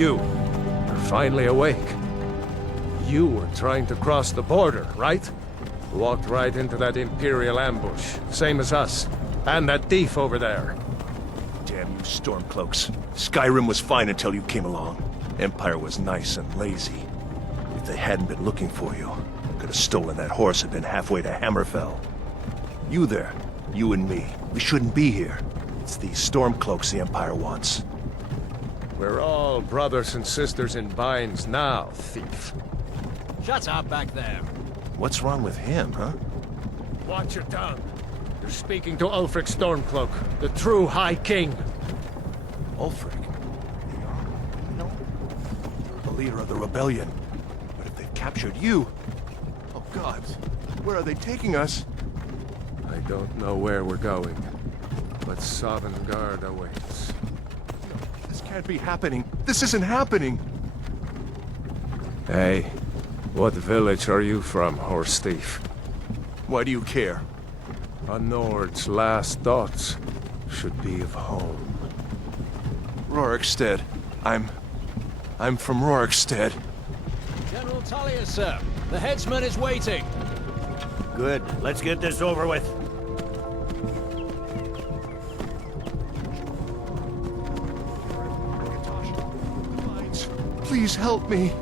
You're finally awake. You were trying to cross the border, right? Walked right into that Imperial ambush, same as us. And that thief over there. Damn you Stormcloaks. Skyrim was fine until you came along. Empire was nice and lazy. If they hadn't been looking for you, could have stolen that horse and been halfway to Hammerfell. You there, you and me, we shouldn't be here. It's these Stormcloaks the Empire wants. We're all brothers and sisters in binds now, thief. Shut up back there. What's wrong with him, huh? Watch your tongue. You're speaking to Ulfric Stormcloak, the true High King. Ulfric? No. You're the leader of the rebellion. But if they've captured you... Oh gods, where are they taking us? I don't know where we're going, but Sovngarde awaits. This can't be happening. This isn't happening. Hey, what village are you from, horse thief? Why do you care? A Nord's last thoughts should be of home. Rorikstead. I'm from Rorikstead. General Tullius, sir. The headsman is waiting. Good. Let's get this over with. Please help me.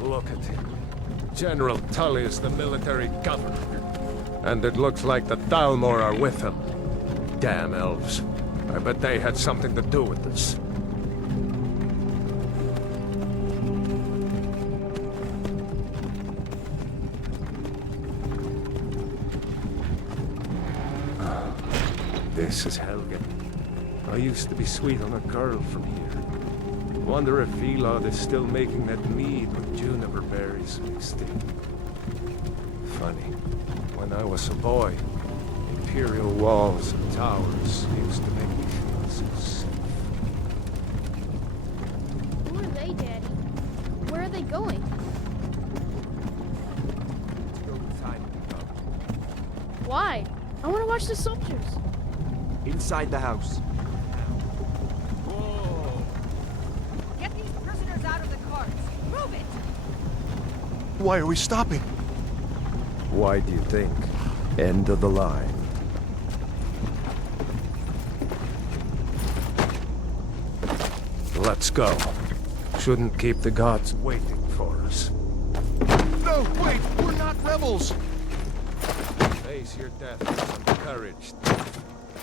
Look at him. General Tullius, the military governor. And it looks like the Thalmor are with him. Damn elves. I bet they had something to do with this. This is Helgen. I used to be sweet on a girl from here. Wonder if Vilod is still making that mead with juniper berries mixed in. Funny, when I was a boy, imperial walls and towers used to make me feel so safe. Who are they, Daddy? Where are they going? Let's go inside and come. Why? I want to watch the soldiers. Inside the house. Get these prisoners out of the carts. Move it! Why are we stopping? Why do you think? End of the line. Let's go. Shouldn't keep the gods waiting for us. No, wait! We're not rebels! Face your death with some courage.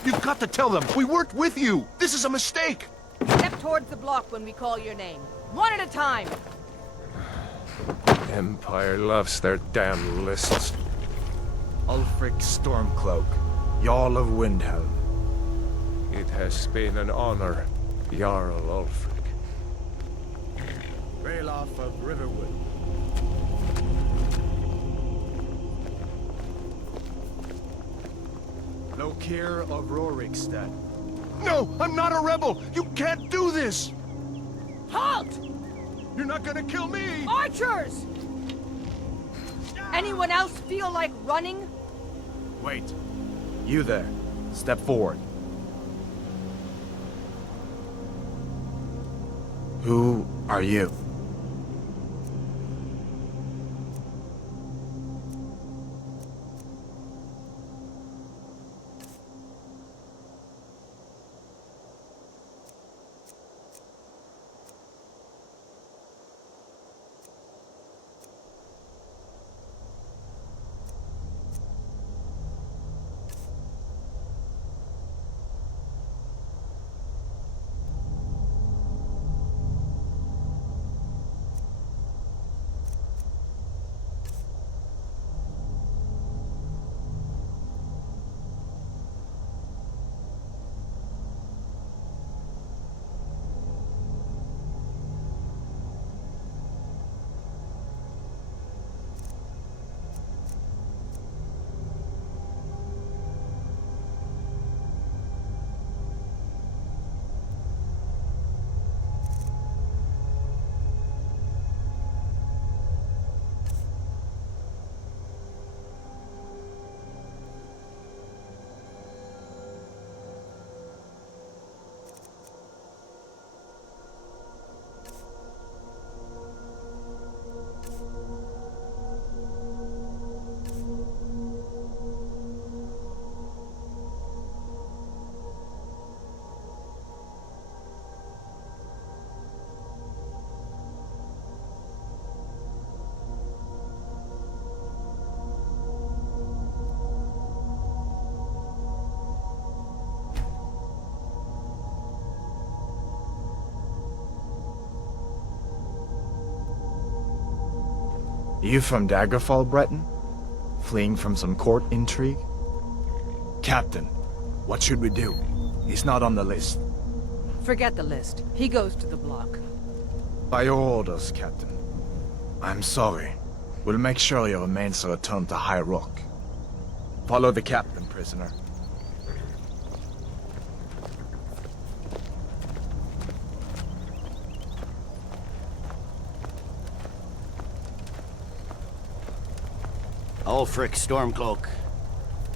You've got to tell them! We weren't with you! This is a mistake! Step towards the block when we call your name. One at a time. Empire loves their damn lists. Ulfric Stormcloak, Jarl of Windhelm. It has been an honor, Jarl Ulfric. Ralof of Riverwood. SzorKer of Rorikstead. No! I'm not a rebel! You can't do this! Halt! You're not gonna kill me! Archers! Anyone else feel like running? Wait. You there. Step forward. Who are you? You from Daggerfall, Breton? Fleeing from some court intrigue? Captain, what should we do? He's not on the list. Forget the list. He goes to the block. By your orders, Captain. I'm sorry. We'll make sure your remains are returned to High Rock. Follow the captain, prisoner. Ulfric Stormcloak.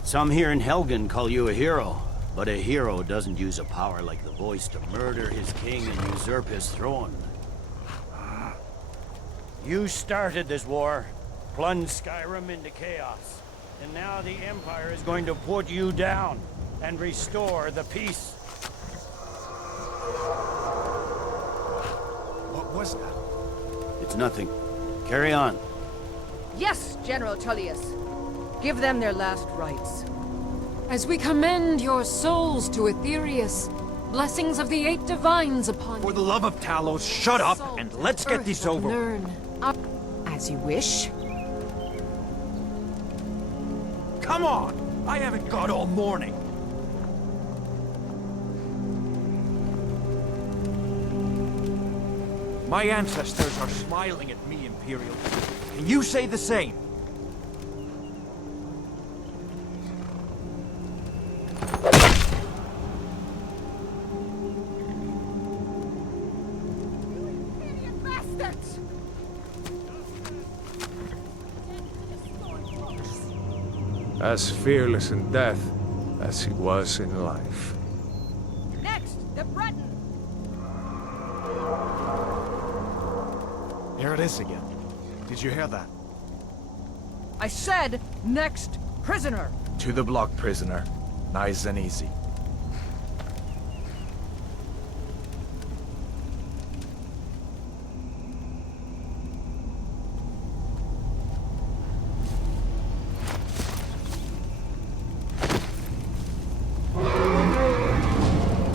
Some here in Helgen call you a hero, but a hero doesn't use a power like the voice to murder his king and usurp his throne. You started this war, plunged Skyrim into chaos, and now the Empire is going to put you down and restore the peace. What was that? It's nothing. Carry on. Yes, General Tullius. Give them their last rites. As we commend your souls to Aetherius, blessings of the 8 divines upon For you. the love of Talos, shut up and let's get this over with. Learn. As you wish. Come on! I haven't got all morning. My ancestors are smiling at me, Imperial. Can you say the same? As fearless in death as he was in life. Next, the Breton. Here it is again. Did you hear that? I said, next prisoner. To the block, prisoner. Nice and easy.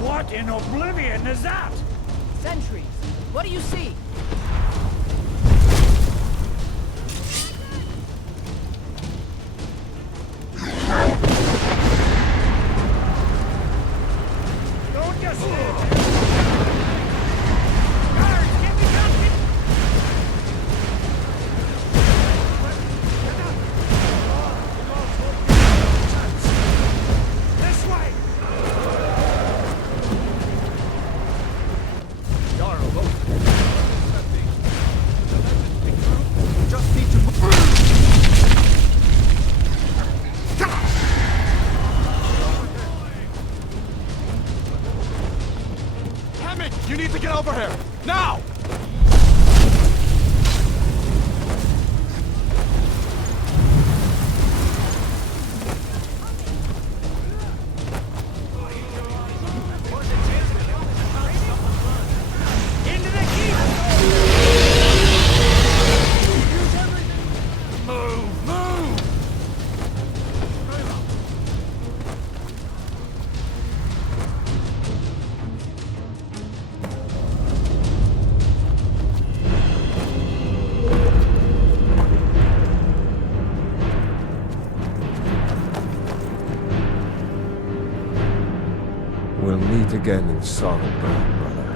What in oblivion is that? Sentries. What do you see? Don't just stand there! Guards, get me down! This way! Just need to move. Hammond, you need to get over here! Now! Into the keep! Move! Move! We'll meet again in SzorKer, brother.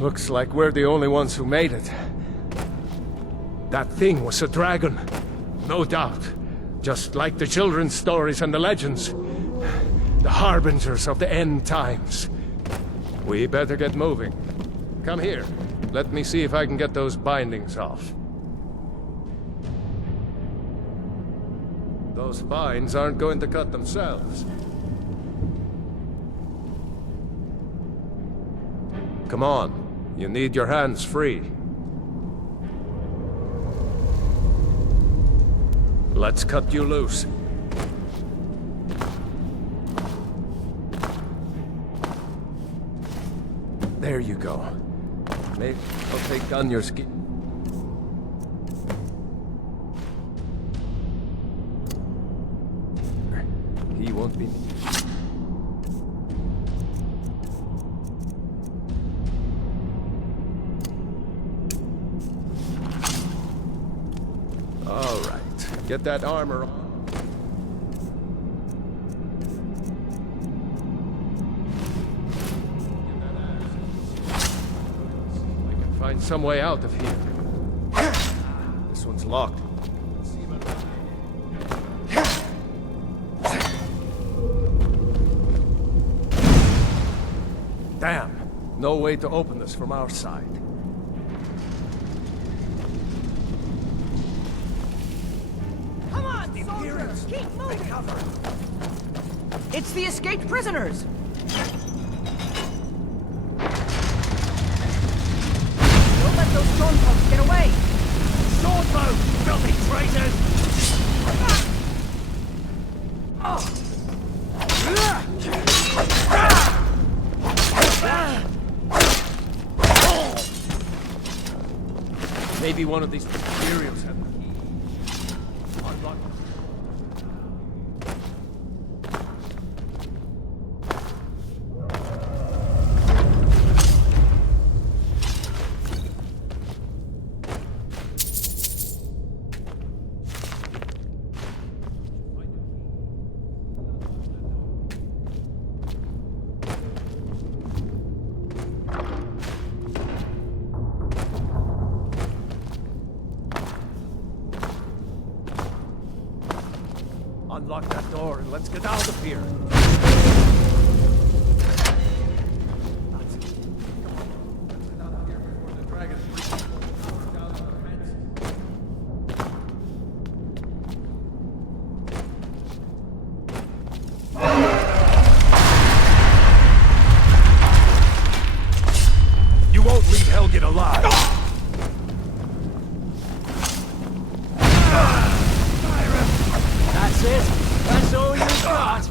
Looks like we're the only ones who made it. That thing was a dragon. No doubt. Just like the children's stories and the legends. The harbingers of the end times. We better get moving. Come here. Let me see if I can get those bindings off. Those vines aren't going to cut themselves. Come on. You need your hands free. Let's cut you loose. There you go. Maybe I'll take on your ski. He won't be. Get that armor on. I can find some way out of here. This one's locked. Damn! No way to open this from our side. Come on, soldiers! Keep moving! It's the escaped prisoners! Don't let those stormcloaks get away! Swordbow! Filthy traitors! Maybe one of these Imperials had the key. Unlock it. Unlock that door and let's get out of here. You won't leave Helgen alive! That's it. That's all you got.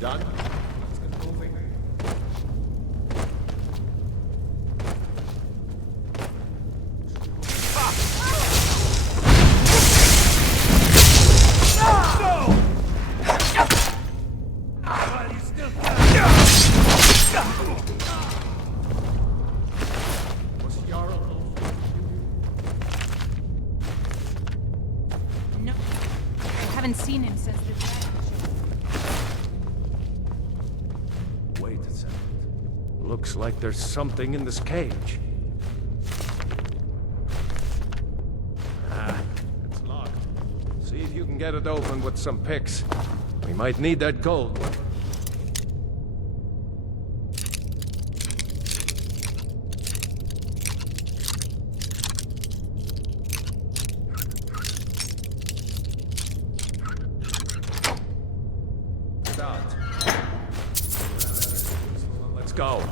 Done? Let's get moving. No, I haven't seen him since the dragon show. Wait a second. Looks like there's something in this cage. Ah, it's locked. See if you can get it open with some picks. We might need that gold. Start. Let's go.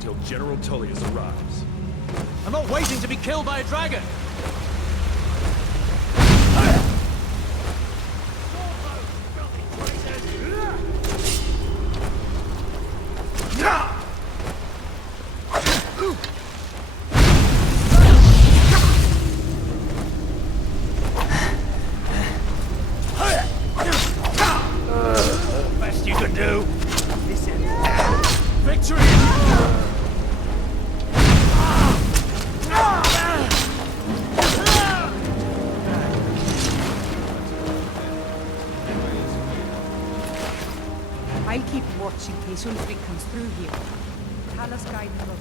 until General Tullius arrives. I'm not waiting to be killed by a dragon! Best you can do. Victory! I'll keep watch in case Ulfric comes through here. Talas guide me.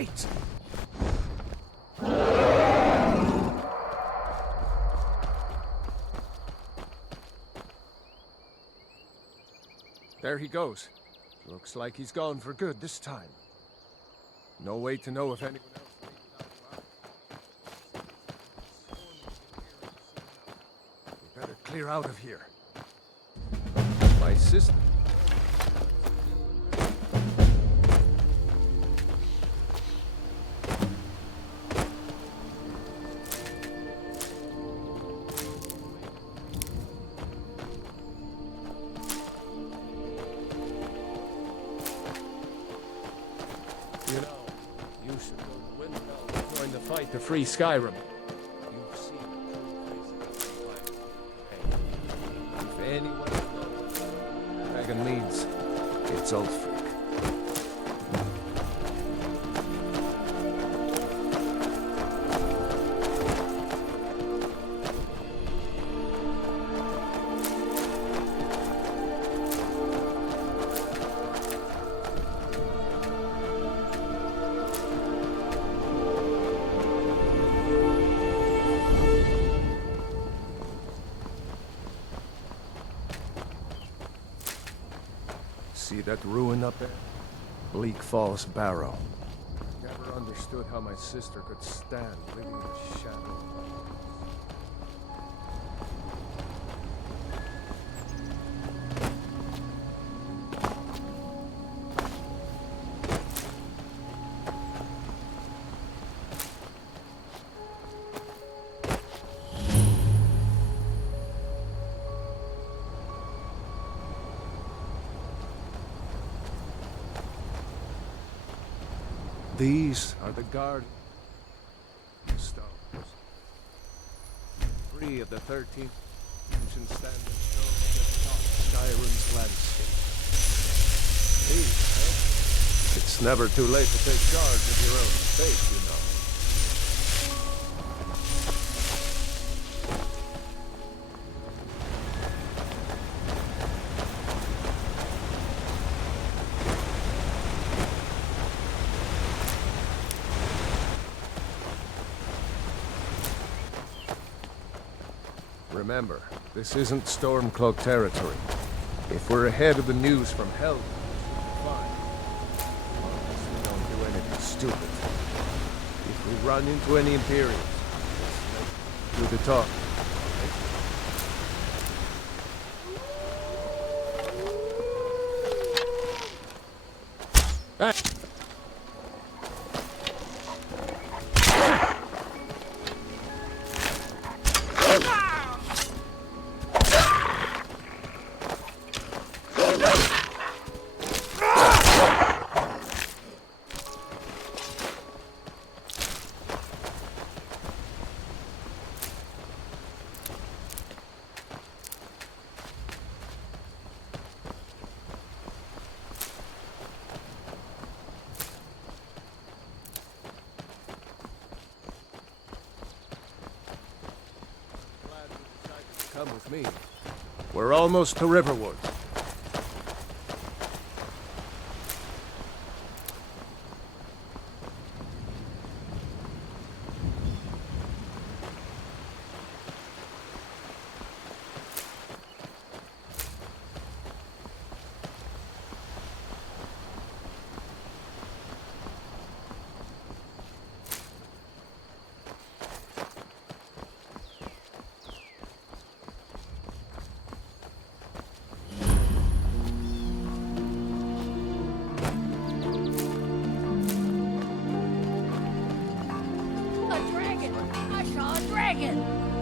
Wait! There he goes. Looks like he's gone for good this time. No way to know if anyone else made it out alive. We better clear out of here. My sister. You know, you should go to Windfell and join the fight to free Skyrim. You've seen the true face of the Empire. Hey, if anyone knows what the dragon needs, it's Ulfric. See that ruin up there? Bleak Falls Barrow. Never understood how my sister could stand living in the shadow. These are the guard stones. 3 of the 13 ancient standing stones that dot Skyrim's landscape. These, eh? It's never too late to take charge of your own fate, you know. Remember, this isn't Stormcloak territory. If we're ahead of the news from Hell, fine. Unless we don't do anything stupid. If we run into any Imperials, let's do the talk. Hey! Come with me. We're almost to Riverwood.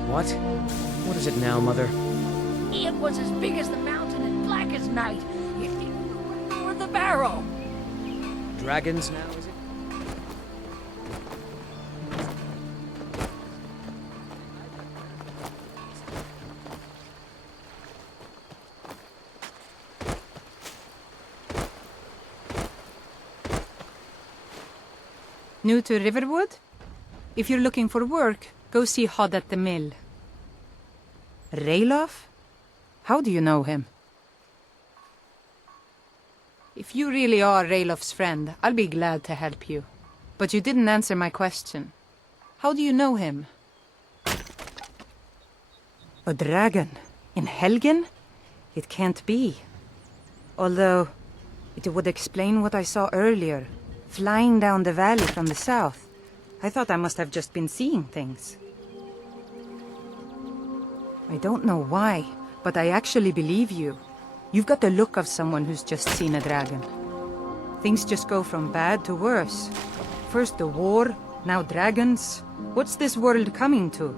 What? What is it now, Mother? It was as big as the mountain and black as night. It or the barrow. Dragons now, is it? New to Riverwood? If you're looking for work, go see Hod at the mill. Ralof? How do you know him? If you really are Ralof's friend, I'll be glad to help you. But you didn't answer my question. How do you know him? A dragon? In Helgen? It can't be. Although, it would explain what I saw earlier, flying down the valley from the south. I thought I must have just been seeing things. I don't know why, but I actually believe you. You've got the look of someone who's just seen a dragon. Things just go from bad to worse. First the war, now dragons. What's this world coming to?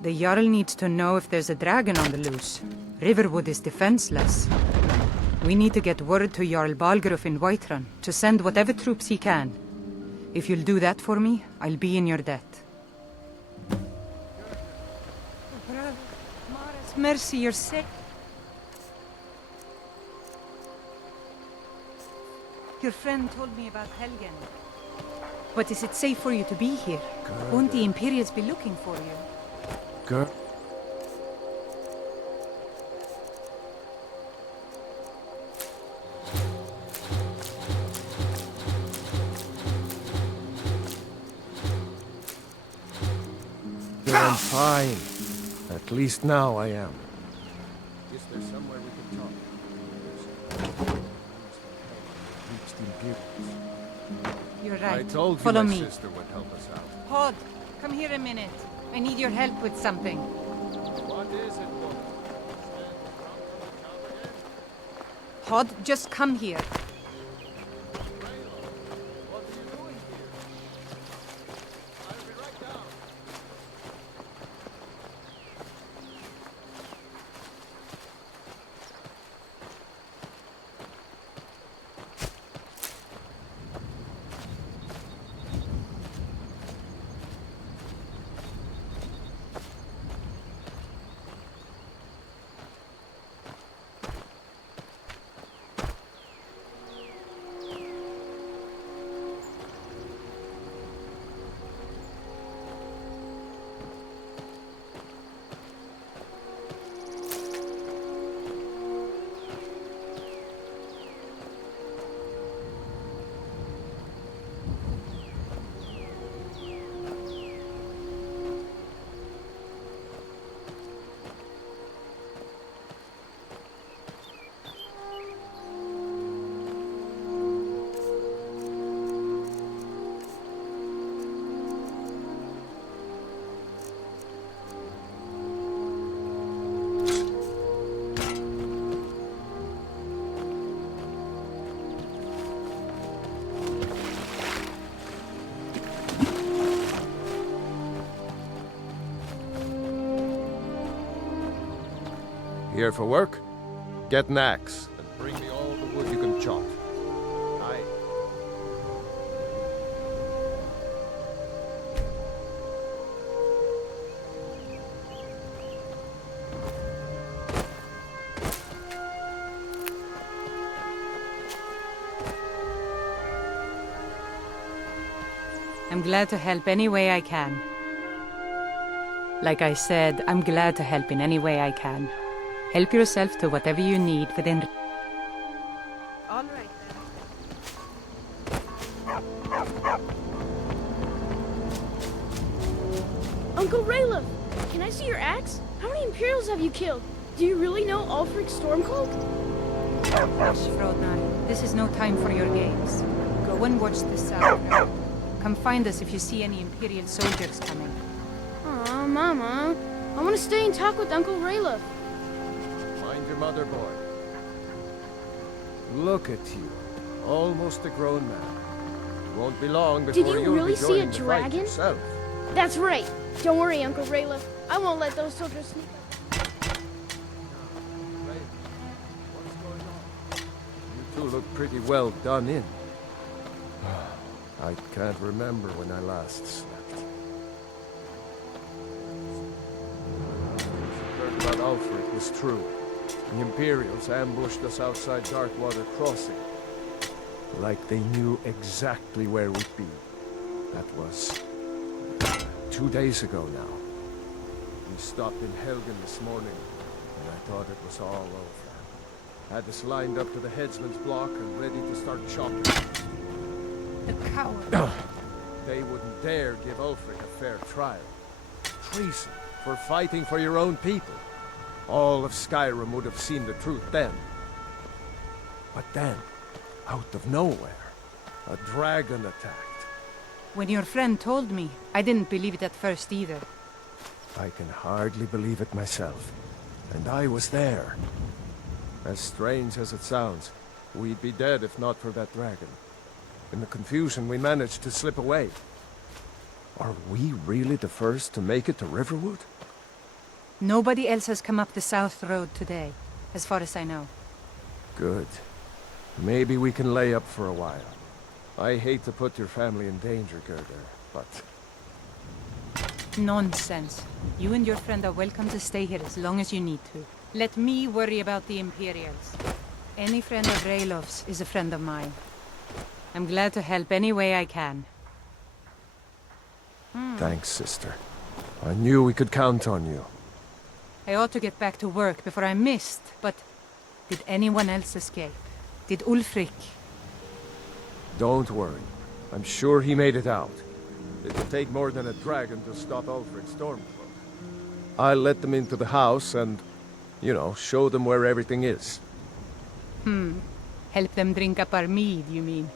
The Jarl needs to know if there's a dragon on the loose. Riverwood is defenseless. We need to get word to Jarl Balgruuf in Whiterun to send whatever troops he can. If you'll do that for me, I'll be in your debt. Maris, mercy, you're sick. Your friend told me about Helgen. But is it safe for you to be here? Won't the Imperials be looking for you? Girl. I'm fine. At least now I am. Is there somewhere we can talk? Reach the Imperials. You're right. I told you Follow my me. sister would help us out. Hod, come here a minute. I need your help with something. What is it, woman? Hod, just come here. What are you doing here? I'll be right down. Here for work? Get an axe and bring me all the wood you can chop. Aye. I'm glad to help any way I can. Like I said, I'm glad to help in any way I can. Help yourself to whatever you need within... All right, then. Uncle Rayla, can I see your axe? How many Imperials have you killed? Do you really know Ulfric Stormcloak? Hush, Frodnar. This is no time for your games. Go and watch the south road. Come find us if you see any Imperial soldiers coming. Aw, Mama. I want to stay and talk with Uncle Rayla. Mind your mother, boy. Look at you. Almost a grown man. It won't be long before Did you you'll really be see a joining the fight dragon? yourself. That's right. Don't worry, Uncle Rayla. I won't let those soldiers sneak up. What's going on? You two look pretty well done in. I can't remember when I last slept. Heard about Ulfric was true. The Imperials ambushed us outside Darkwater Crossing. Like they knew exactly where we'd be. That was 2 days ago now. We stopped in Helgen this morning, and I thought it was all over. Had us lined up to the headsman's block and ready to start chopping. The coward. they wouldn't dare give Ulfric a fair trial. Treason for fighting for your own people. All of Skyrim would have seen the truth then. But then, out of nowhere, a dragon attacked. When your friend told me, I didn't believe it at first either. I can hardly believe it myself. And I was there. As strange as it sounds, we'd be dead if not for that dragon. In the confusion, we managed to slip away. Are we really the first to make it to Riverwood? Nobody else has come up the South Road today, as far as I know. Good. Maybe we can lay up for a while. I hate to put your family in danger, Gerda, but... Nonsense. You and your friend are welcome to stay here as long as you need to. Let me worry about the Imperials. Any friend of Raylof's is a friend of mine. I'm glad to help any way I can. Thanks, sister. I knew we could count on you. I ought to get back to work before I missed, but... Did anyone else escape? Did Ulfric? Don't worry. I'm sure he made it out. It would take more than a dragon to stop Ulfric's Stormcloak. I'll let them into the house and, you know, show them where everything is. Help them drink up our mead, you mean?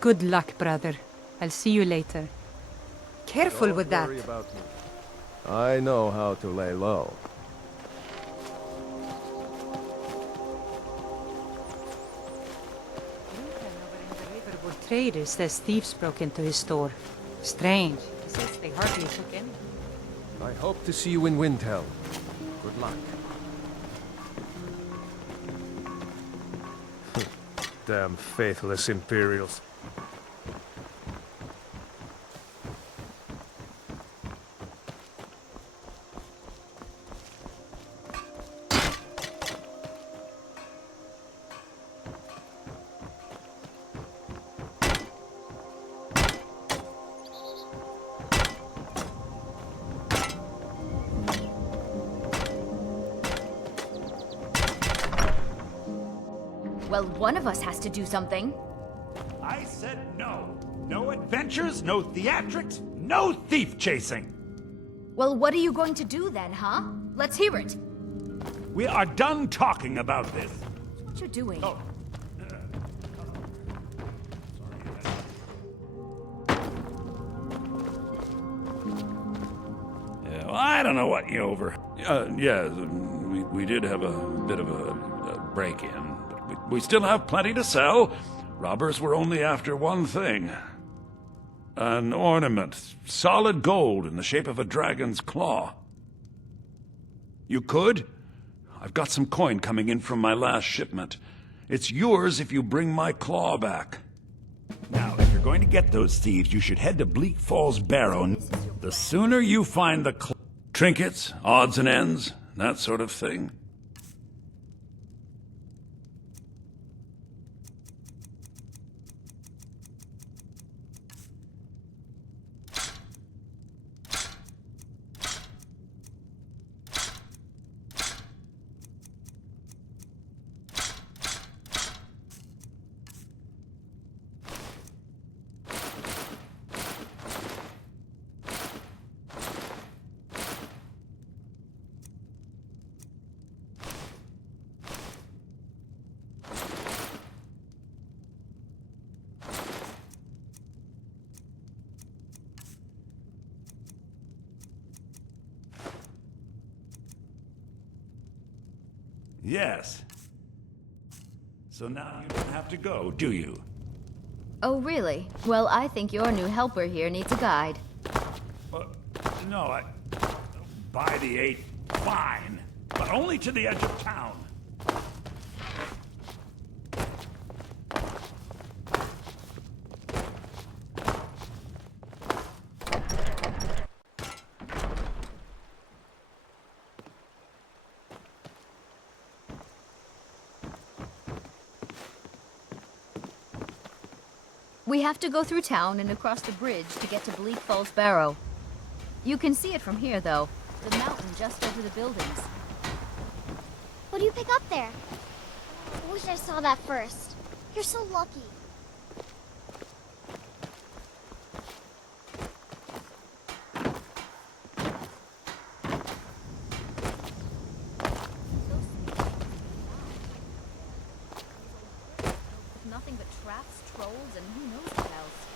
Good luck, brother. I'll see you later. Careful with that. Don't worry about me. I know how to lay low. Trader says thieves broke into his store. Strange. He says they hardly took any. I hope to see you in Windhelm. Good luck. Damn faithless Imperials. Well, one of us has to do something. I said no. No adventures, no theatrics, no thief chasing. Well, what are you going to do then, huh? Let's hear it. We are done talking about this. What you're doing? Oh. Yeah, well, I don't know what you over. Yeah, we did have a bit of a break-in. We still have plenty to sell. Robbers were only after one thing. An ornament, solid gold in the shape of a dragon's claw. You could? I've got some coin coming in from my last shipment. It's yours if you bring my claw back. Now, if you're going to get those thieves, you should head to Bleak Falls Barrow. The sooner you find the trinkets, odds and ends, that sort of thing. Yes. So now you don't have to go, do you? Oh, really? Well, I think your new helper here needs a guide. No, by the 8, fine. But only to the edge of town. We have to go through town and across the bridge to get to Bleak Falls Barrow. You can see it from here, though. The mountain just over the buildings. What do you pick up there? I wish I saw that first. You're so lucky. nothing but traps, trolls, and who knows what else.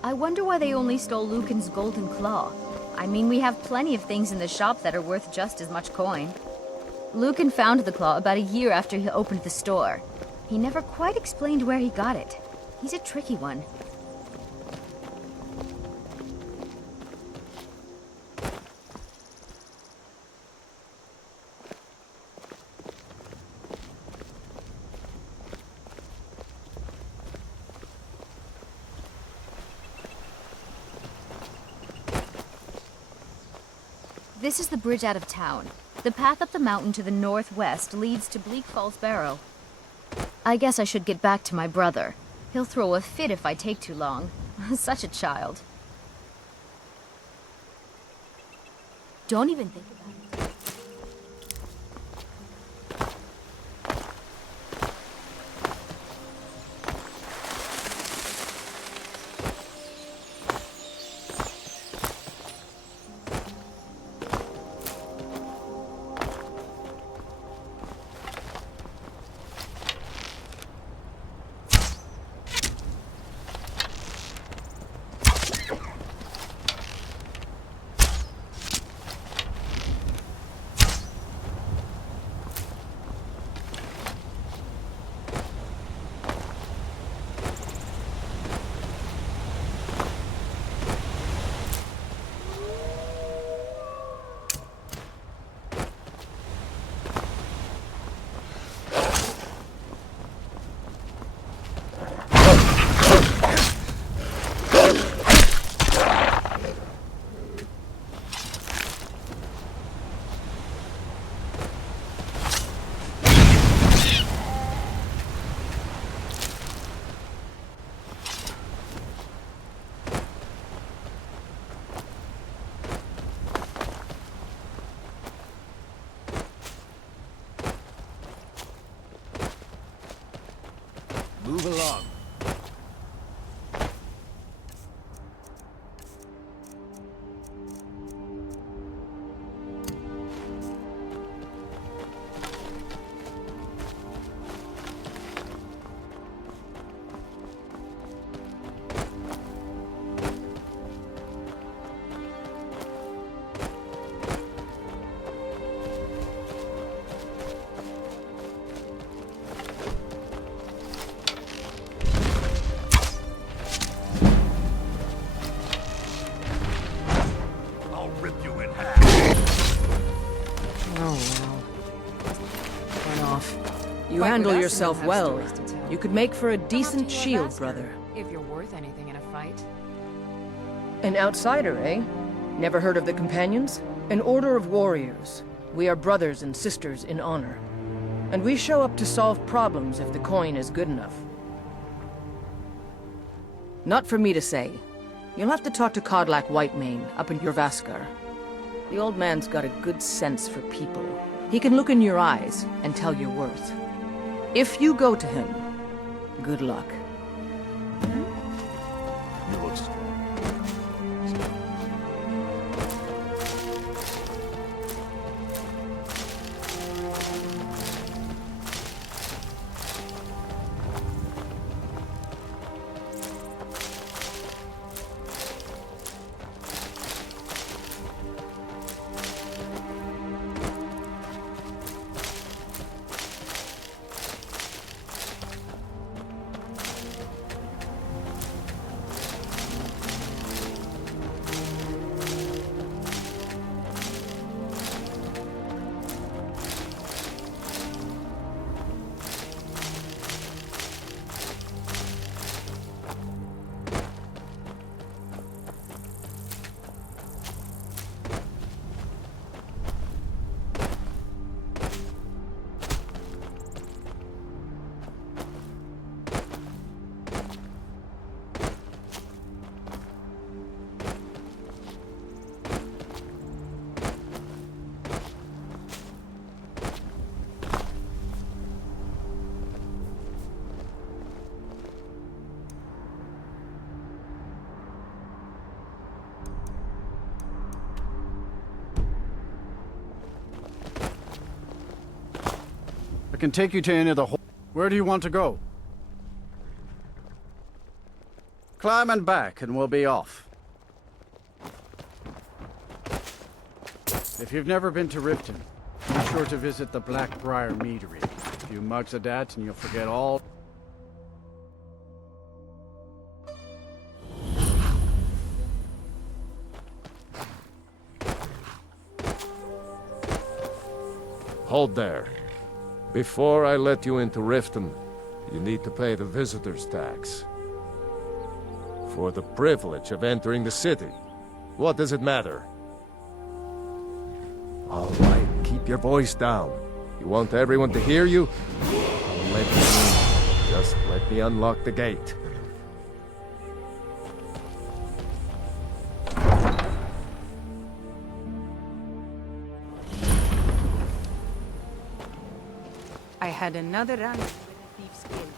I wonder why they only stole Lucan's golden claw. I mean, we have plenty of things in the shop that are worth just as much coin. Lucan found the claw about a year after he opened the store. He never quite explained where he got it. He's a tricky one. This is the bridge out of town. The path up the mountain to the northwest leads to Bleak Falls Barrow. I guess I should get back to my brother. He'll throw a fit if I take too long. Such a child. Don't even think about it. Move along. You handle yourself well. You could make for a decent shield, brother. If you're worth anything in a fight. An outsider, eh? Never heard of the Companions? An order of warriors. We are brothers and sisters in honor. And we show up to solve problems if the coin is good enough. Not for me to say. You'll have to talk to Kodlak Whitemane up in Jorvaskar. The old man's got a good sense for people. He can look in your eyes and tell your worth. If you go to him, good luck. You look strong. can take you to any of the... Where do you want to go? Climb and back, and we'll be off. If you've never been to Riften, be sure to visit the Blackbriar Meadery. A few mugs of that, and you'll forget all... Hold there. Before I let you into Riften, you need to pay the visitor's tax. For the privilege of entering the city. What does it matter? All right, keep your voice down. You want everyone to hear you? I'll let you in. Just let me unlock the gate. I had another run with a thief's guild.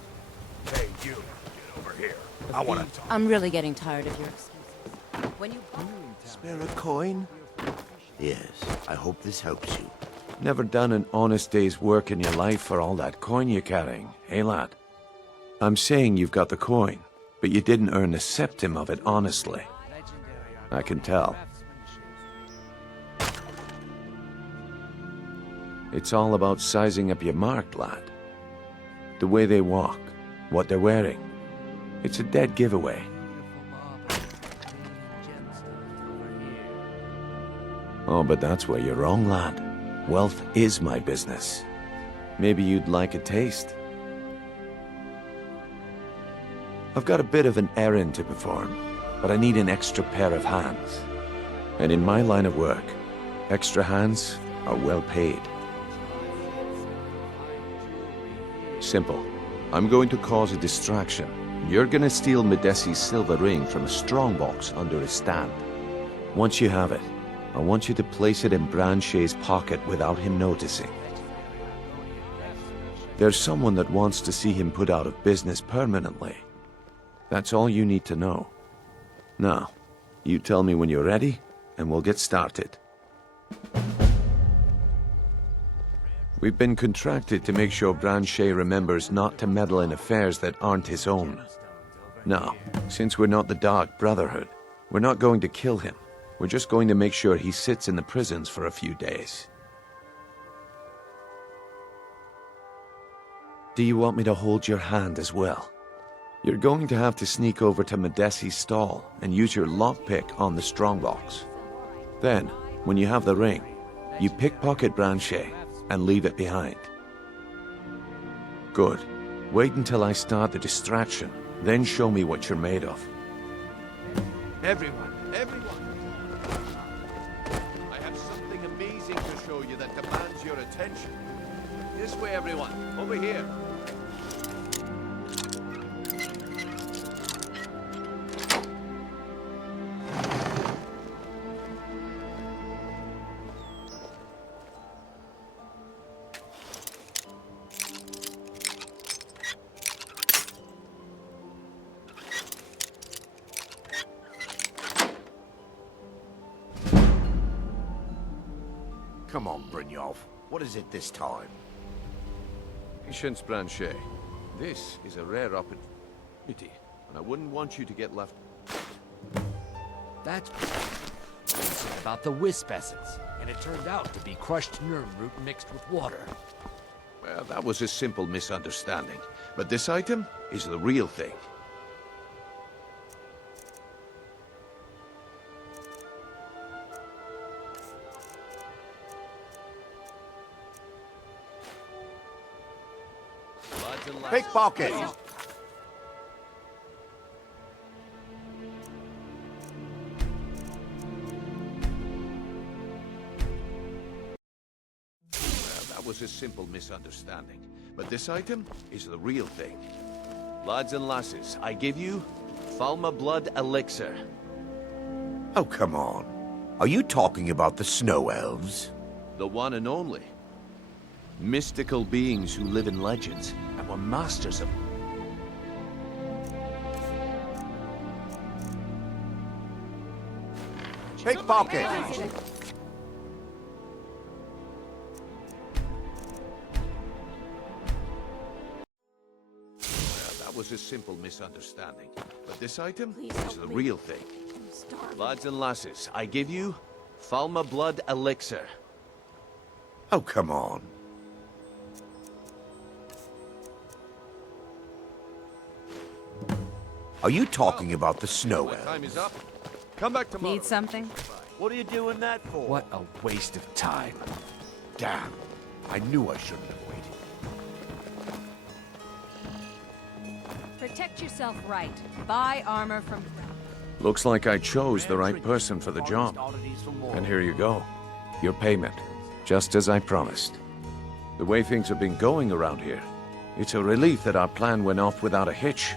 Hey, you. Get over here. I want to talk. I'm really getting tired of your excuses. When you... Spare a coin? Yes, I hope this helps you. Never done an honest day's work in your life for all that coin you're carrying, eh, lad? I'm saying you've got the coin, but you didn't earn a septim of it honestly. I can tell. It's all about sizing up your mark, lad. The way they walk, what they're wearing. It's a dead giveaway. Oh, but that's where you're wrong, lad. Wealth is my business. Maybe you'd like a taste. I've got a bit of an errand to perform, but I need an extra pair of hands. And in my line of work, extra hands are well paid. Simple. I'm going to cause a distraction. You're gonna steal Medesi's silver ring from a strongbox under his stand. Once you have it, I want you to place it in Branchay's pocket without him noticing. There's someone that wants to see him put out of business permanently. That's all you need to know. Now, you tell me when you're ready, and we'll get started. We've been contracted to make sure Branchay remembers not to meddle in affairs that aren't his own. Now, since we're not the Dark Brotherhood, we're not going to kill him. We're just going to make sure he sits in the prisons for a few days. Do you want me to hold your hand as well? You're going to have to sneak over to Medesi's stall and use your lockpick on the strongbox. Then, when you have the ring, you pickpocket Branchay and leave it behind. Good. Wait until I start the distraction, then show me what you're made of. Everyone! I have something amazing to show you that demands your attention. This way, everyone. Over here. Come on, Brynjolf. What is it this time? Patience, Branchay. This is a rare opportunity, and I wouldn't want you to get left. That's about the wisp essence, and it turned out to be crushed nerm root mixed with water. Well, that was a simple misunderstanding. But this item is the real thing. Pickpocket! That was a simple misunderstanding. But this item is the real thing. Lads and lasses, I give you Falma Blood Elixir. Oh, come on. Are you talking about the snow elves? The one and only. Mystical beings who live in legends and were masters of... Pickpocket! That was a simple misunderstanding. But this item Please is help the me. real thing. I'm starving. Lads and lasses, I give you Falma Blood Elixir. Oh, come on. Are you talking about the snow My elves? time is up. Come back tomorrow. Need something? What are you doing that for? What a waste of time. Damn. I knew I shouldn't have waited. Protect yourself right. Buy armor from... Looks like I chose the right person for the job. And here you go. Your payment. Just as I promised. The way things have been going around here, it's a relief that our plan went off without a hitch.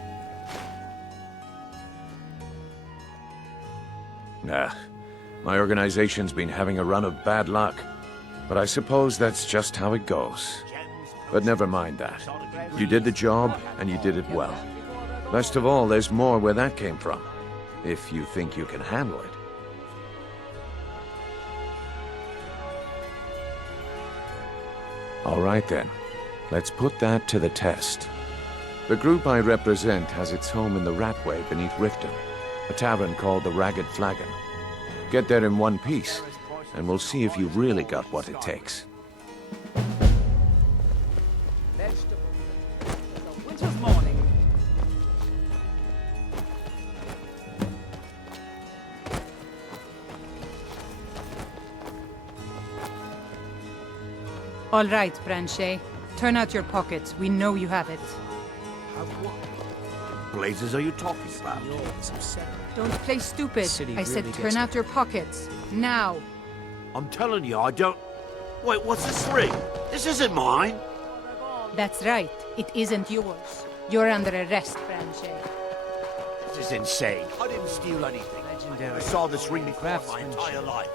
Nah, my organization's been having a run of bad luck. But I suppose that's just how it goes. But never mind that. You did the job, and you did it well. Best of all, there's more where that came from. If you think you can handle it. All right then. Let's put that to the test. The group I represent has its home in the Ratway beneath Riften, a tavern called the Ragged Flagon. Get there in one piece, and we'll see if you've really got what it takes. Winter's morning. All right, Branche. Turn out your pockets. We know you have it. Blazes are you talking about? Don't play stupid. City I said really turn gets out your pockets. Now. I'm telling you, I don't... Wait, what's this ring? This isn't mine! That's right. It isn't yours. You're under arrest, Branche. This is insane. I didn't steal anything. I saw this ring before my entire life.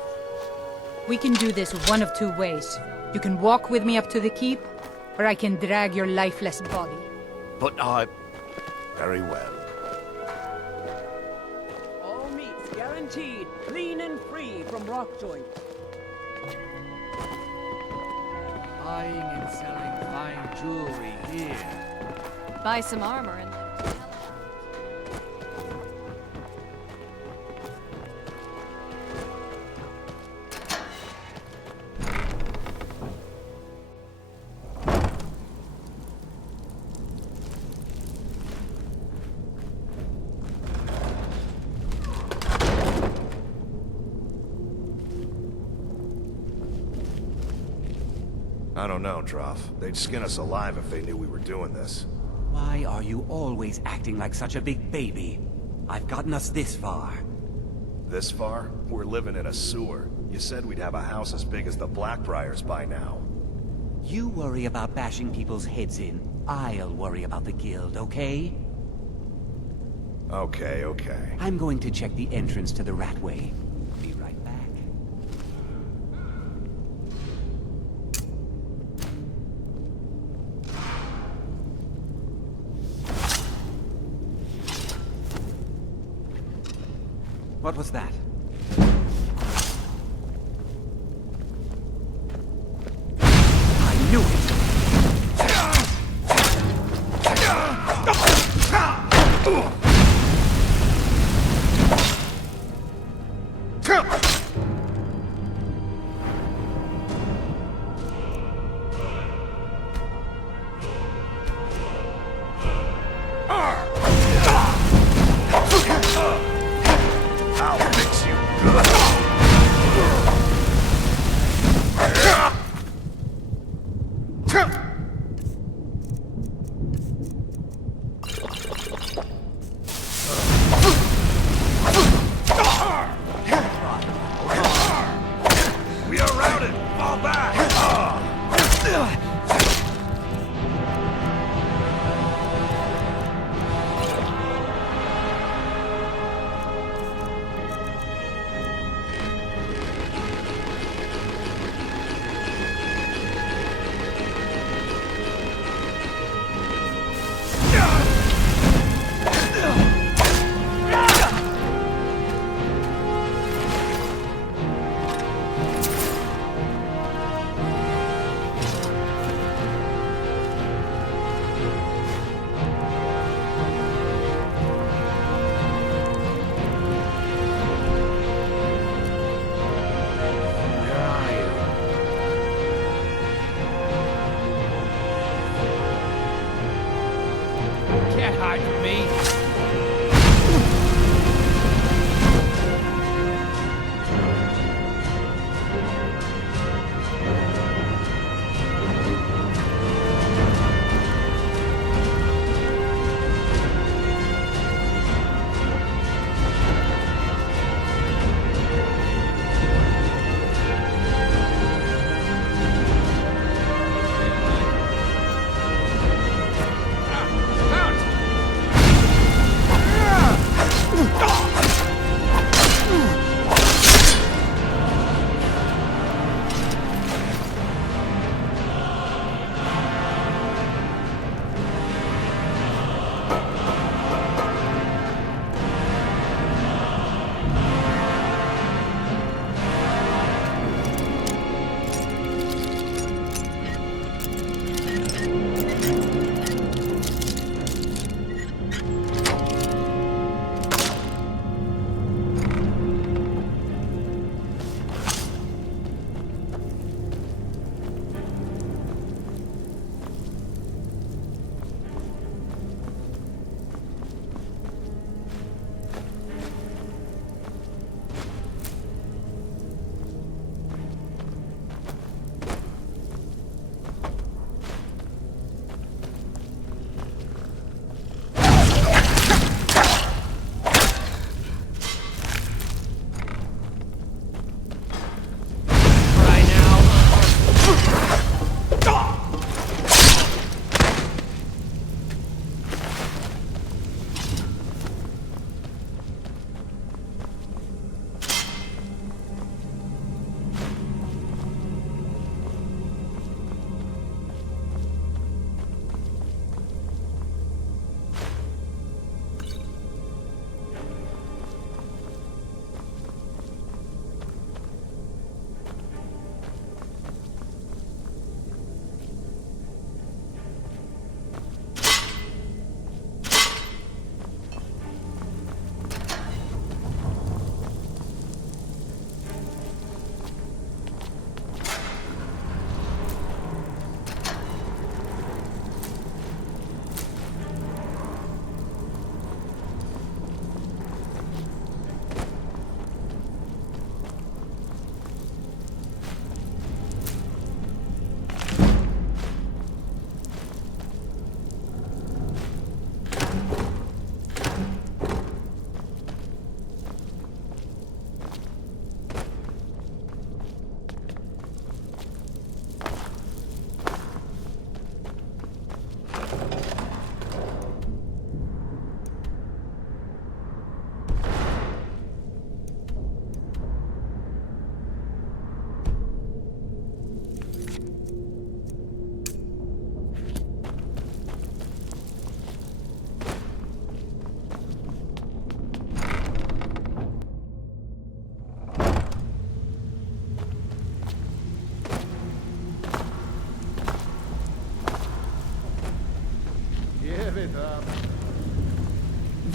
We can do this one of two ways. You can walk with me up to the keep, or I can drag your lifeless body. But I... Very well. All meats guaranteed, clean and free from rock joint. Buying and selling fine jewelry here. Buy some armor and... I don't know, Droff. They'd skin us alive if they knew we were doing this. Why are you always acting like such a big baby? I've gotten us this far. This far? We're living in a sewer. You said we'd have a house as big as the Blackbriars by now. You worry about bashing people's heads in. I'll worry about the guild, okay? Okay, okay. I'm going to check the entrance to the Ratway. Be right back. What was that? I knew it! I'll fix you. We are routed! Fall back! can't hide from me.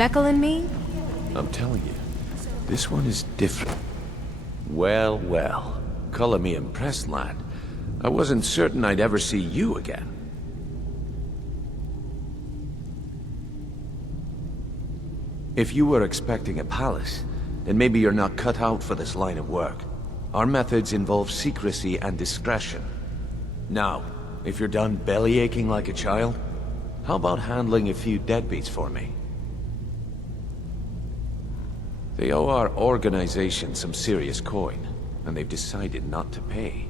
Vekel and me? I'm telling you, this one is different. Well, well. Color me impressed, lad. I wasn't certain I'd ever see you again. If you were expecting a palace, then maybe you're not cut out for this line of work. Our methods involve secrecy and discretion. Now, if you're done bellyaching like a child, how about handling a few deadbeats for me? They owe our organization some serious coin, and they've decided not to pay.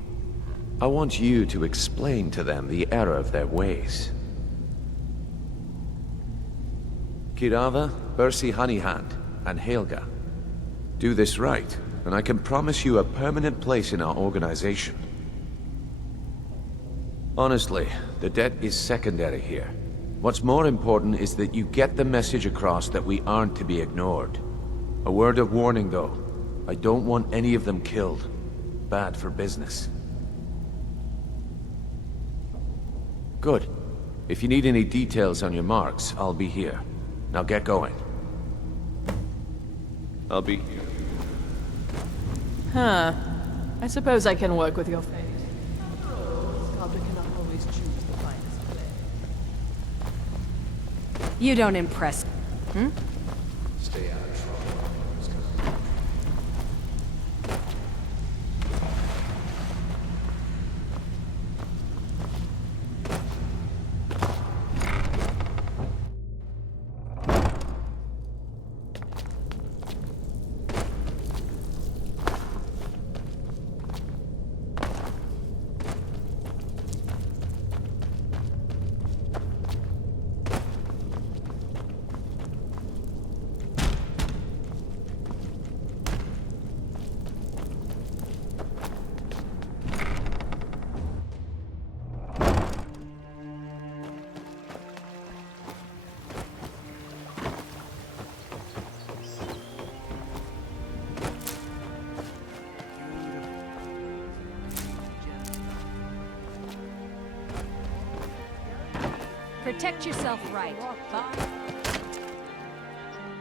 I want you to explain to them the error of their ways. Kirava, Bersi Honeyhand, and Helga. Do this right, and I can promise you a permanent place in our organization. Honestly, the debt is secondary here. What's more important is that you get the message across that we aren't to be ignored. A word of warning, though. I don't want any of them killed. Bad for business. Good. If you need any details on your marks, I'll be here. Now get going. I'll be here. Huh. I suppose I can work with your fate. After all, a scholar cannot always choose the finest blade. You don't impress. Hmm? Stay out of trouble. Protect yourself right.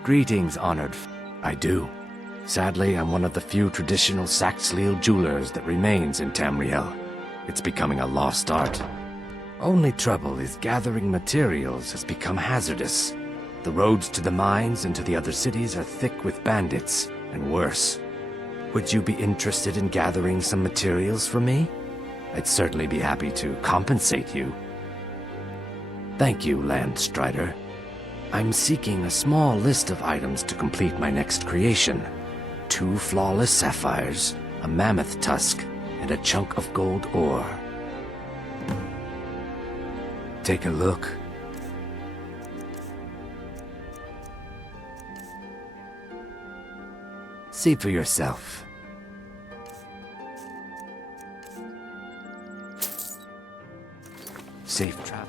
Greetings, honored. I do. Sadly, I'm one of the few traditional Saxhleel jewelers that remains in Tamriel. It's becoming a lost art. Only trouble is gathering materials has become hazardous. The roads to the mines and to the other cities are thick with bandits, and worse. Would you be interested in gathering some materials for me? I'd certainly be happy to compensate you. Thank you, Landstrider. I'm seeking a small list of items to complete my next creation. 2 flawless sapphires, a mammoth tusk, and a chunk of gold ore. Take a look. See for yourself. Safe travel.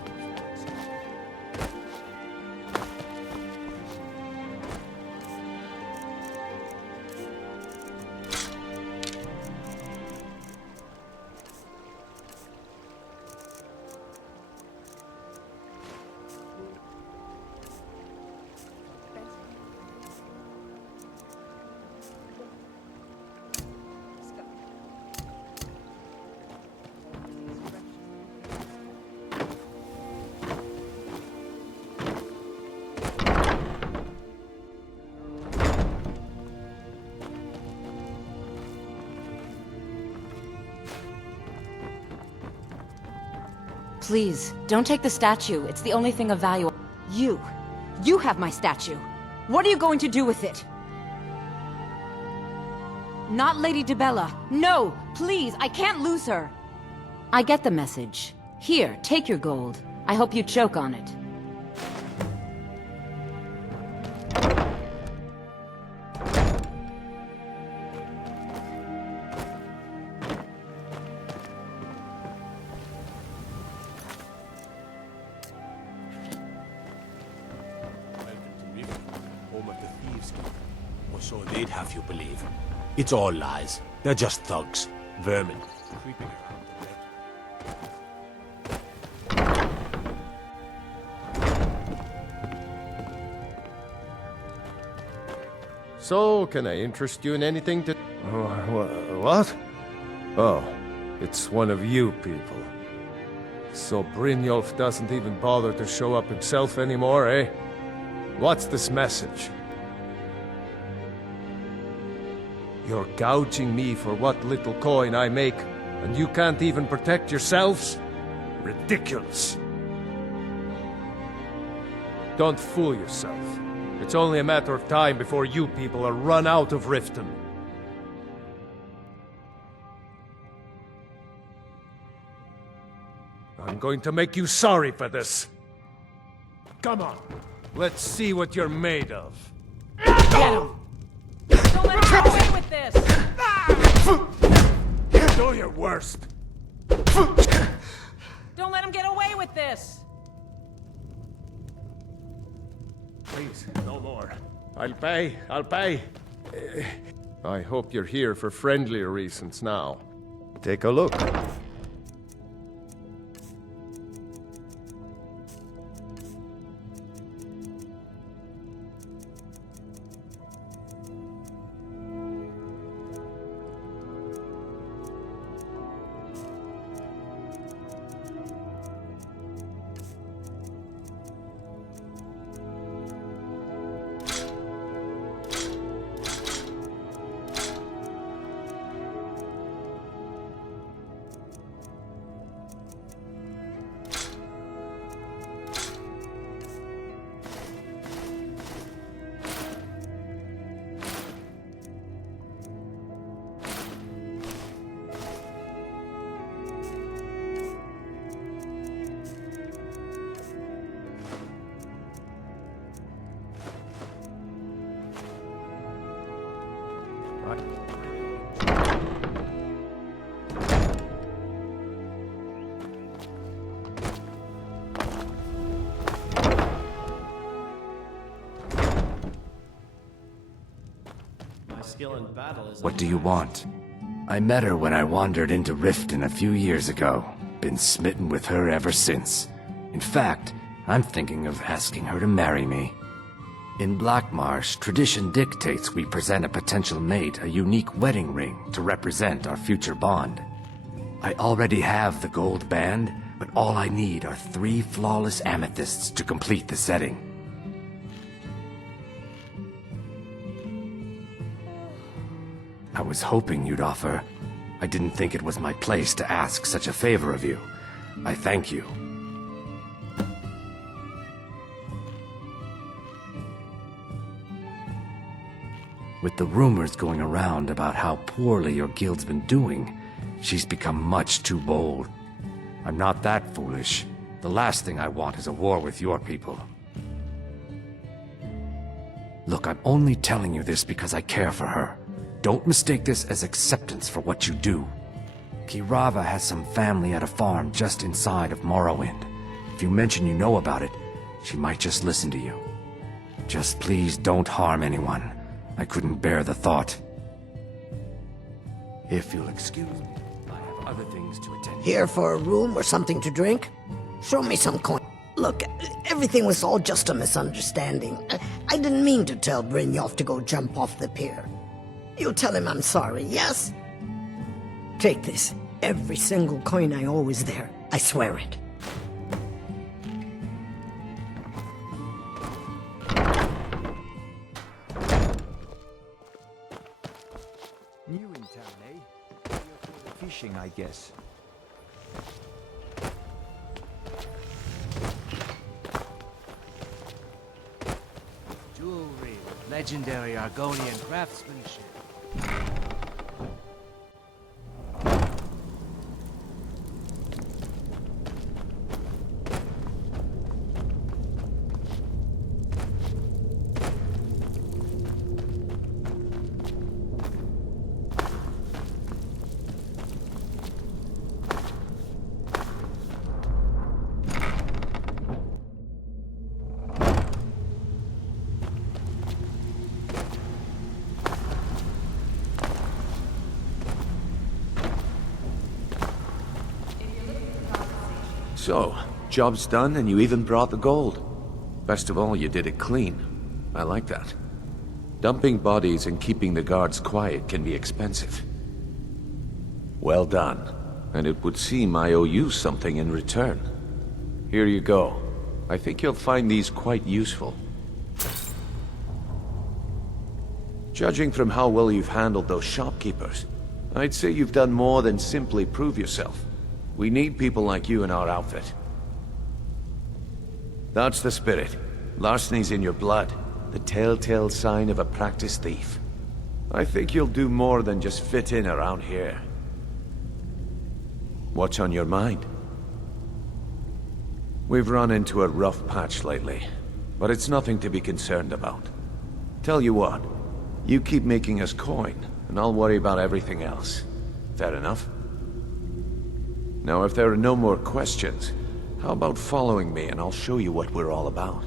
Please, don't take the statue. It's the only thing of value. You have my statue. What are you going to do with it? Not Lady Dibella. No, please, I can't lose her. I get the message. Here, take your gold. I hope you choke on it. Or so they'd have you believe. It's all lies. They're just thugs. Vermin. Creeping around the dead. So, can I interest you in anything to... What? Oh, it's one of you people. So Brynjolf doesn't even bother to show up himself anymore, eh? What's this message? You're gouging me for what little coin I make, and you can't even protect yourselves? Ridiculous. Don't fool yourself. It's only a matter of time before you people are run out of Riften. I'm going to make you sorry for this. Come on, let's see what you're made of. Get him! Don't let him get away with this! Do your worst. Don't let him get away with this! Please, no more. I'll pay. I hope you're here for friendlier reasons now. Take a look. My skill in battle is... What do you want? I met her when I wandered into Riften a few years ago. Been smitten with her ever since. In fact, I'm thinking of asking her to marry me. In Blackmarsh, tradition dictates we present a potential mate a unique wedding ring to represent our future bond. I already have the gold band, but all I need are 3 flawless amethysts to complete the setting. I was hoping you'd offer. I didn't think it was my place to ask such a favor of you. I thank you. With the rumors going around about how poorly your guild's been doing, she's become much too bold. I'm not that foolish. The last thing I want is a war with your people. Look, I'm only telling you this because I care for her. Don't mistake this as acceptance for what you do. Kirava has some family at a farm just inside of Morrowind. If you mention you know about it, she might just listen to you. Just please don't harm anyone. I couldn't bear the thought. If you'll excuse me, I have other things to attend to. Here for a room or something to drink? Show me some coin. Look, everything was all just a misunderstanding. I didn't mean to tell Brynjolf to go jump off the pier. You'll tell him I'm sorry, yes? Take this. Every single coin I owe is there. I swear it. New in town, eh? Here for the fishing, I guess. Jewelry with legendary Argonian craftsmanship. So, job's done and you even brought the gold. Best of all, you did it clean. I like that. Dumping bodies and keeping the guards quiet can be expensive. Well done. And it would seem I owe you something in return. Here you go. I think you'll find these quite useful. Judging from how well you've handled those shopkeepers, I'd say you've done more than simply prove yourself. We need people like you in our outfit. That's the spirit. Larceny's in your blood. The telltale sign of a practiced thief. I think you'll do more than just fit in around here. What's on your mind? We've run into a rough patch lately, but it's nothing to be concerned about. Tell you what, you keep making us coin, and I'll worry about everything else. Fair enough? Now, if there are no more questions, how about following me and I'll show you what we're all about?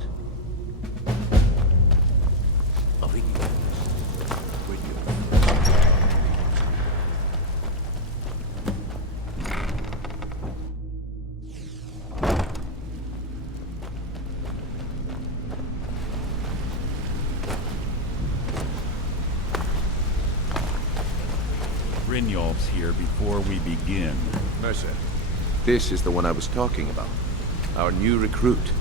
Brynjolf's here before we begin. Mercer, this is the one I was talking about. Our new recruit.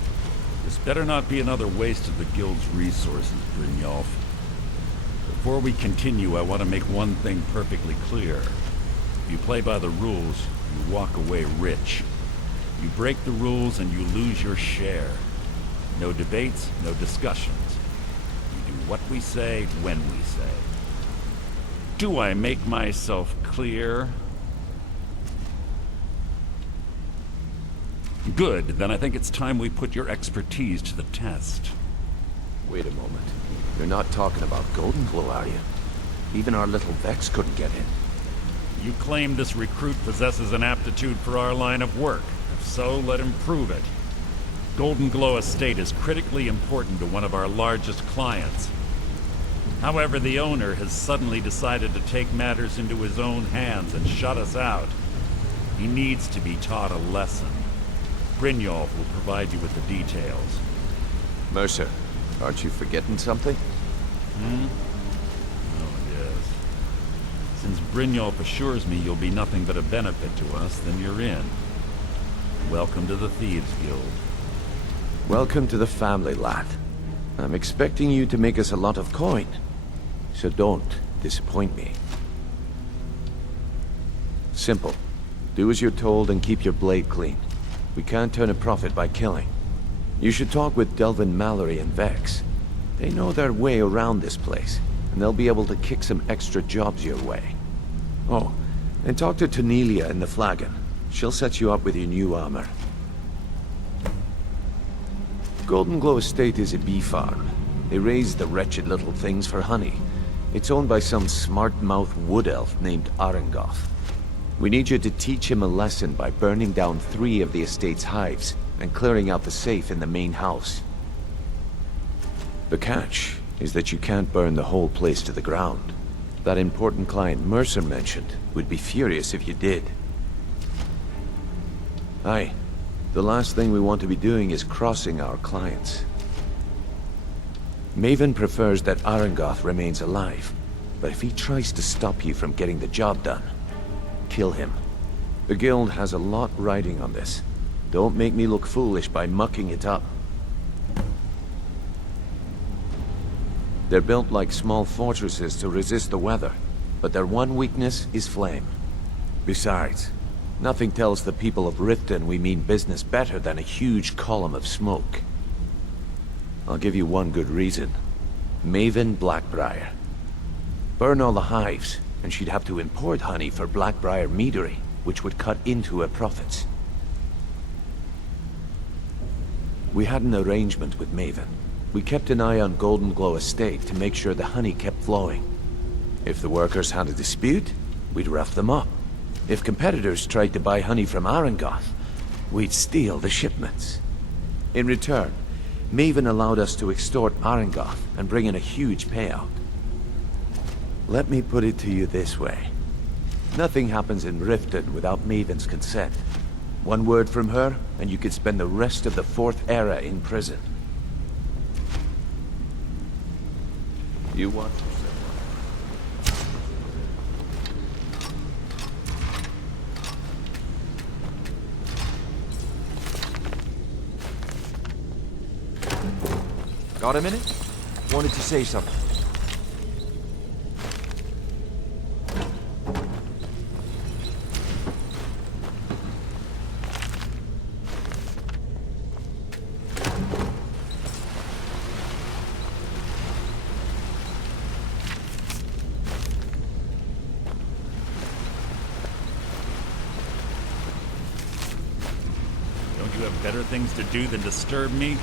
This better not be another waste of the guild's resources, Brynjolf. Before we continue, I want to make one thing perfectly clear. If you play by the rules, you walk away rich. You break the rules and you lose your share. No debates, no discussions. You do what we say, when we say. Do I make myself clear? Good, then I think it's time we put your expertise to the test. Wait a moment. You're not talking about Golden Glow, are you? Even our little Vex couldn't get in. You claim this recruit possesses an aptitude for our line of work. If so, let him prove it. Golden Glow Estate is critically important to one of our largest clients. However, the owner has suddenly decided to take matters into his own hands and shut us out. He needs to be taught a lesson. Brynjolf will provide you with the details. Mercer, aren't you forgetting something? Oh, yes. Since Brynjolf assures me you'll be nothing but a benefit to us, then you're in. Welcome to the Thieves Guild. Welcome to the family, lad. I'm expecting you to make us a lot of coin, so don't disappoint me. Simple. Do as you're told and keep your blade clean. We can't turn a profit by killing. You should talk with Delvin Mallory and Vex. They know their way around this place, and they'll be able to kick some extra jobs your way. Oh, and talk to Tanelia in the Flagon. She'll set you up with your new armor. Golden Glow Estate is a bee farm. They raise the wretched little things for honey. It's owned by some smart-mouthed wood elf named Arengoth. We need you to teach him a lesson by burning down 3 of the estate's hives and clearing out the safe in the main house. The catch is that you can't burn the whole place to the ground. That important client Mercer mentioned would be furious if you did. Aye. The last thing we want to be doing is crossing our clients. Maven prefers that Arengoth remains alive, but if he tries to stop you from getting the job done, kill him. The guild has a lot riding on this. Don't make me look foolish by mucking it up. They're built like small fortresses to resist the weather, but their one weakness is flame. Besides, nothing tells the people of Riften we mean business better than a huge column of smoke. I'll give you one good reason. Maven Blackbriar. Burn all the hives, and she'd have to import honey for Blackbriar meadery, which would cut into her profits. We had an arrangement with Maven. We kept an eye on Golden Glow Estate to make sure the honey kept flowing. If the workers had a dispute, we'd rough them up. If competitors tried to buy honey from Arengoth, we'd steal the shipments. In return, Maven allowed us to extort Arengoth and bring in a huge payout. Let me put it to you this way. Nothing happens in Riften without Maven's consent. One word from her, and you could spend the rest of the 4th era in prison. You want... Got a minute? Wanted to say something. Don't you have better things to do than disturb me?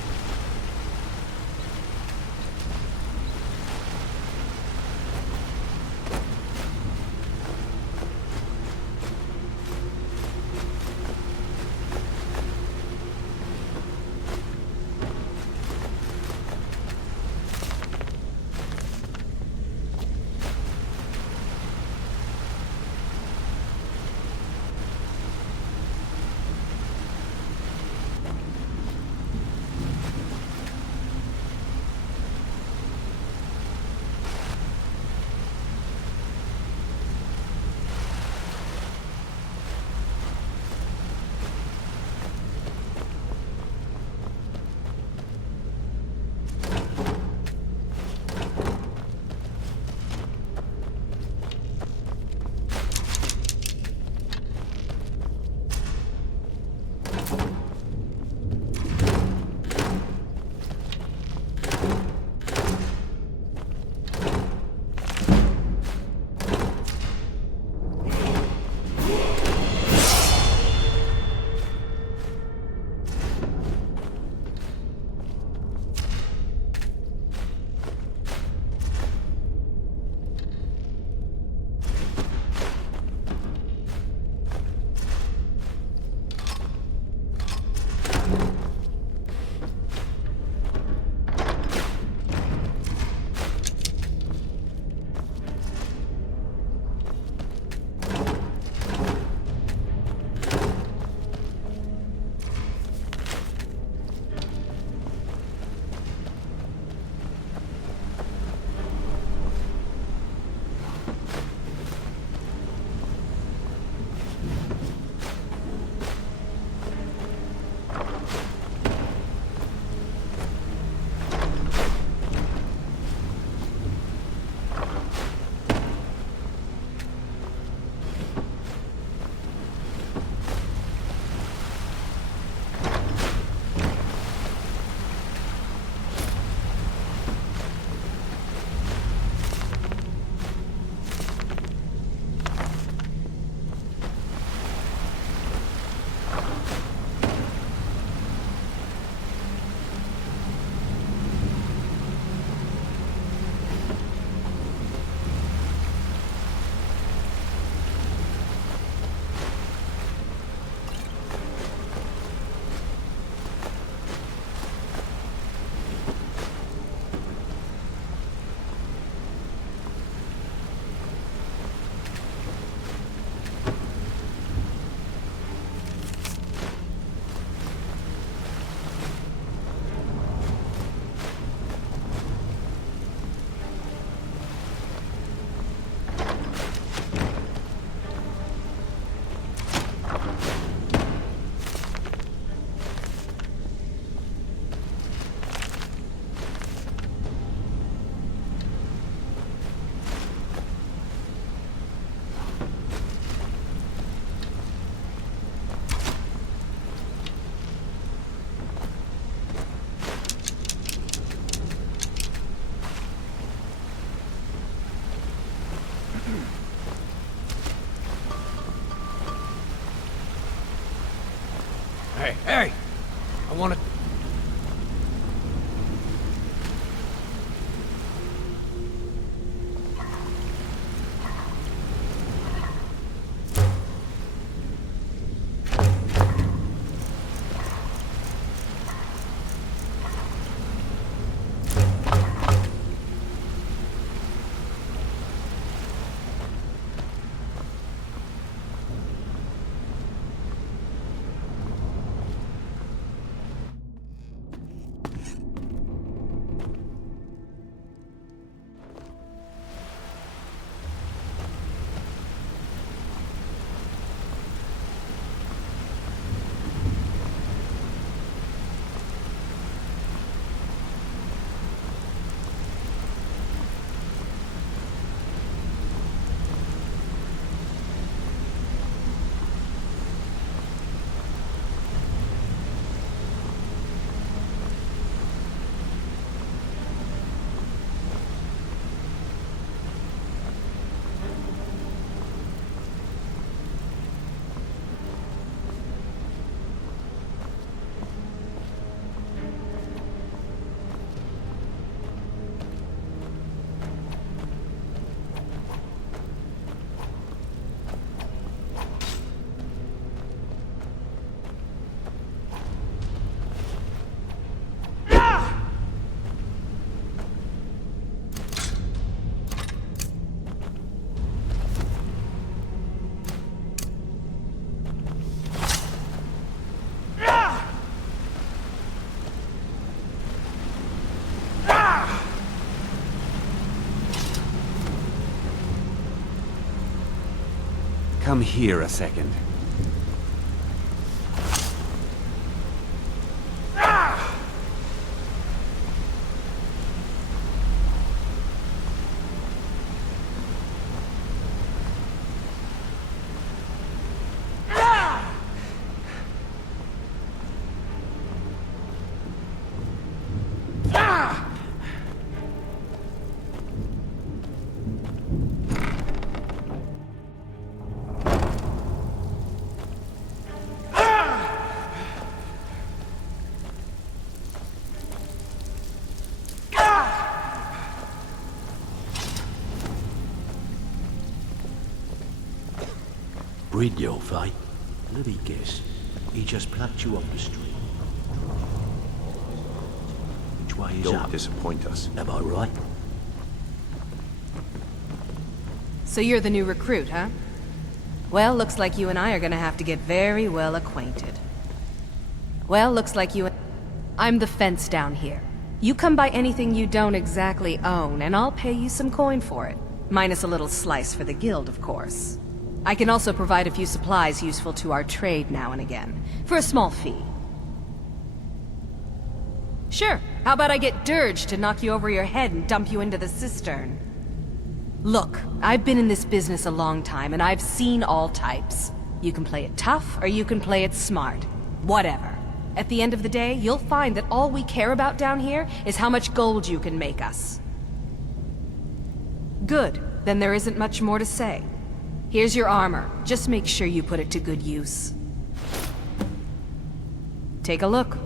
Hey! I want to... Come here a second. Brynjolf, fight. Let me guess. He just plucked you off the street. Which way is Don't up? disappoint us. Am I right? So you're the new recruit, huh? Well, looks like you and I are gonna have to get very well acquainted. Well, looks like you and... I'm the fence down here. You come by anything you don't exactly own, and I'll pay you some coin for it. Minus a little slice for the guild, of course. I can also provide a few supplies useful to our trade now and again, for a small fee. Sure, how about I get Dirge to knock you over your head and dump you into the cistern? Look, I've been in this business a long time, and I've seen all types. You can play it tough, or you can play it smart. Whatever. At the end of the day, you'll find that all we care about down here is how much gold you can make us. Good, then there isn't much more to say. Here's your armor. Just make sure you put it to good use. Take a look.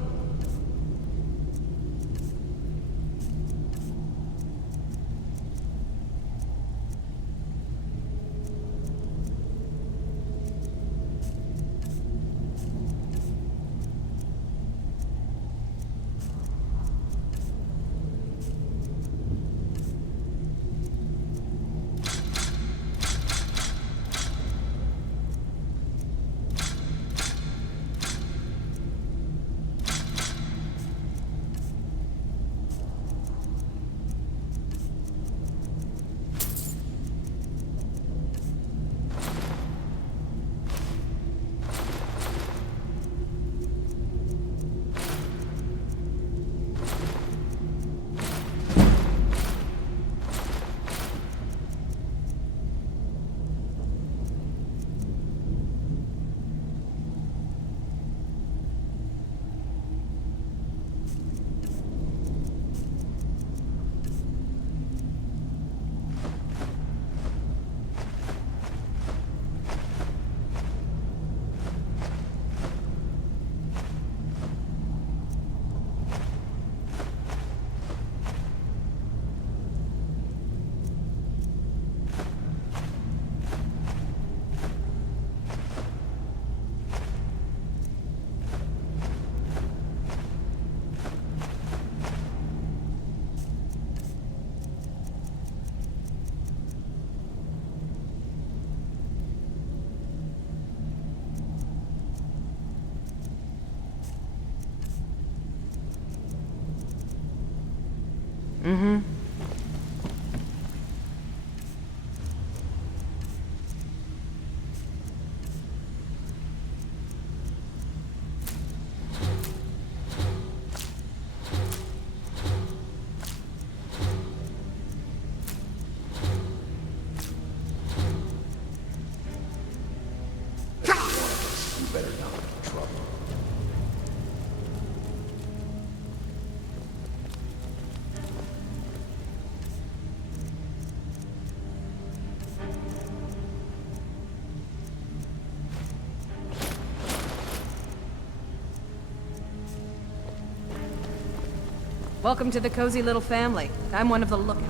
Mm-hmm. You better not be in trouble. Welcome to the cozy little family. I'm one of the lookouts.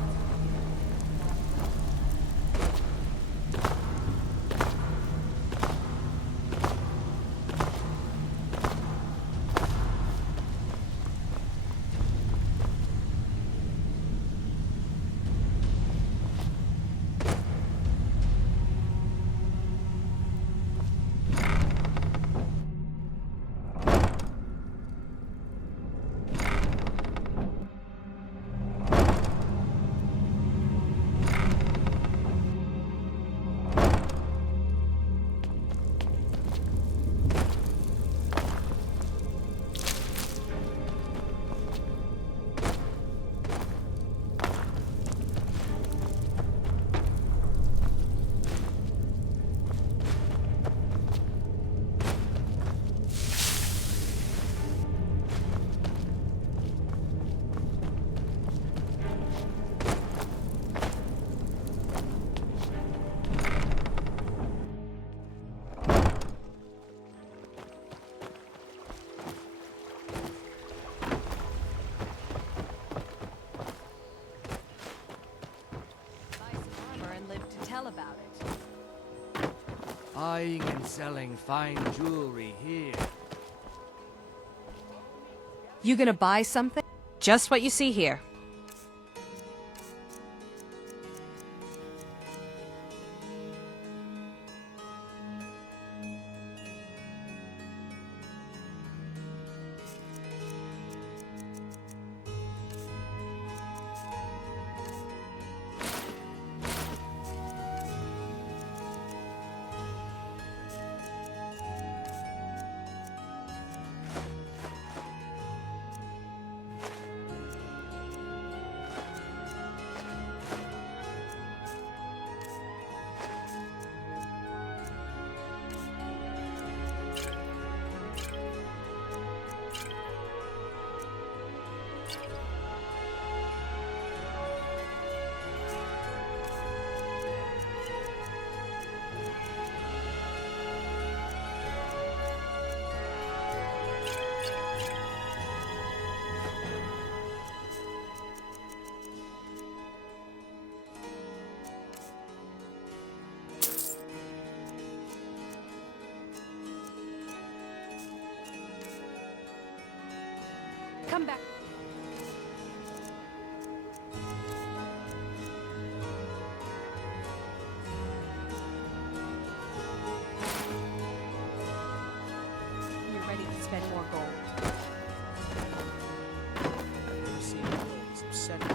About it. Buying and selling fine jewelry here. You gonna buy something? Just what you see here. Come back. You're ready to spend more gold. I've never seen wolves upsetting me.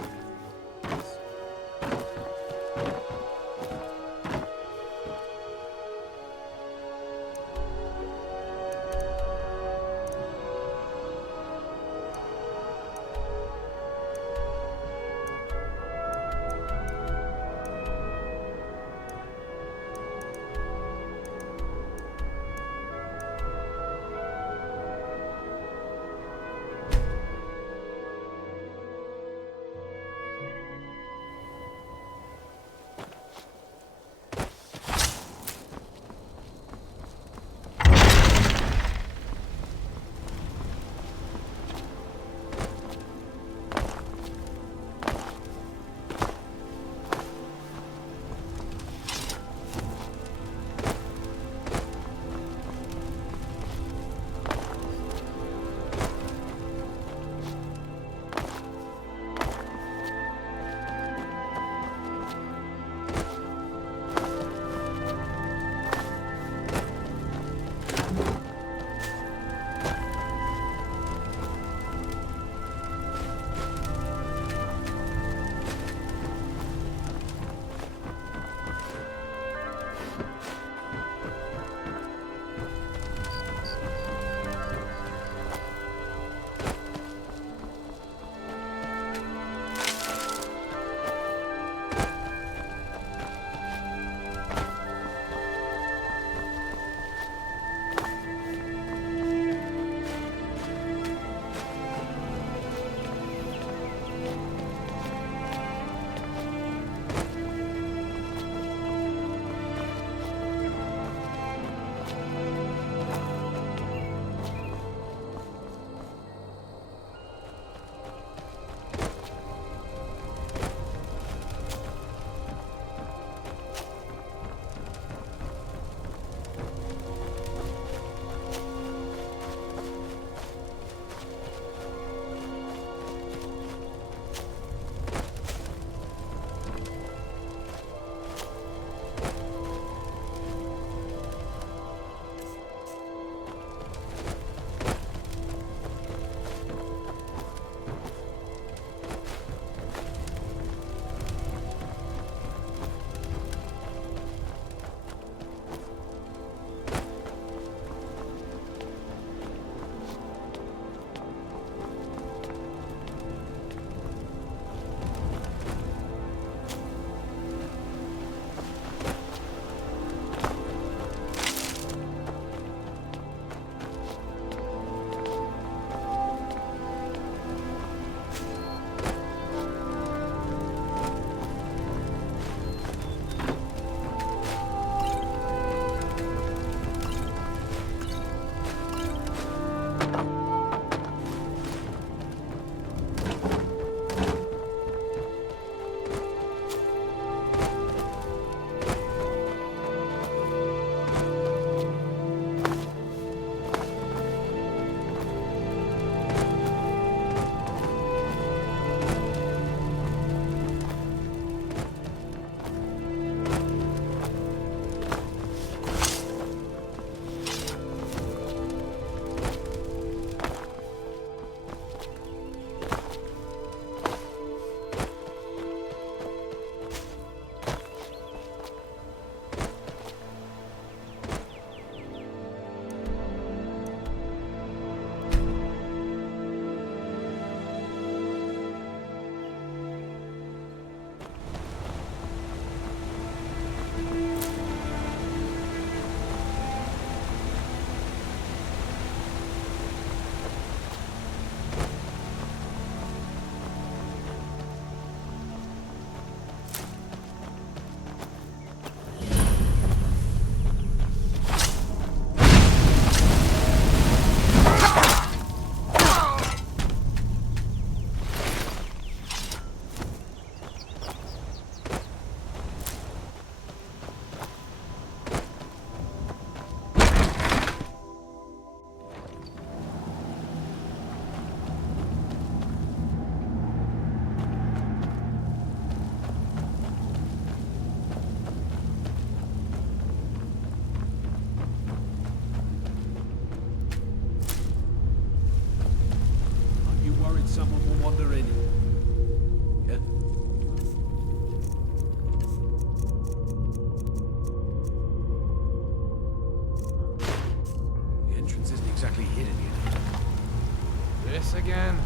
this again?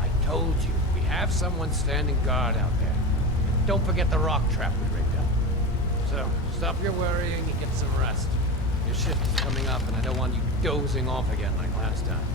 I told you, we have someone standing guard out there. Don't forget the rock trap we rigged up. So, stop your worrying and get some rest. Your shift is coming up and I don't want you dozing off again like last time.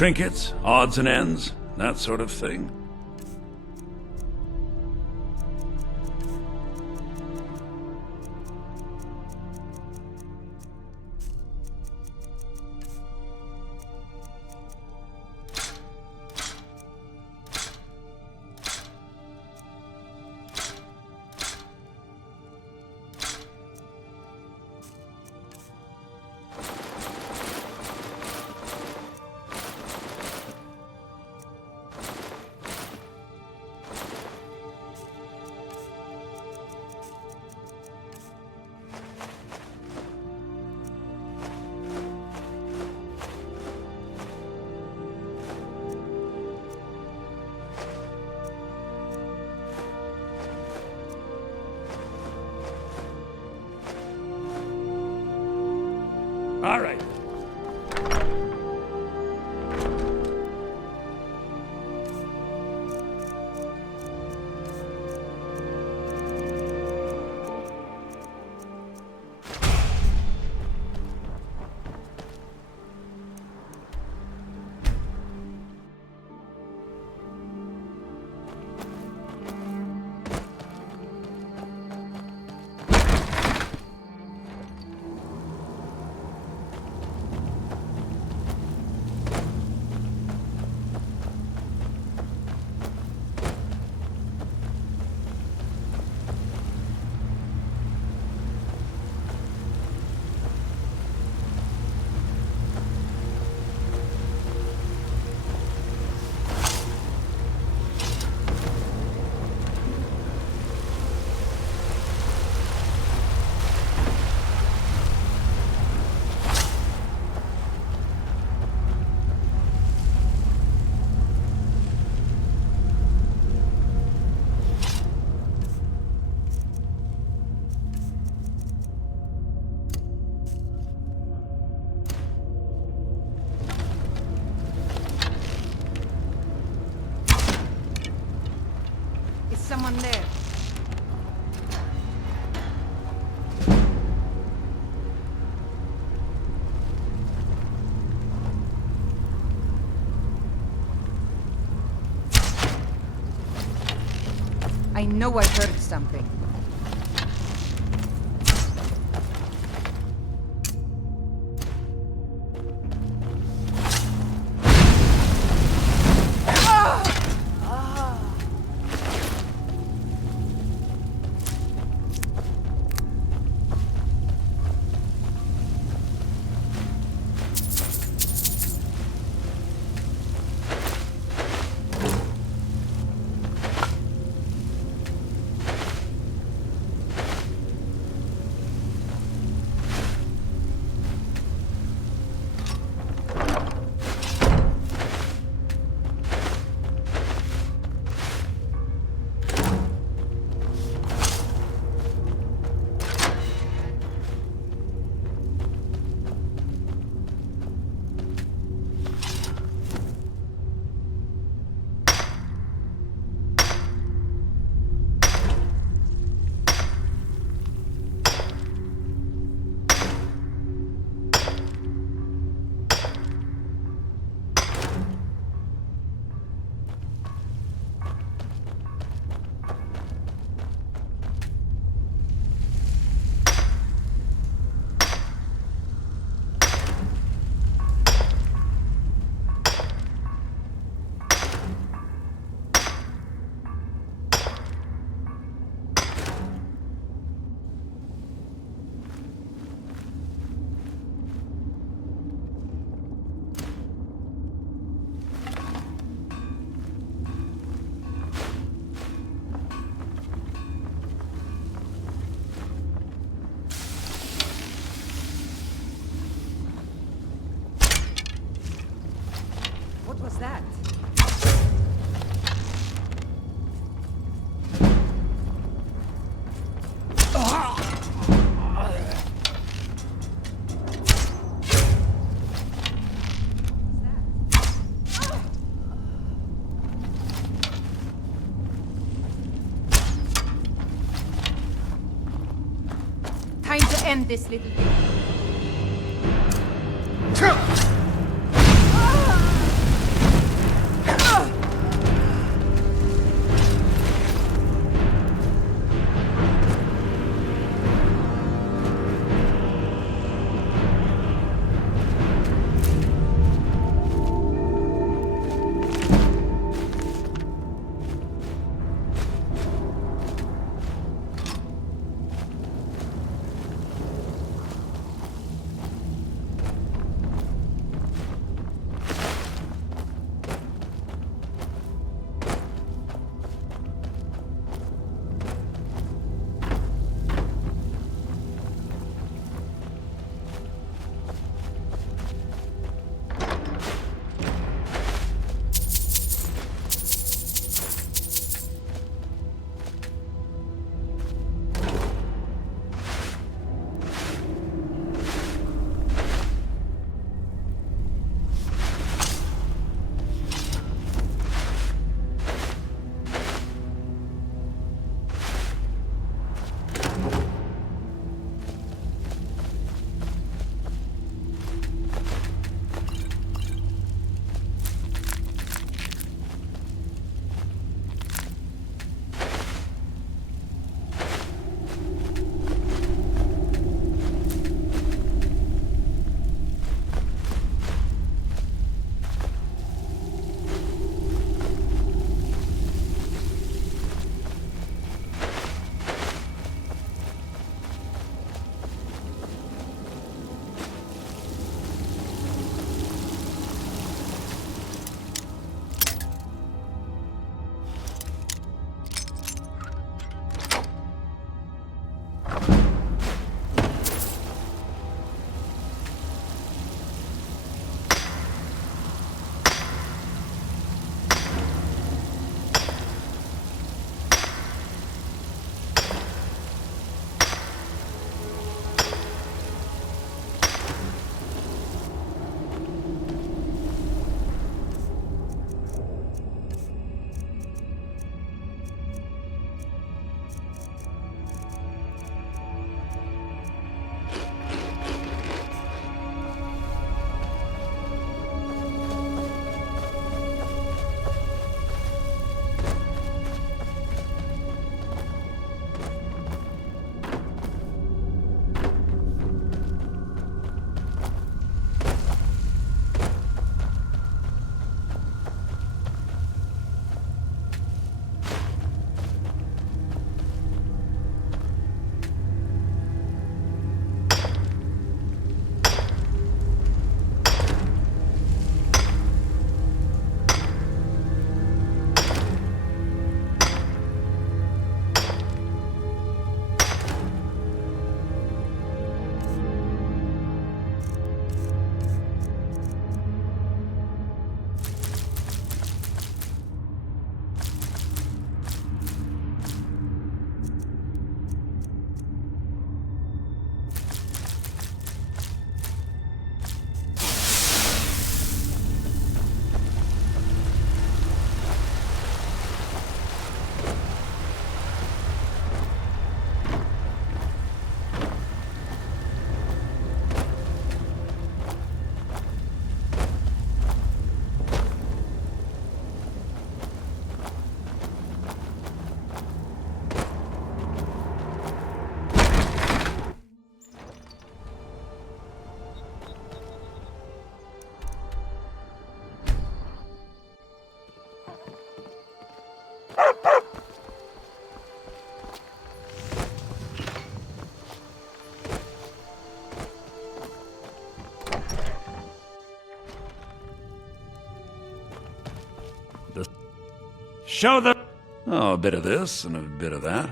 Trinkets, odds and ends, that sort of thing. All right. someone there. I know I heard something. What was that? Time to end this little thing. Show them. Oh, a bit of this and a bit of that.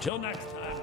Till next time.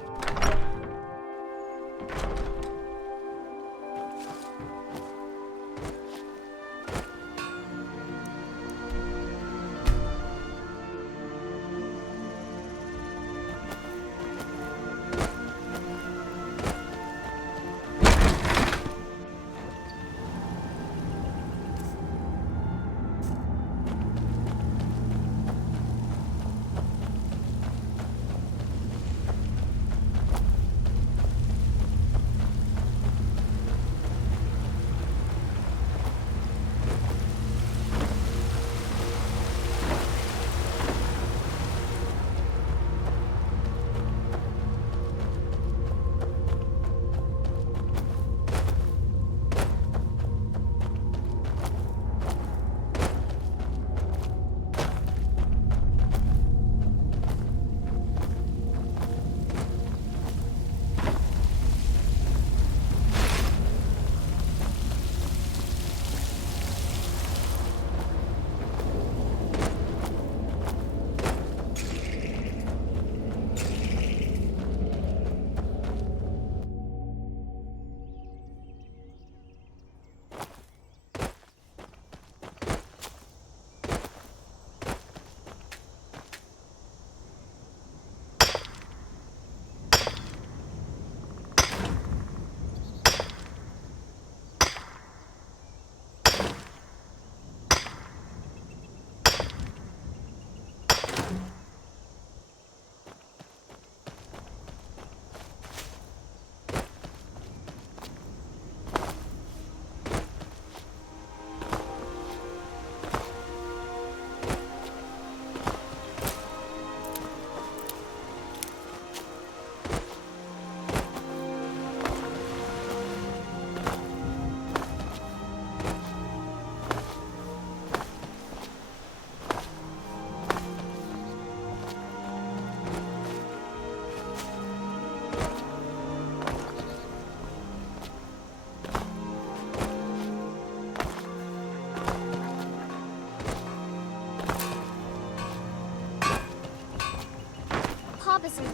Hobbiton.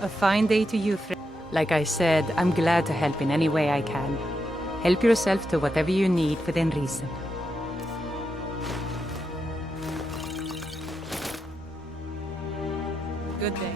A fine day to you, friend. Like I said, I'm glad to help in any way I can. Help yourself to whatever you need within reason. Good day.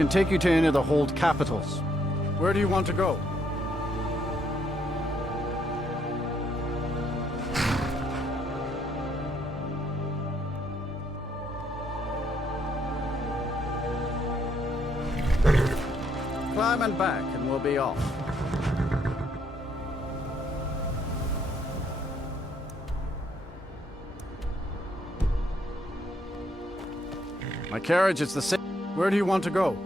can take you to any of the hold capitals. Where do you want to go? Climb and back, and we'll be off. My carriage is the same. Where do you want to go?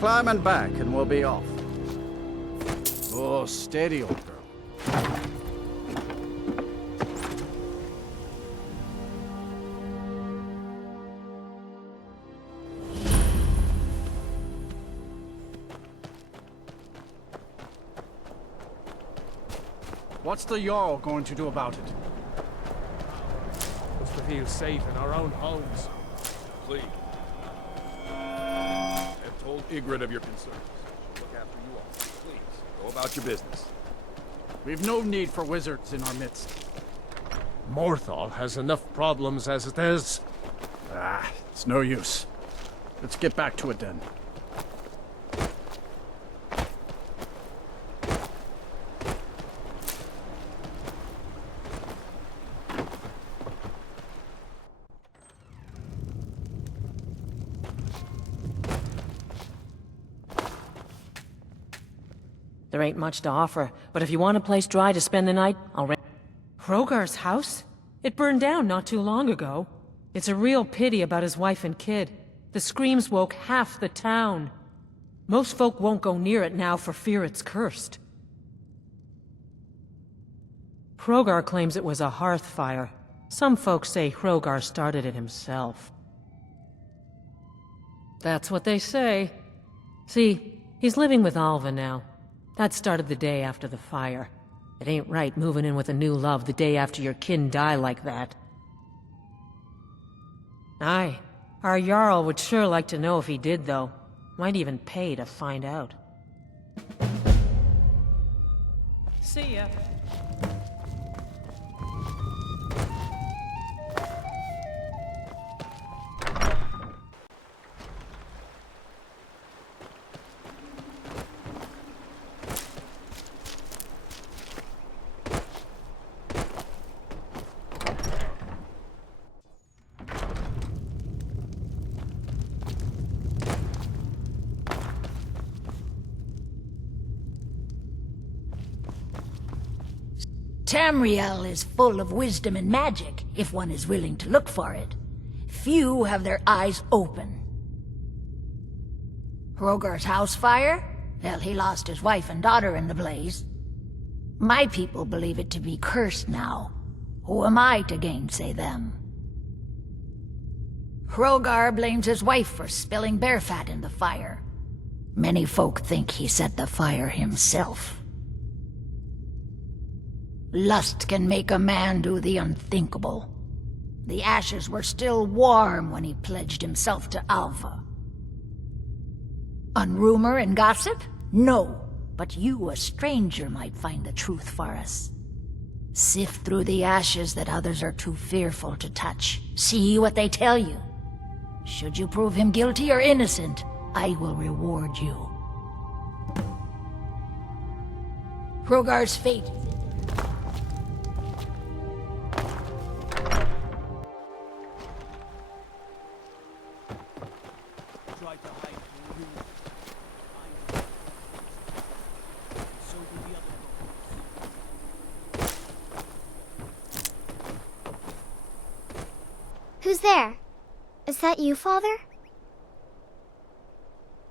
Climb and back, and we'll be off. Oh, steady, old girl. What's the Jarl going to do about it? Us to feel safe in our own homes. Please. I've told Ygritte of your concerns. She'll look after you all. Please, go about your business. We've no need for wizards in our midst. Morthal has enough problems as it is. It's no use. Let's get back to it then. There ain't much to offer, but if you want a place dry to spend the night, I'll rent. Hrogar's house? It burned down not too long ago. It's a real pity about his wife and kid. The screams woke half the town. Most folk won't go near it now for fear it's cursed. Hrogar claims it was a hearth fire. Some folks say Hrogar started it himself. That's what they say. See, he's living with Alva now. That started the day after the fire. It ain't right moving in with a new love the day after your kin die like that. Aye, our Jarl would sure like to know if he did, though. Might even pay to find out. See ya. Tamriel is full of wisdom and magic, if one is willing to look for it. Few have their eyes open. Hrogar's house fire? Well, he lost his wife and daughter in the blaze. My people believe it to be cursed now. Who am I to gainsay them? Hrogar blames his wife for spilling bear fat in the fire. Many folk think he set the fire himself. Lust can make a man do the unthinkable. The ashes were still warm when he pledged himself to Alva. On rumor and gossip? No, but you, a stranger, might find the truth for us. Sift through the ashes that others are too fearful to touch. See what they tell you. Should you prove him guilty or innocent, I will reward you. Hrogar's fate. Who's there? Is that you, Father?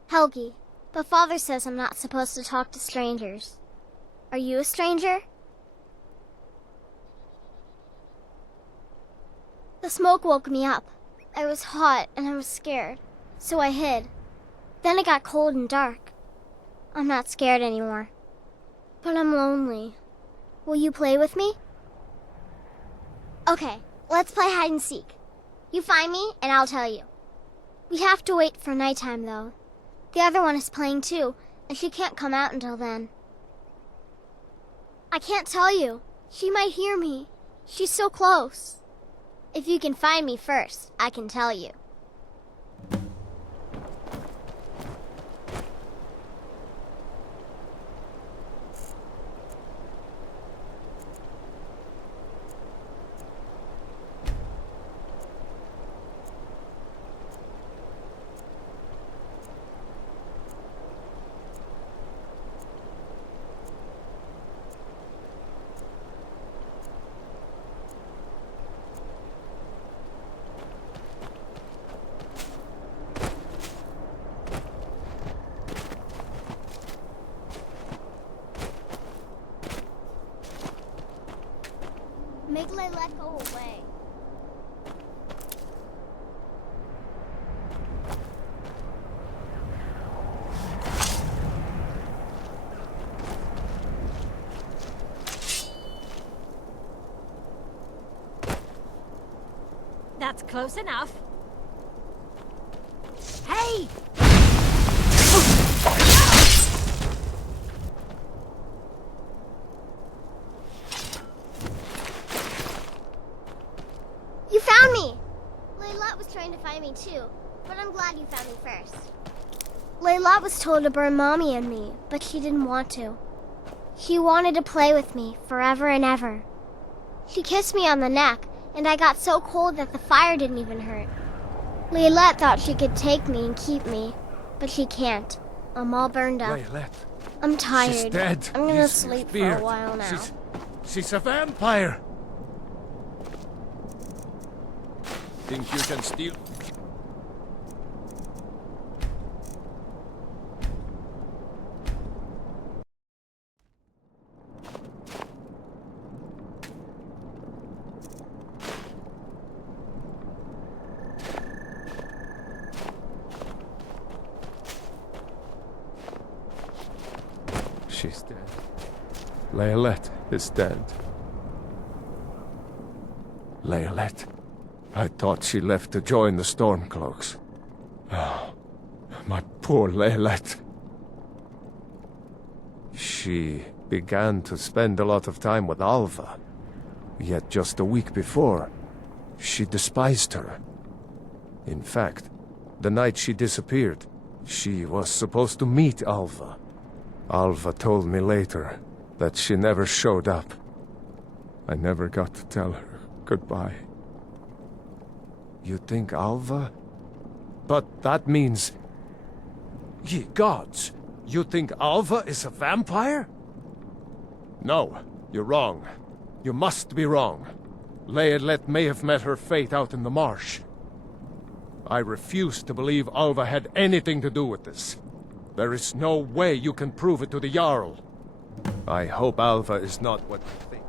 Helgi, but Father says I'm not supposed to talk to strangers. Are you a stranger? The smoke woke me up. I was hot and I was scared, so I hid. Then it got cold and dark. I'm not scared anymore, but I'm lonely. Will you play with me? Okay, let's play hide and seek. You find me, and I'll tell you. We have to wait for nighttime, though. The other one is playing too, and she can't come out until then. I can't tell you. She might hear me. She's so close. If you can find me first, I can tell you. Megley let go away. That's close enough. Hey! You found me! Layla was trying to find me too, but I'm glad you found me first. Layla was told to burn Mommy and me, but she didn't want to. She wanted to play with me forever and ever. She kissed me on the neck, and I got so cold that the fire didn't even hurt. Layla thought she could take me and keep me, but she can't. I'm all burned up. Layla. I'm tired. She's dead. I'm gonna Use sleep for beard. a while now. She's a vampire. Think you can steal? She's dead. Layla is dead. Layla. I thought she left to join the Stormcloaks. Oh, my poor Layla. She began to spend a lot of time with Alva. Yet just a week before, she despised her. In fact, the night she disappeared, she was supposed to meet Alva. Alva told me later that she never showed up. I never got to tell her goodbye. You think Alva? But that means... Ye gods! You think Alva is a vampire? No, you're wrong. You must be wrong. Layla may have met her fate out in the marsh. I refuse to believe Alva had anything to do with this. There is no way you can prove it to the Jarl. I hope Alva is not what you think.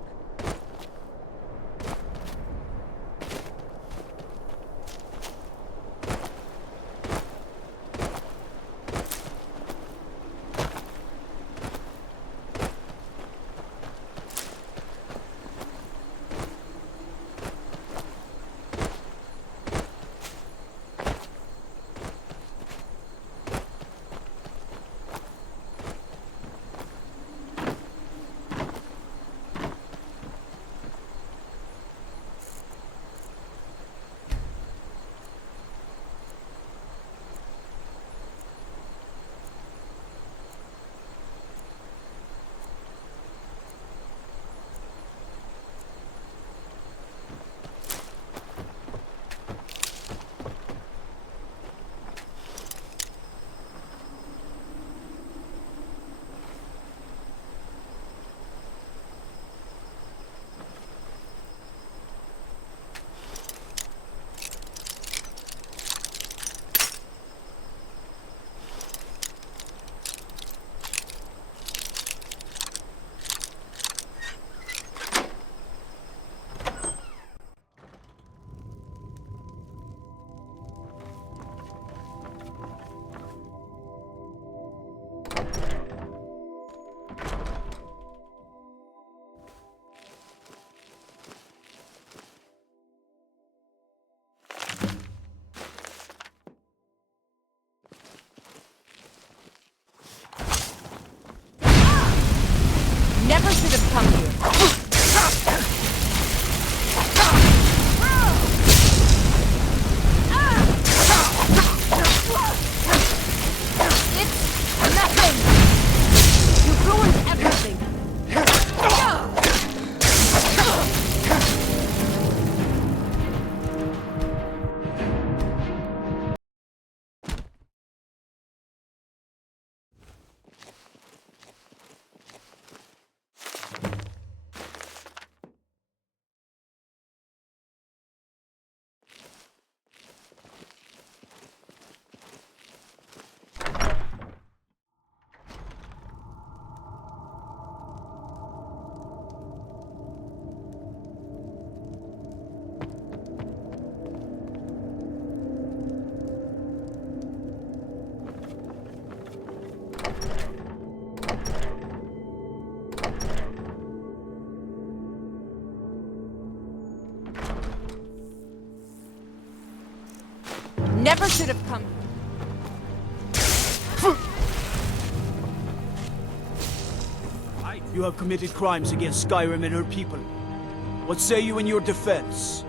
Never should have come here. It's nothing. You ruined everything. Never should have come. You have committed crimes against Skyrim and her people. What say you in your defense?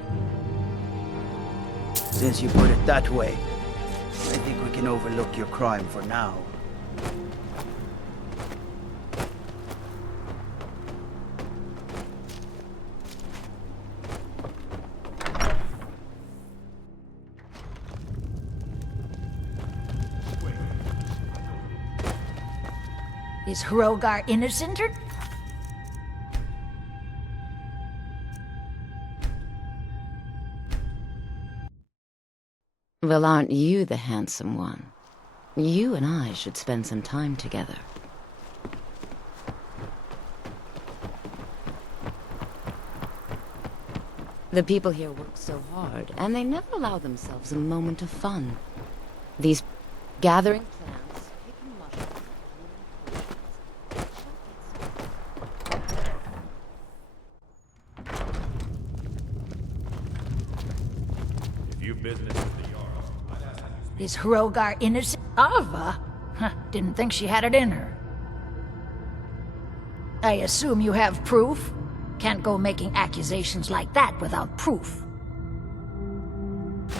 Since you put it that way, I think we can overlook your crime for now. Is Hrogar innocent or... Well, aren't you the handsome one? You and I should spend some time together. The people here work so hard, and they never allow themselves a moment of fun. These gathering plants, picking mushrooms, If you've business with the Jarl, I'd ask that you Is Hrogar innocent? Ava? Didn't think she had it in her. I assume you have proof? Can't go making accusations like that without proof.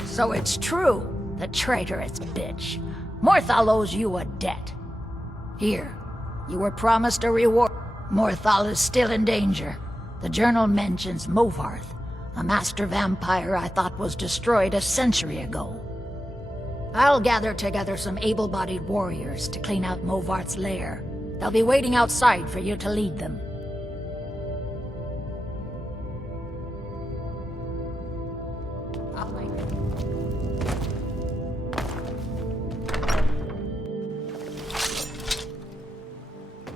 So it's true, the traitorous bitch. Morthal owes you a debt. Here, you were promised a reward. Morthal is still in danger. The journal mentions Movarth, a master vampire I thought was destroyed a century ago. I'll gather together some able-bodied warriors to clean out Movarth's lair. They'll be waiting outside for you to lead them.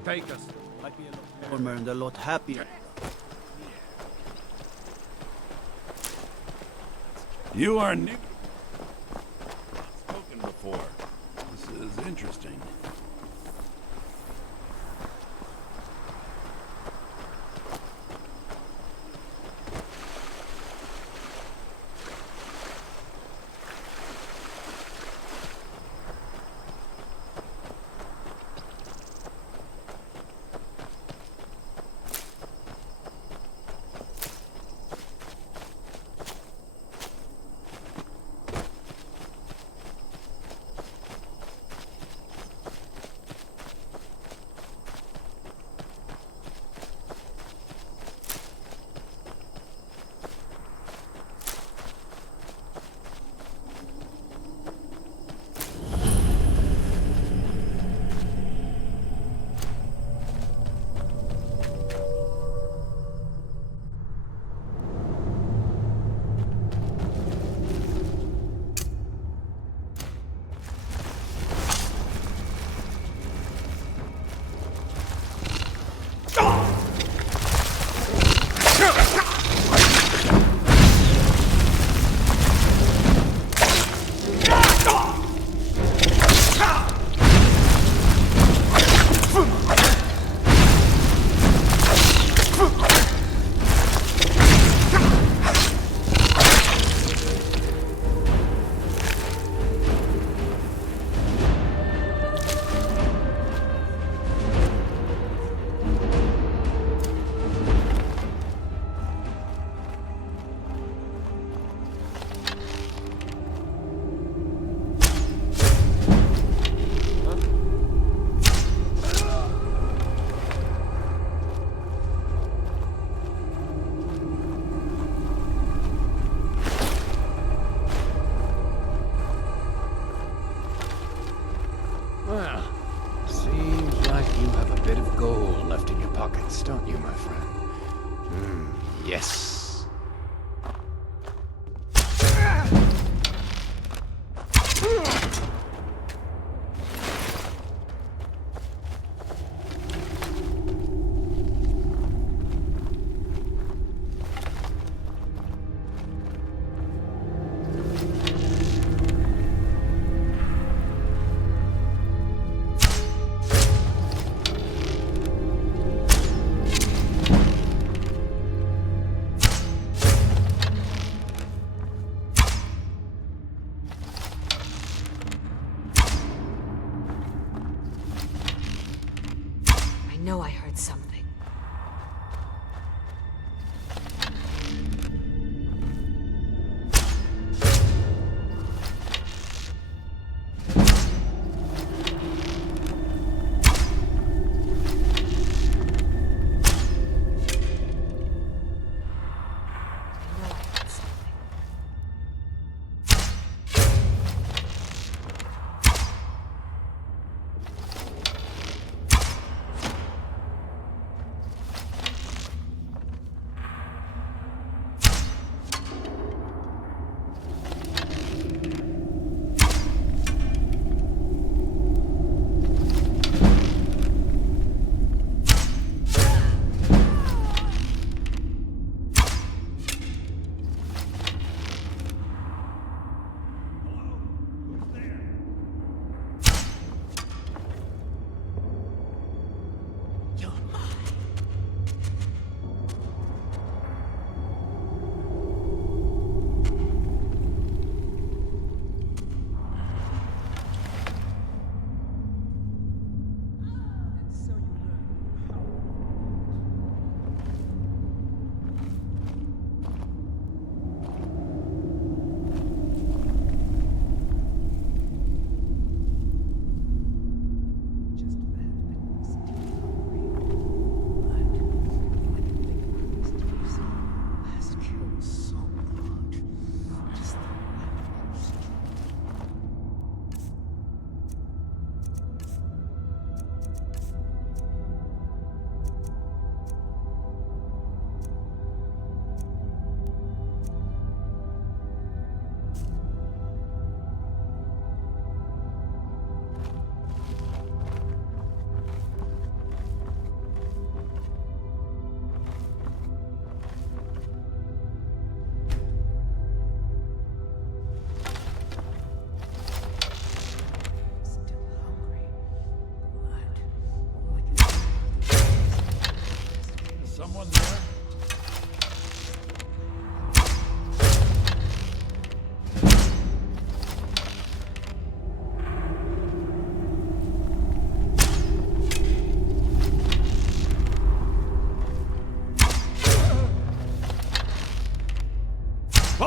Take us. I'd be a lot warmer and a lot happier. You are new. Spoken before. This is interesting. Well, seems like you have a bit of gold left in your pockets, don't you, my friend? Yes. I know I heard something.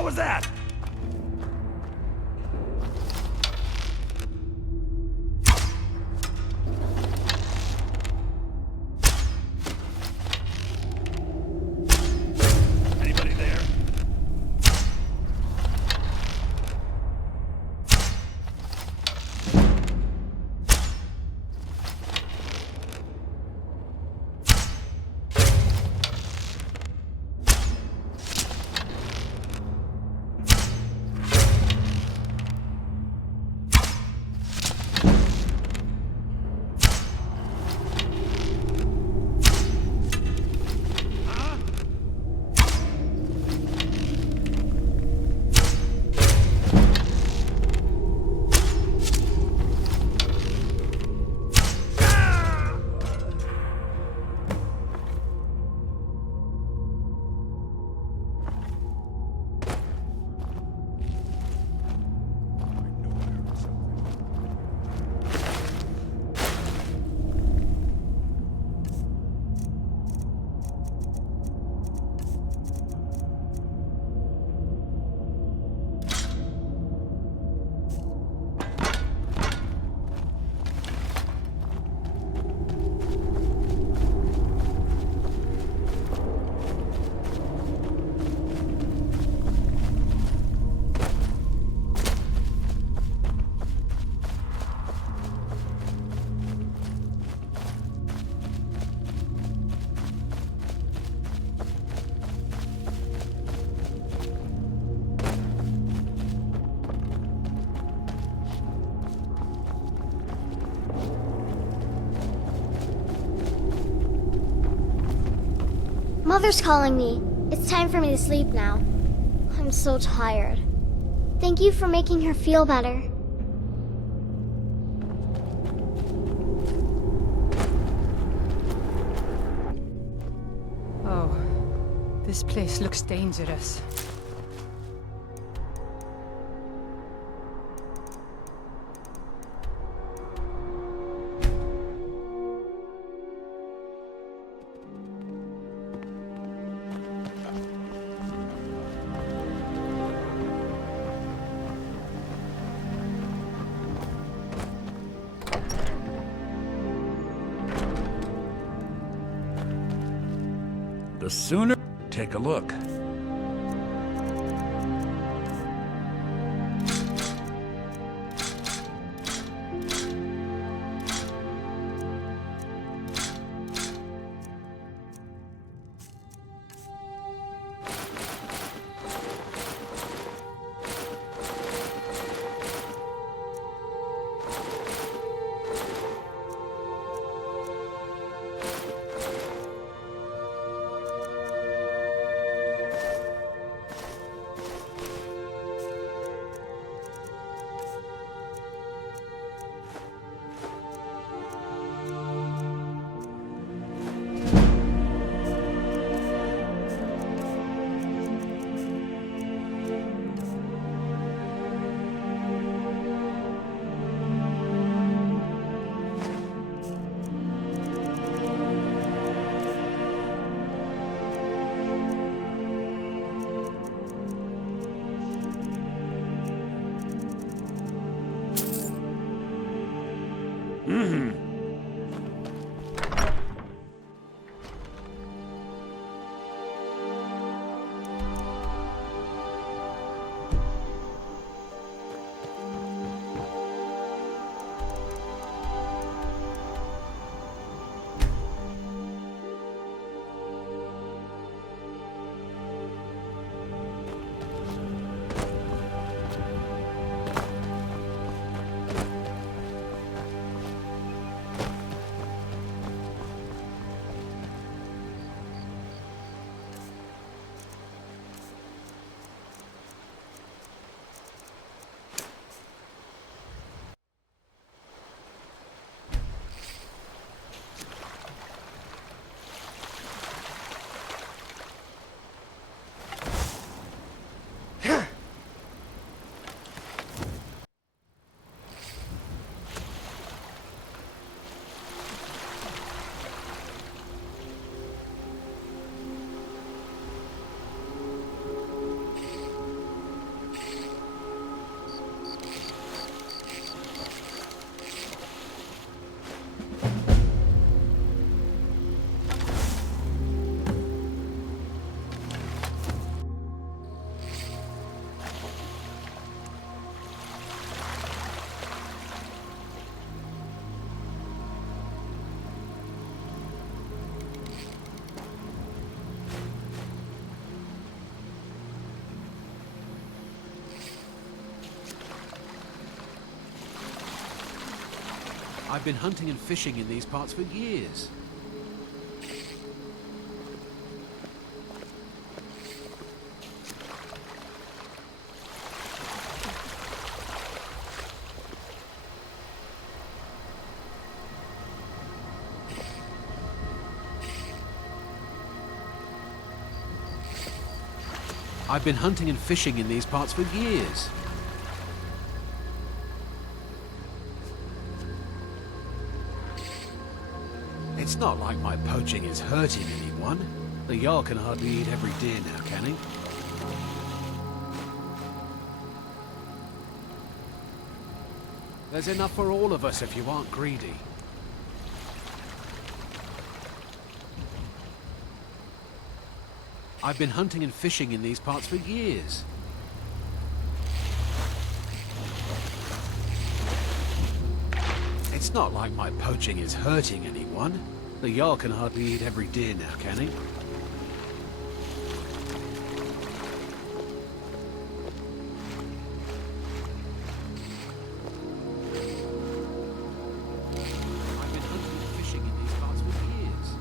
was that? Anybody there? Mother's calling me. It's time for me to sleep now. I'm so tired. Thank you for making her feel better. Oh, this place looks dangerous. The sooner... Take a look. I've been hunting and fishing in these parts for years. I've been hunting and fishing in these parts for years. It's not like my poaching is hurting anyone. The Jarl can hardly eat every deer now, can he? There's enough for all of us if you aren't greedy. I've been hunting and fishing in these parts for years. It's not like my poaching is hurting anyone. The Jarl can hardly eat every deer now, can he? I've been hunting and fishing in these parts for years.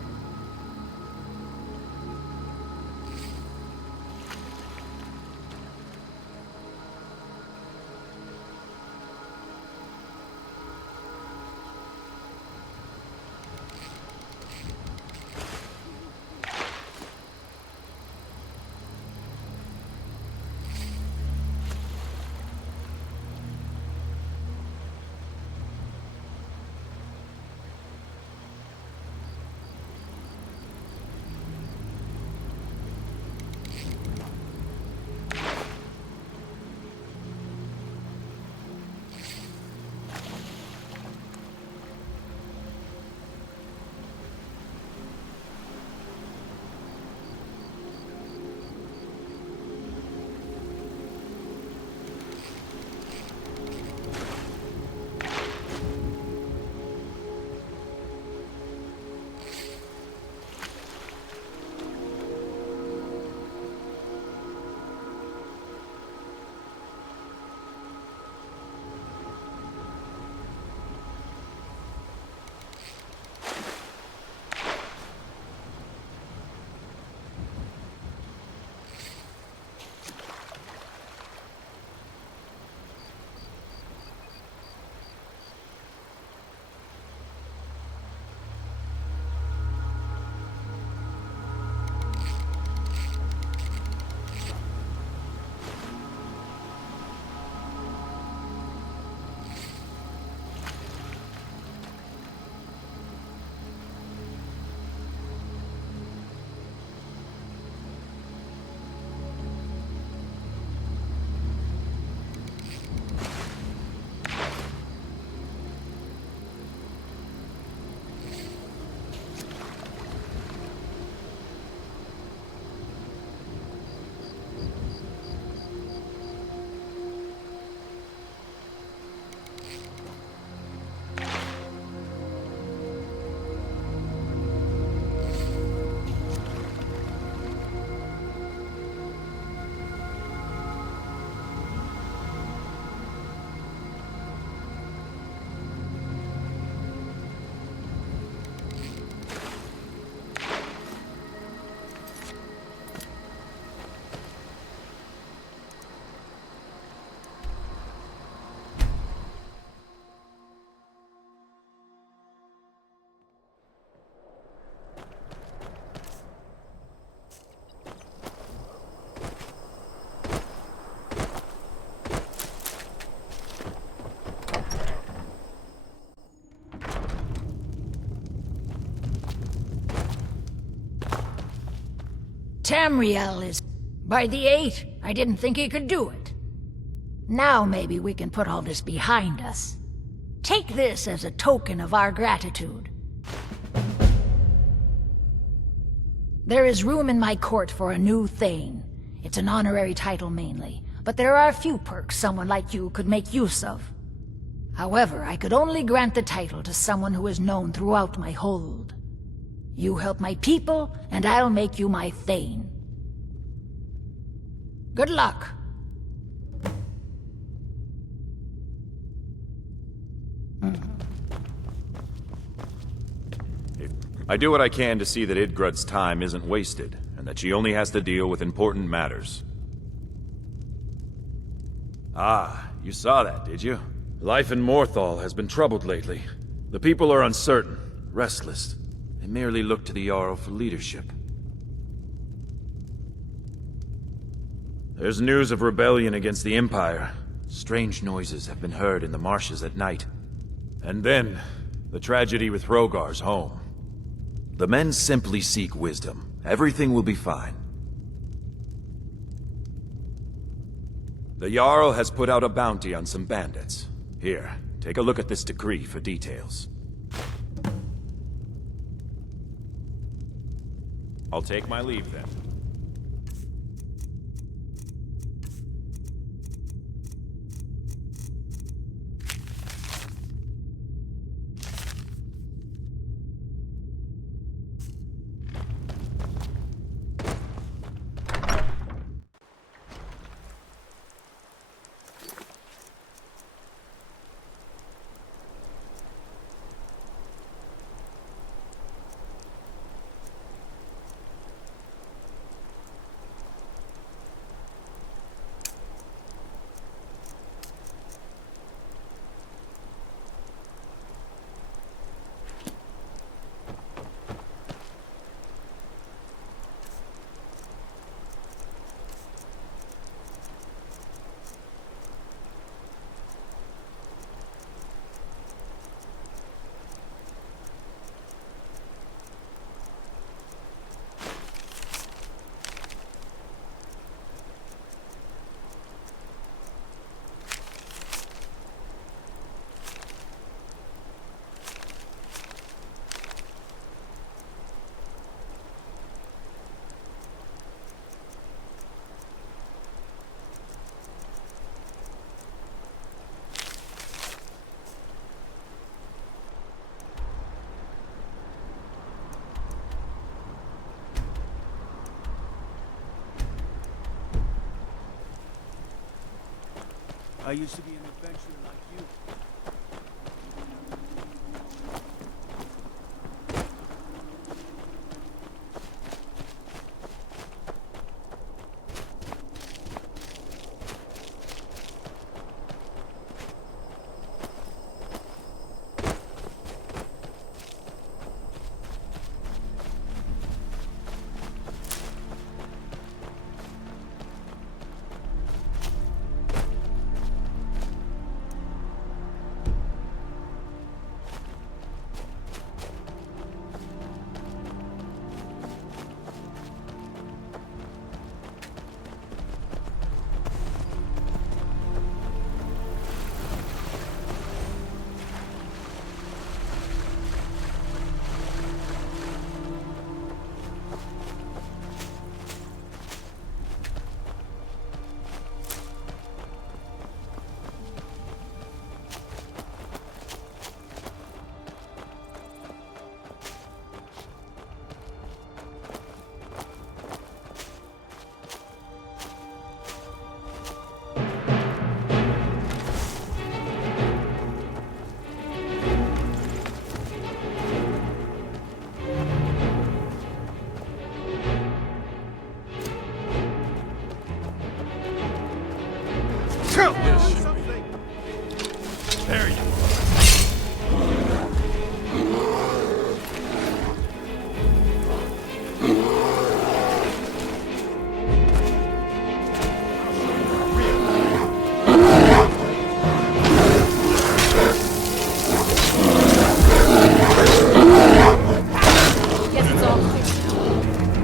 Tamriel is... By the 8, I didn't think he could do it. Now maybe we can put all this behind us. Take this as a token of our gratitude. There is room in my court for a new Thane. It's an honorary title mainly, but there are a few perks someone like you could make use of. However, I could only grant the title to someone who is known throughout my hold. You help my people, and I'll make you my Thane. Good luck. I do what I can to see that Idgrud's time isn't wasted, and that she only has to deal with important matters. Ah, you saw that, did you? Life in Morthal has been troubled lately. The people are uncertain, restless. They merely look to the Jarl for leadership. There's news of rebellion against the Empire. Strange noises have been heard in the marshes at night. And then, the tragedy with Rogar's home. The men simply seek wisdom. Everything will be fine. The Jarl has put out a bounty on some bandits. Here, take a look at this decree for details. I'll take my leave then. I used to be an adventurer like you. There you are.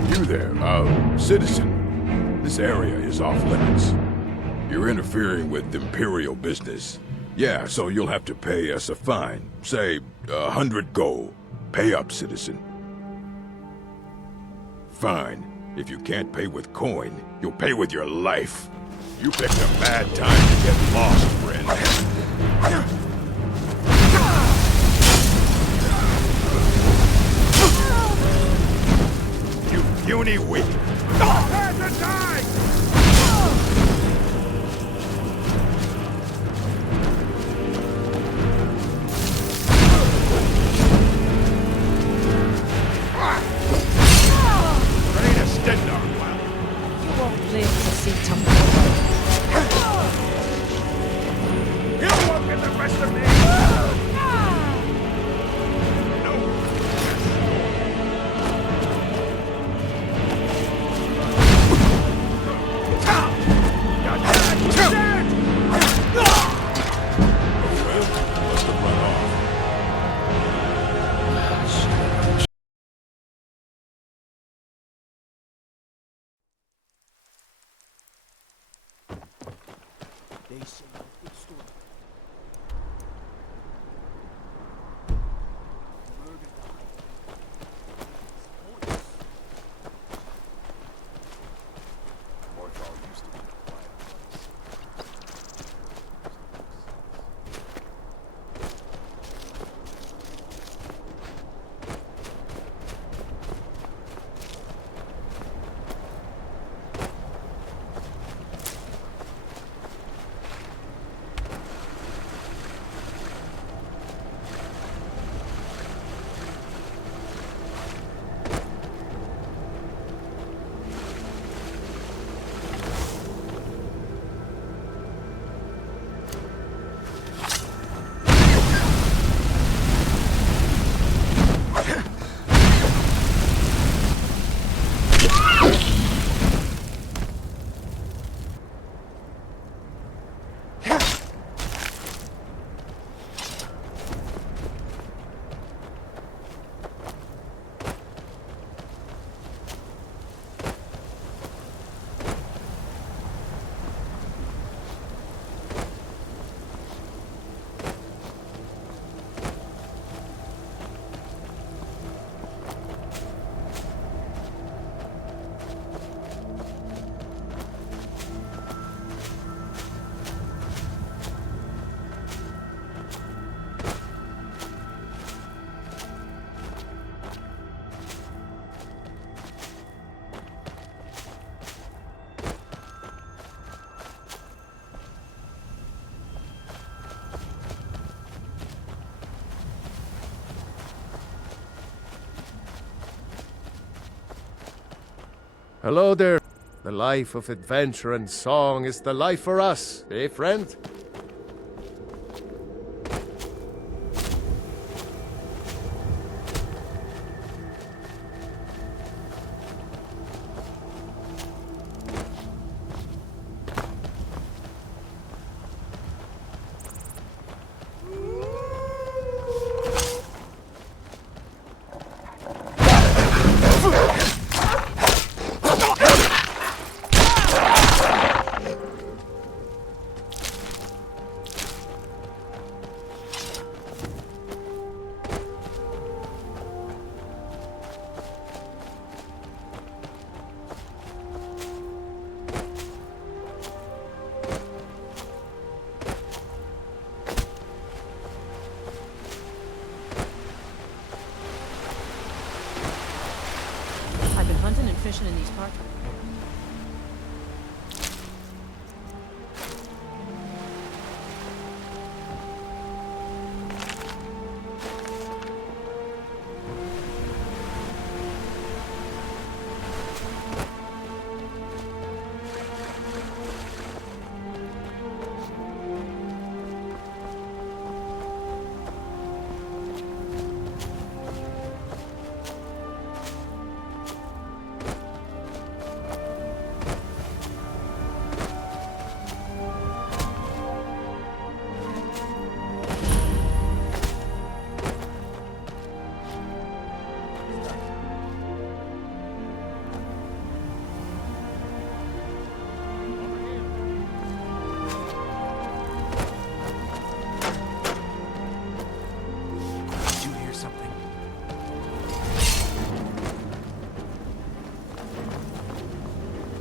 You there, citizen. This area is off limits. You're interfering with Imperial business. Yeah, so you'll have to pay us a fine. Say, 100 gold. Pay up, citizen. Fine. If you can't pay with coin, you'll pay with your life. You picked a bad time to get lost, friend. You puny weak. There's a die! Hello there. The life of adventure and song is the life for us, eh, friend? I've been hunting and fishing in these parts.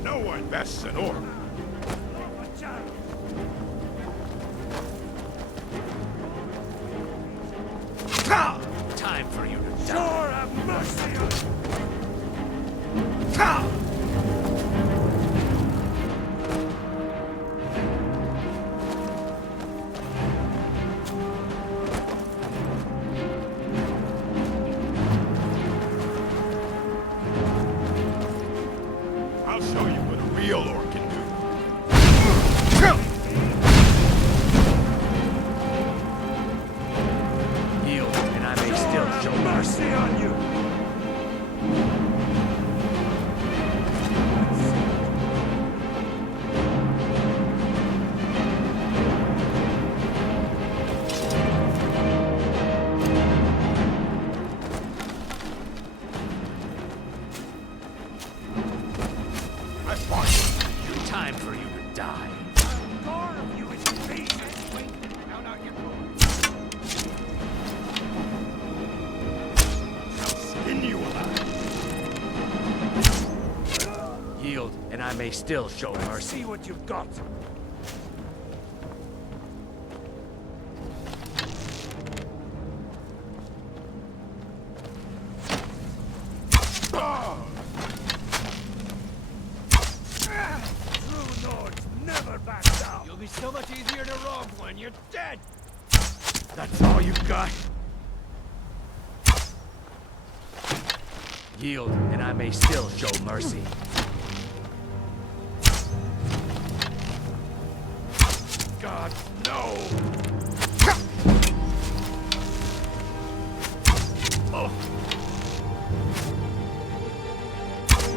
No one bests an orc. Time for you to die. Sure, have mercy on I'll show you what a real orc can do. Yield, and I may still show mercy on you. I fought you. Time for you to die. You in peace anyway. Now you're going. I'll skin you alive. Yield, and I may still show mercy. See what you've got. True Lords never back down. You'll be so much easier to rob when you're dead. That's all you got? Yield, and I may still show mercy. God, no! Oh.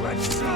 Let's see.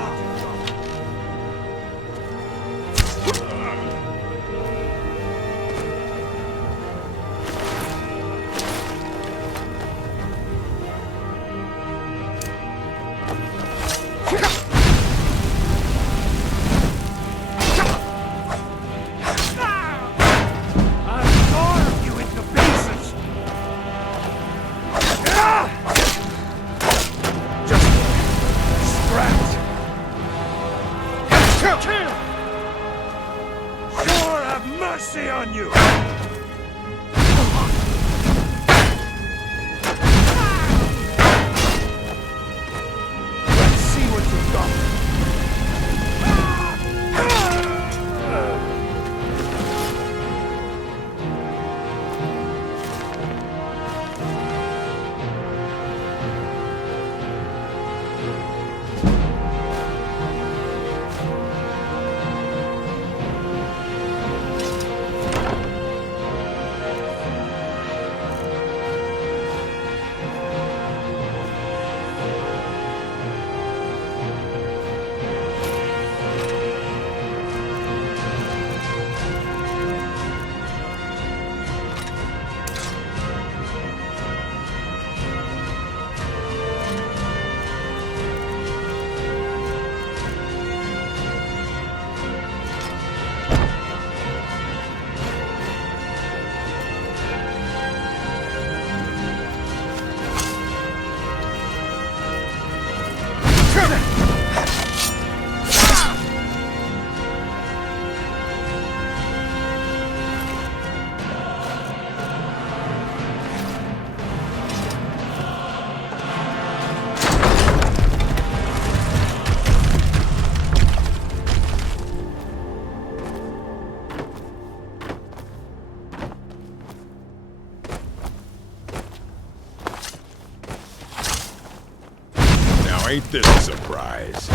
ain't this a surprise?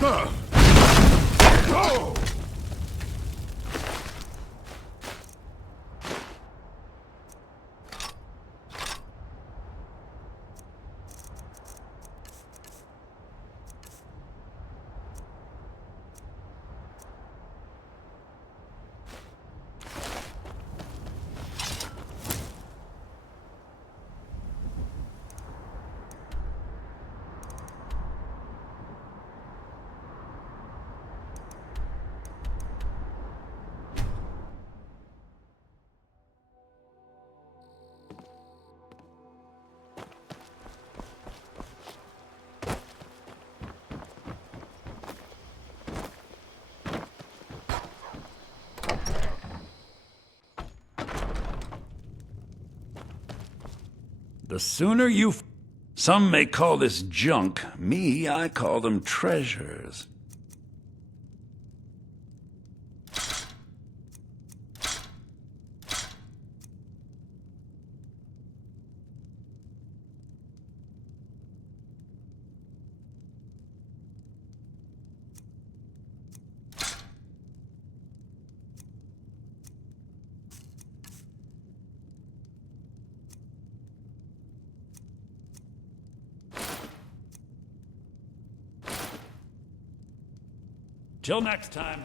Huh. Oh! The sooner you... Some may call this junk. Me, I call them treasures. Till next time.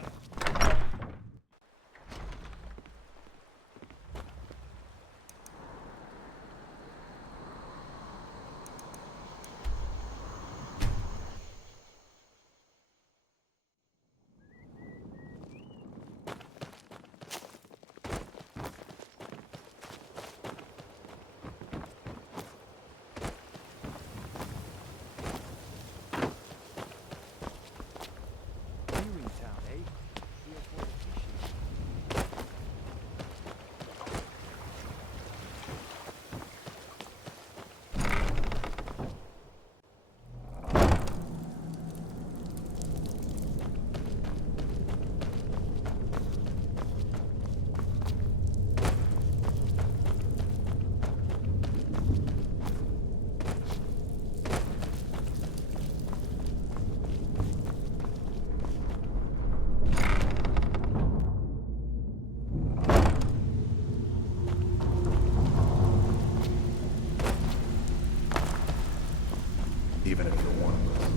Even if you're one of us.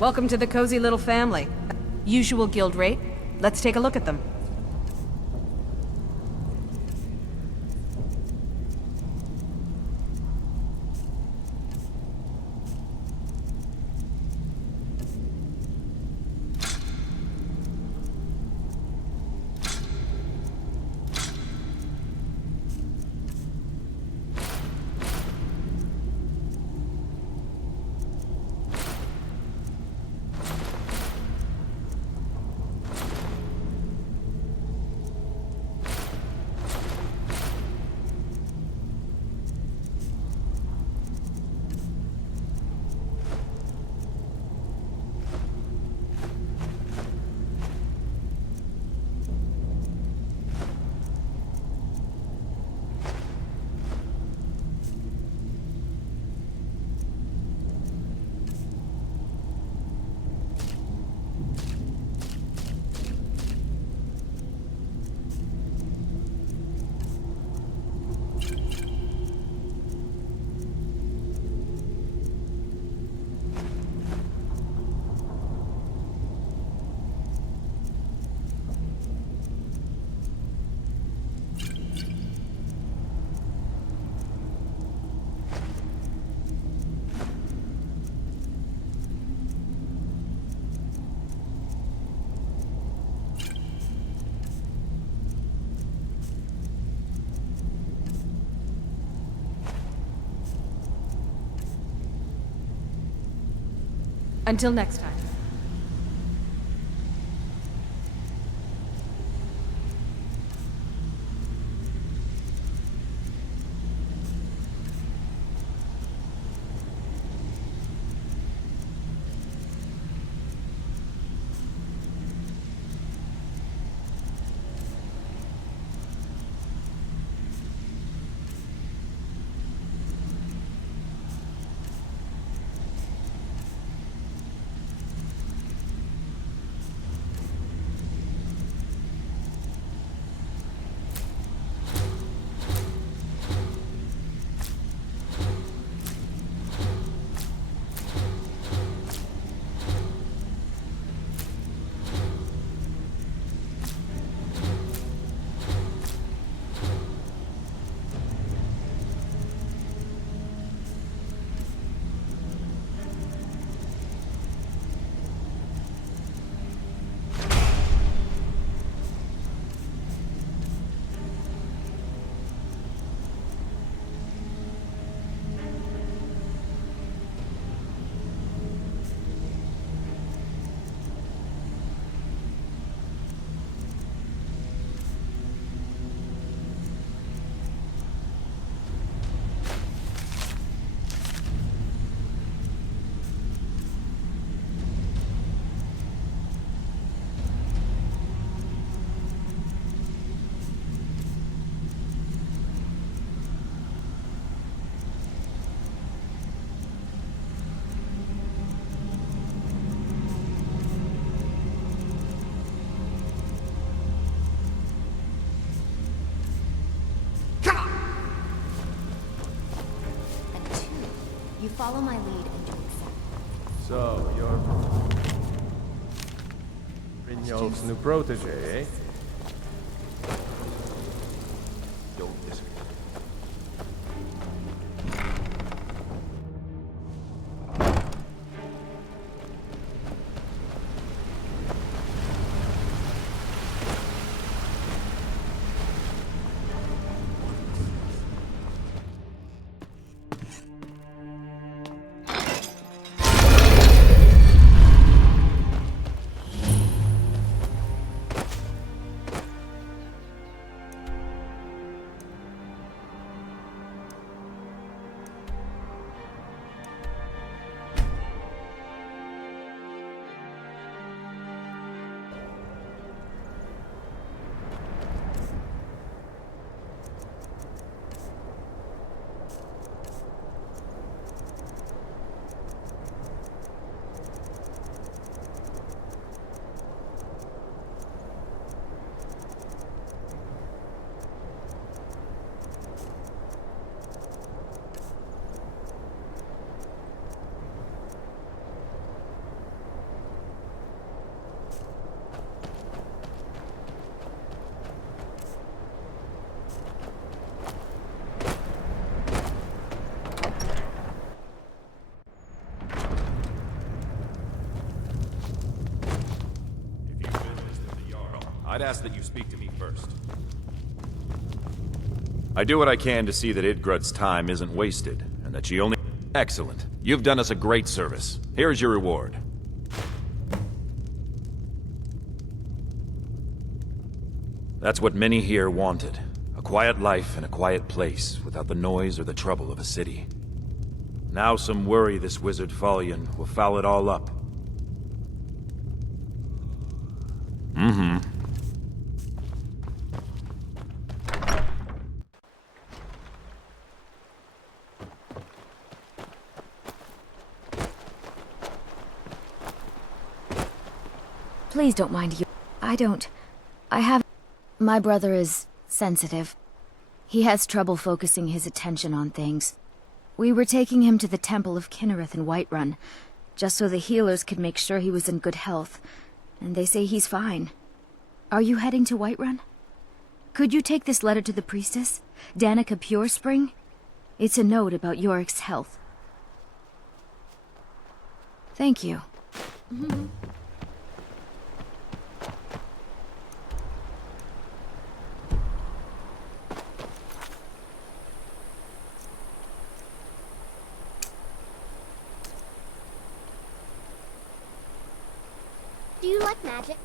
Welcome to the cozy little family. Usual guild rate. Let's take a look at them. Until next time. Follow my lead and do it. So, you're Brynjolf's new protege, eh? Don't disagree. I'd ask that you speak to me first. I do what I can to see that Idgrud's time isn't wasted, and that she only... Excellent. You've done us a great service. Here's your reward. That's what many here wanted. A quiet life in a quiet place, without the noise or the trouble of a city. Now some worry this wizard Fallion will foul it all up. Mm-hmm. Please don't mind you. I have... My brother is sensitive. He has trouble focusing his attention on things. We were taking him to the Temple of Kinnereth in Whiterun, just so the healers could make sure he was in good health. And they say he's fine. Are you heading to Whiterun? Could you take this letter to the priestess, Danica Purespring? It's a note about Yorick's health. Thank you. Do you like magic?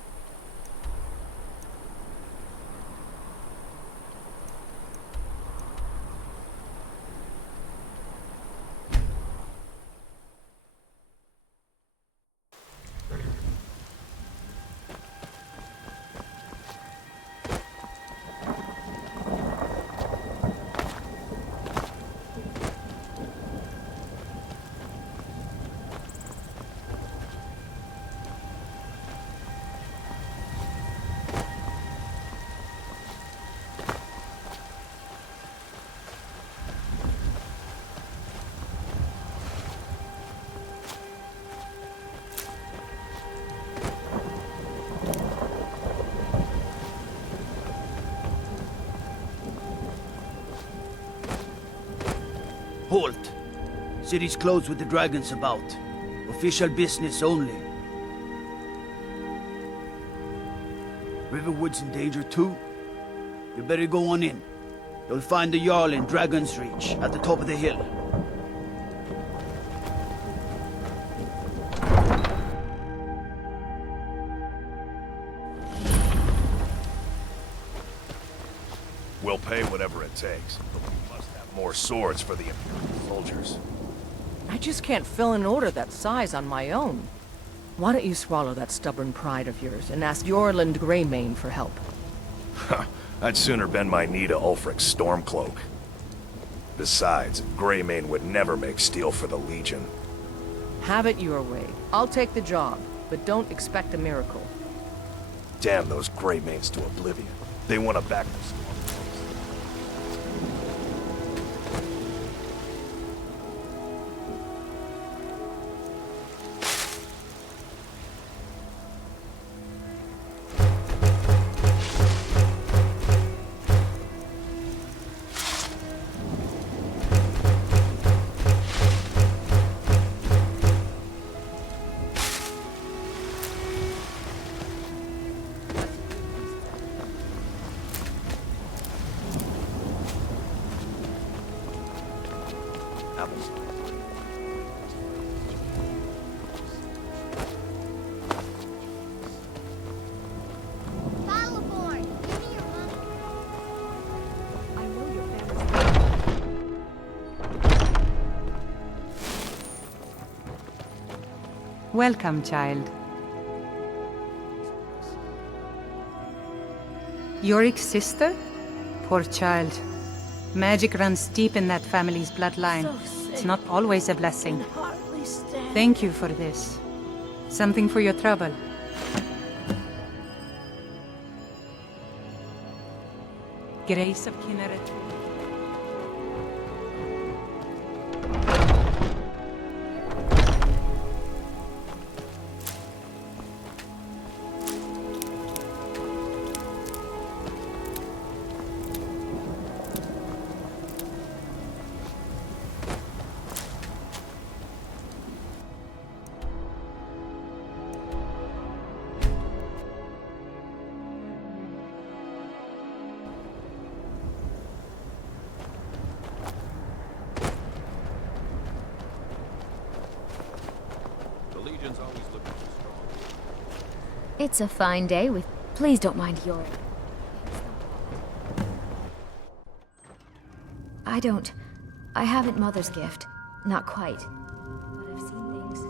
Halt! City's closed with the dragons about. Official business only. Riverwood's in danger too. You better go on in. You'll find the Jarl in Dragon's Reach, at the top of the hill. We'll pay whatever it takes, but we must have more swords for the Imperial soldiers. I just can't fill an order that size on my own. Why don't you swallow that stubborn pride of yours and ask Yorland Greymane for help? I'd sooner bend my knee to Ulfric's Stormcloak. Besides, Greymane would never make steel for the Legion. Have it your way. I'll take the job, but don't expect a miracle. Damn those Greymanes to oblivion. They want to back the Stormcloaks. Welcome, child. Yorik's sister? Poor child. Magic runs deep in that family's bloodline. It's not always a blessing. Thank you for this. Something for your trouble. Grace of Kinneret. It's a fine day with... Please don't mind Yorick. I haven't Mother's gift. Not quite. But I've seen things.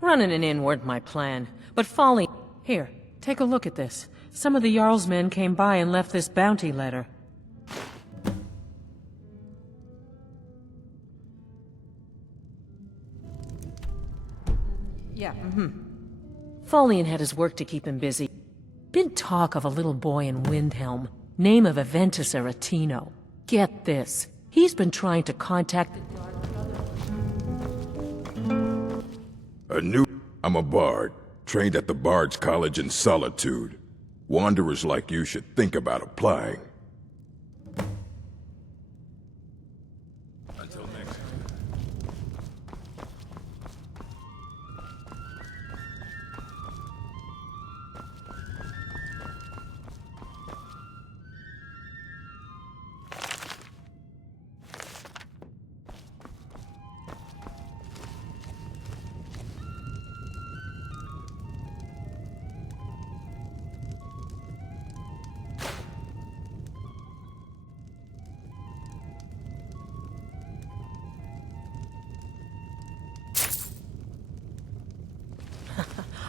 Running an inn weren't my plan, but folly... Here, take a look at this. Some of the Jarl's men came by and left this bounty letter. Yeah. Folian had his work to keep him busy. Been talk of a little boy in Windhelm, name of Aventus Aretino. Get this, he's been trying to contact the I'm a bard, trained at the Bard's College in Solitude. Wanderers like you should think about applying. Until next time.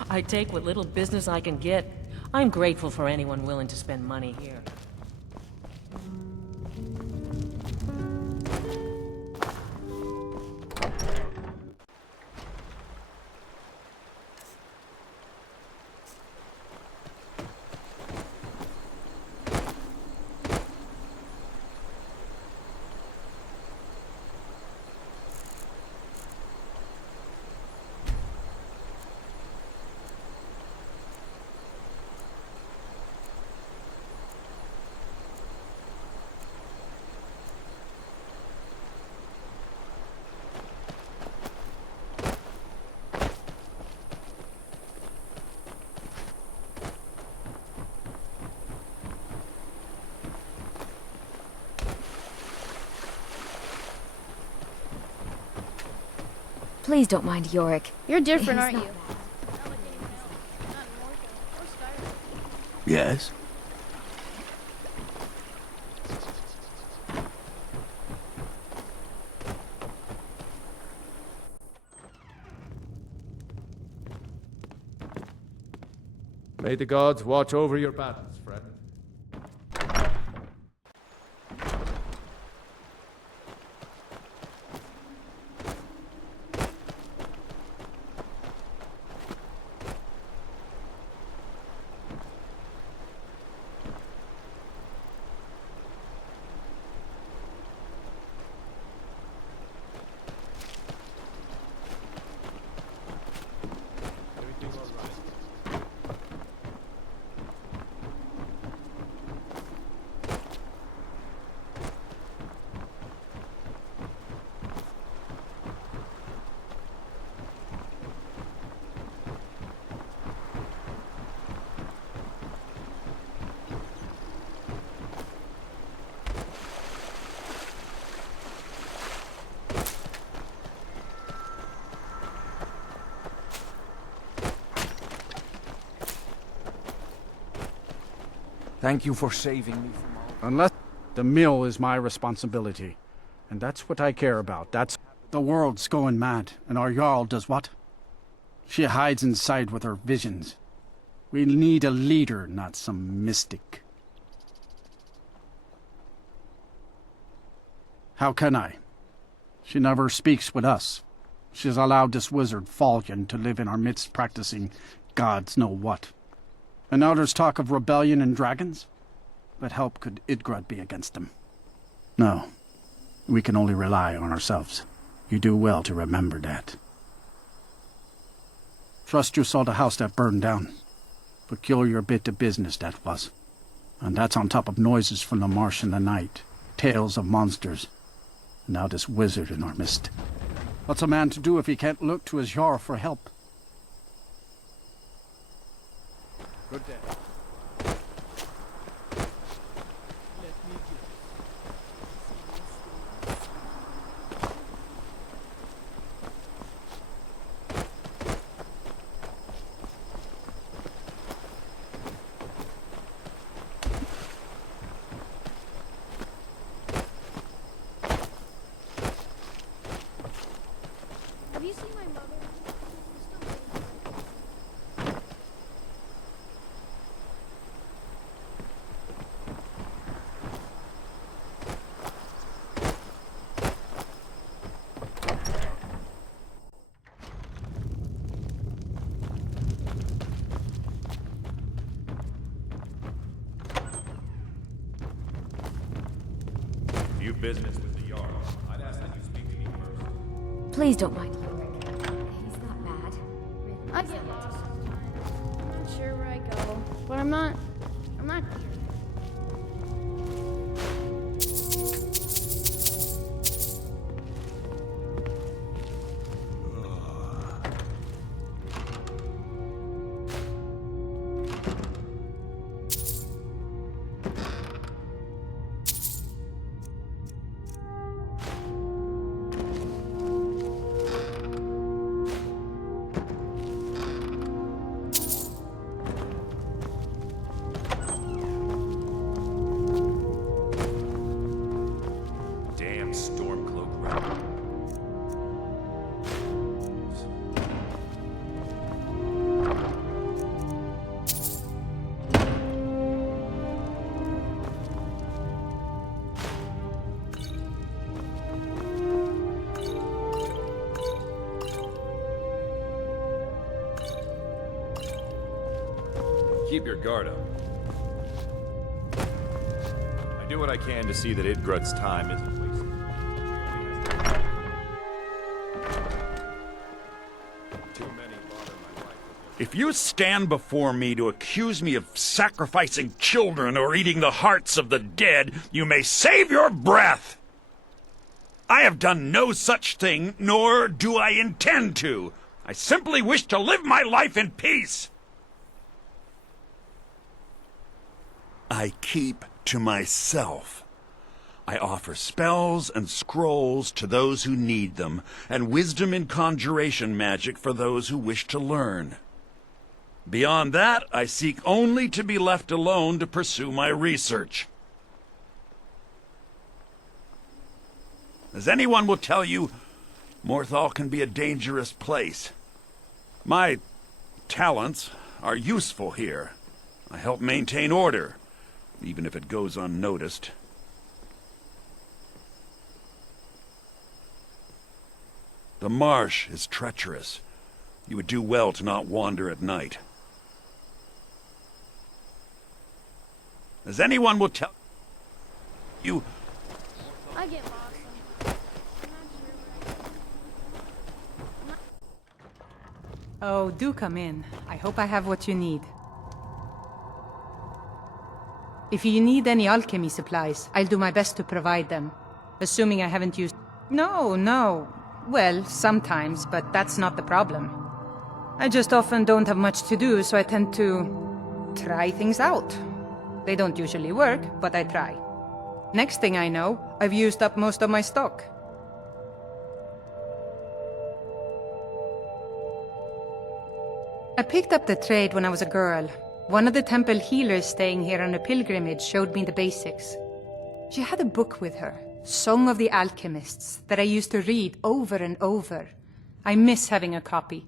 I take what little business I can get. I'm grateful for anyone willing to spend money here. Please don't mind Yorick. You're different, He's aren't not you? Yes? May the gods watch over your battles, friend. Thank you for saving me from all... Unless the mill is my responsibility. And that's what I care about. That's... The world's going mad, and our Jarl does what? She hides inside with her visions. We need a leader, not some mystic. How can I? She never speaks with us. She's allowed this wizard, Fallion, to live in our midst practicing gods know what. And now there's talk of rebellion and dragons? What help could Idgrod be against them? No. We can only rely on ourselves. You do well to remember that. Trust you saw the house that burned down. Peculiar bit of business that was. And that's on top of noises from the marsh in the night. Tales of monsters. And now this wizard in our midst. What's a man to do if he can't look to his Jarl for help? Good day. Have you seen my mother? If you've business with the Jarl, I'd ask that you speak to me first. Please don't mind Yorick. He's not bad. I get lost sometimes. I'm not sure where I go, but I'm not here. Damn Stormcloak rebel. Keep your guard up. I do what I can to see that Idgrod's time isn't wasted. Too many bother my life with their... If you stand before me to accuse me of sacrificing children or eating the hearts of the dead, you may save your breath! I have done no such thing, nor do I intend to. I simply wish to live my life in peace. I keep to myself. I offer spells and scrolls to those who need them, and wisdom in conjuration magic for those who wish to learn. Beyond that, I seek only to be left alone to pursue my research. As anyone will tell you, Morthal can be a dangerous place. My talents are useful here. I help maintain order, even if it goes unnoticed. The marsh is treacherous. You would do well to not wander at night. As anyone will tell you... I get lost. Oh, do come in. I hope I have what you need. If you need any alchemy supplies, I'll do my best to provide them. Assuming I haven't used... No. Well, sometimes, but that's not the problem. I just often don't have much to do, so I tend to... try things out. They don't usually work, but I try. Next thing I know, I've used up most of my stock. I picked up the trade when I was a girl. One of the temple healers staying here on a pilgrimage showed me the basics. She had a book with her, Song of the Alchemists, that I used to read over and over. I miss having a copy.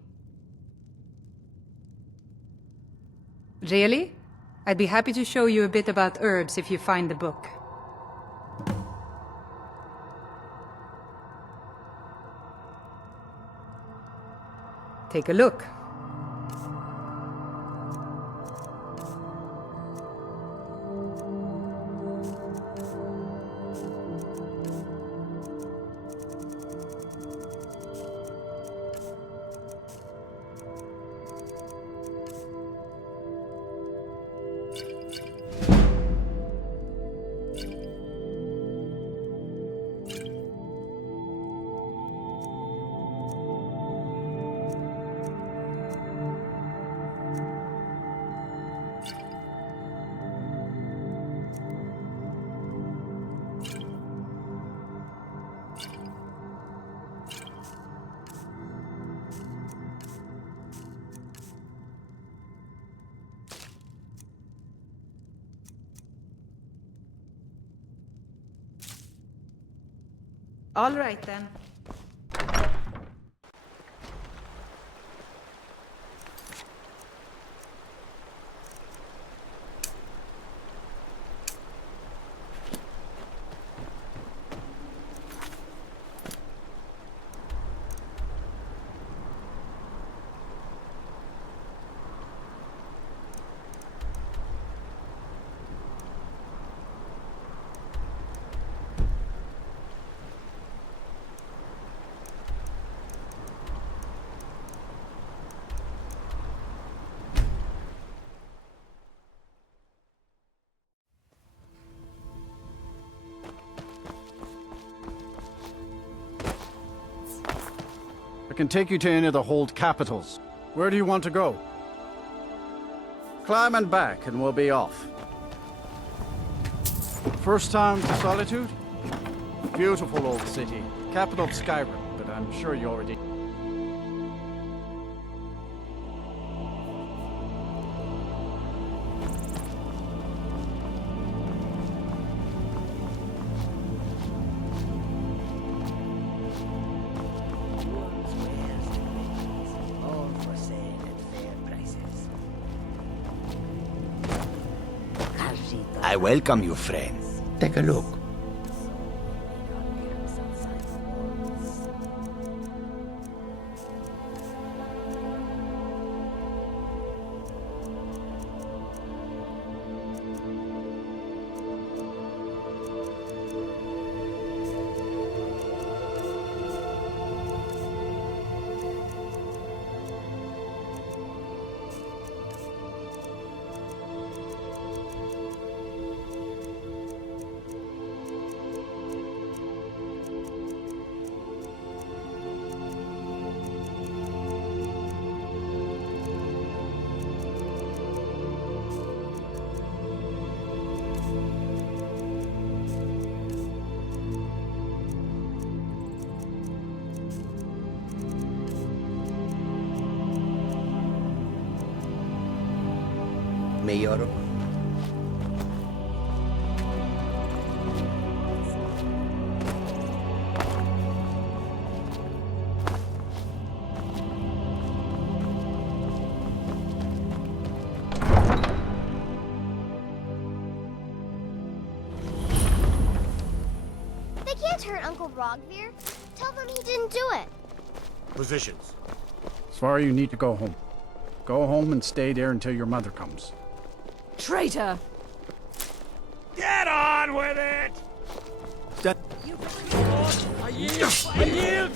Really? I'd be happy to show you a bit about herbs if you find the book. Take a look. All right, then. I can take you to any of the hold capitals. Where do you want to go? Climb and back, and we'll be off. First time to Solitude? Beautiful old city. Capital of Skyrim, but I'm sure you already... I welcome you, friend. Take a look. Mayor. They can't hurt Uncle Rogvir. Tell them he didn't do it. Positions. Svar, you need to go home. Go home and stay there until your mother comes. Traitor! Get on with it! I yield! I yield!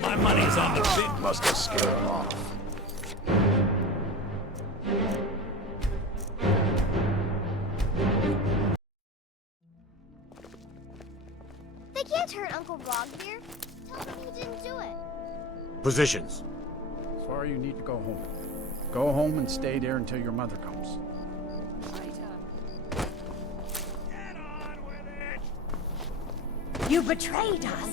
My money's on the big. Must have scared him off. They can't hurt Uncle Rogvir. Tell them he didn't do it. Positions. Svar, you need to go home. Go home and stay there until your mother comes. You betrayed us.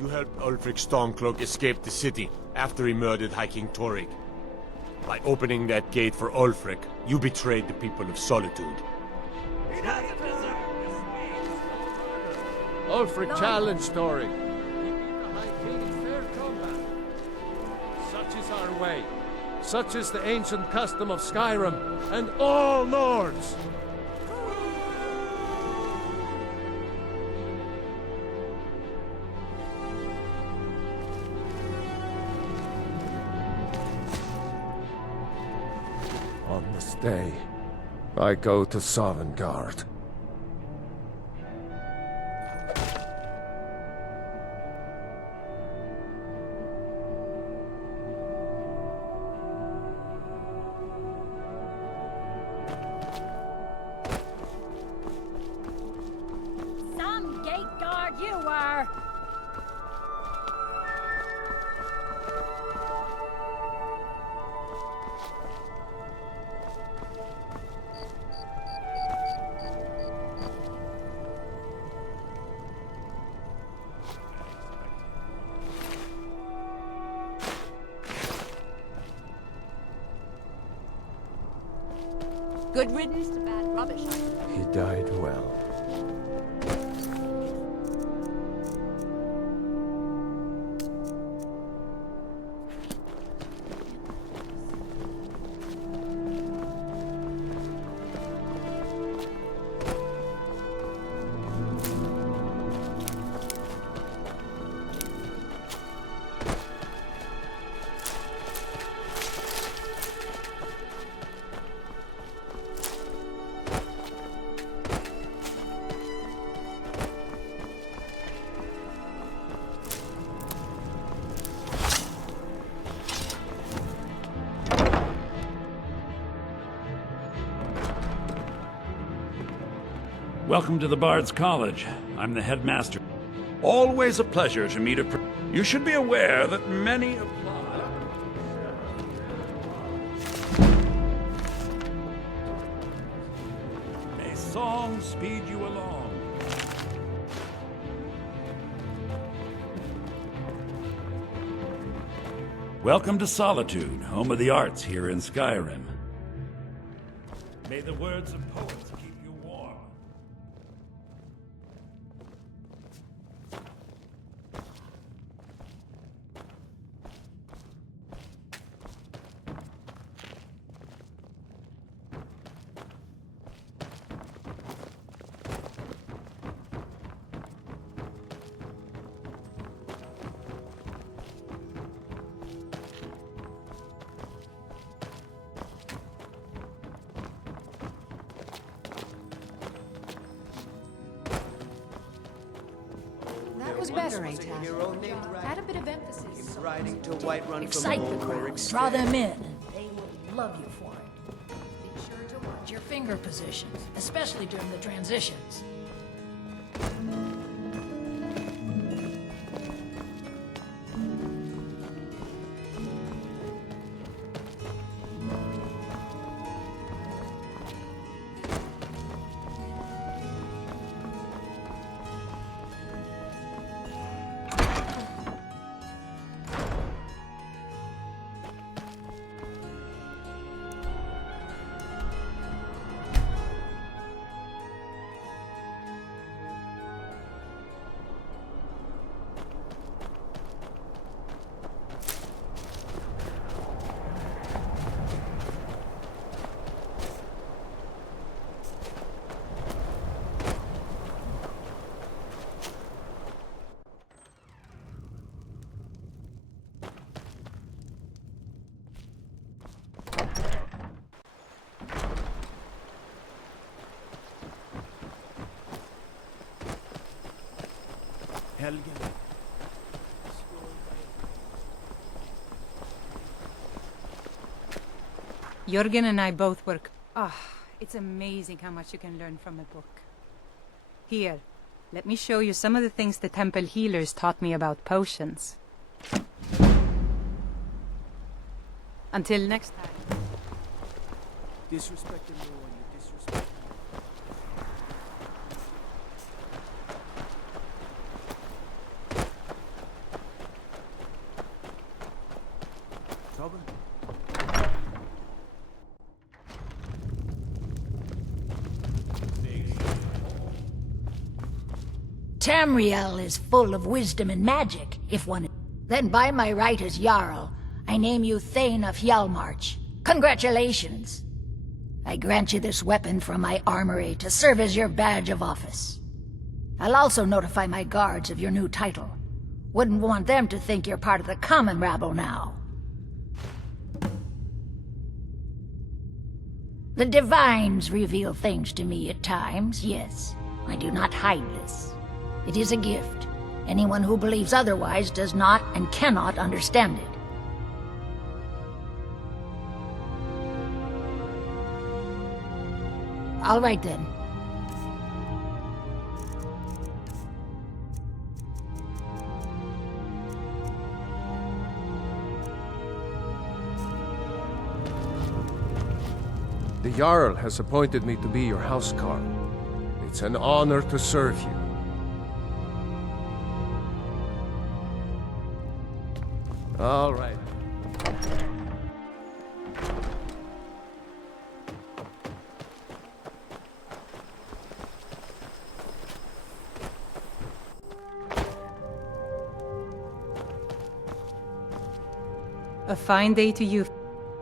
You helped Ulfric Stormcloak escape the city after he murdered High King Torrig. By opening that gate for Ulfric, you betrayed the people of Solitude. Ulfric challenged Story. He beat the High King in fair combat. Such is our way. Such is the ancient custom of Skyrim and all Nords. On this day, I go to Sovngarde. Some gate guard you were. Good riddance to bad rubbish. He died well. Welcome to the Bard's College. I'm the headmaster. Always a pleasure to meet a You should be aware that many apply. May song speed you along. Welcome to Solitude, home of the arts here in Skyrim. May the words of poets keep you warm. That was better, Atas. Add a bit of emphasis. Riding to Whiterun Excite from the crowd. Draw them in, and they will love you for it. Be sure to watch your finger positions, especially during the transitions. Helgen. Jürgen and I both work. It's amazing how much you can learn from a book. Here, let me show you some of the things the temple healers taught me about potions. Until next time. Disrespect no one, you disrespect. Trouble? Tamriel is full of wisdom and magic, if one... Then by my right as Jarl, I name you Thane of Hjalmarch. Congratulations! I grant you this weapon from my armory to serve as your badge of office. I'll also notify my guards of your new title. Wouldn't want them to think you're part of the common rabble now. The divines reveal things to me at times, yes. I do not hide this. It is a gift. Anyone who believes otherwise does not and cannot understand it. All right then. The Jarl has appointed me to be your housecarl. It's an honor to serve you. All right. A fine day to you.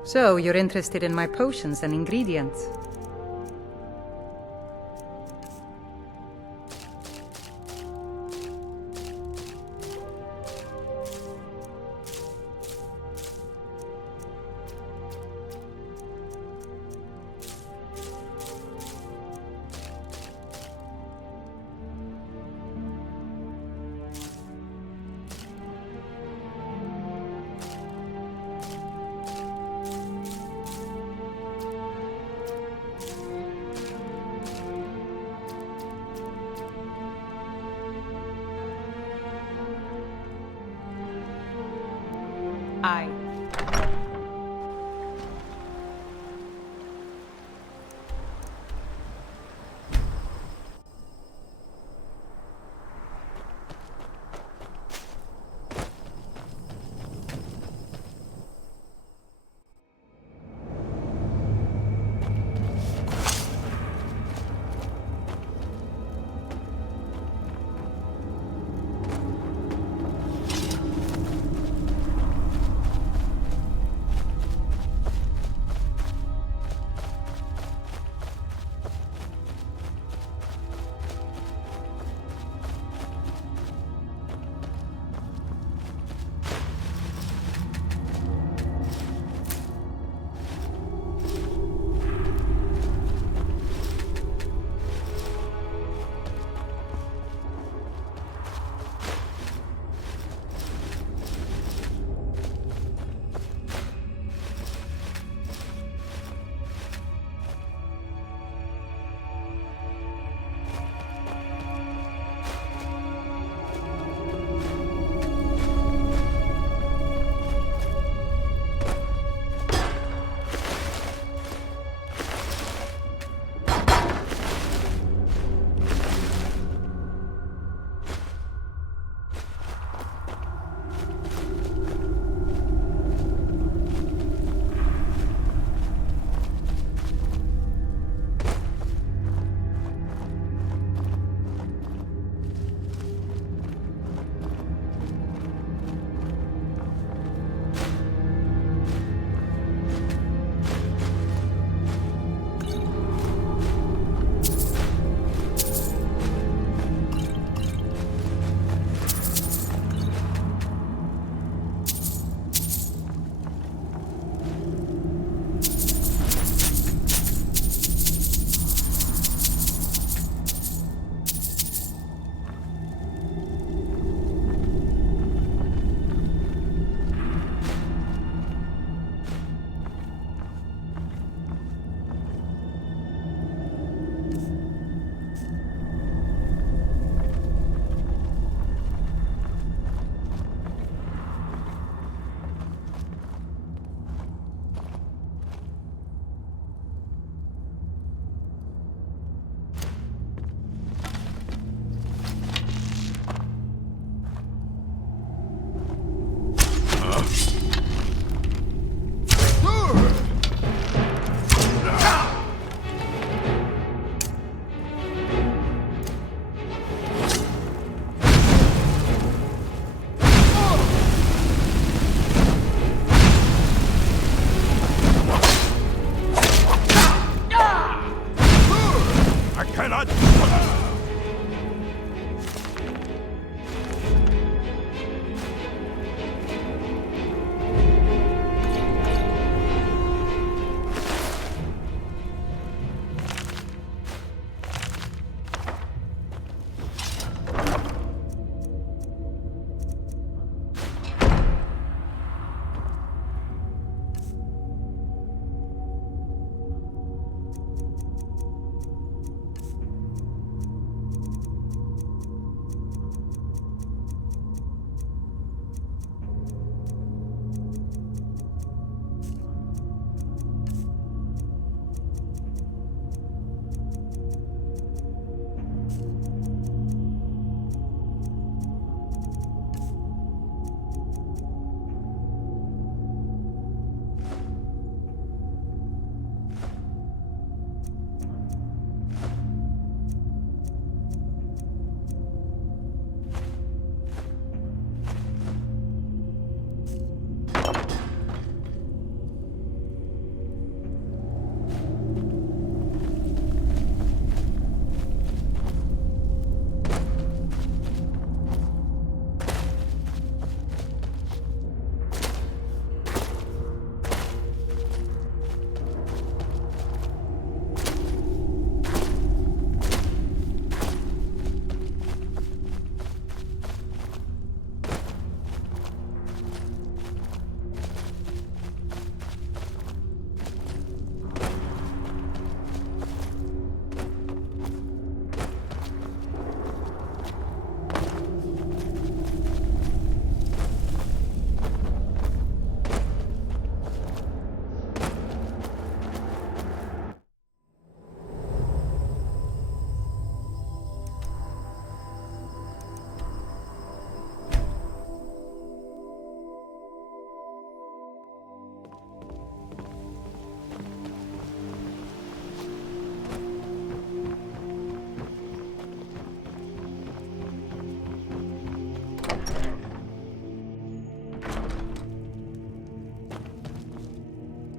So, you're interested in my potions and ingredients? Aye.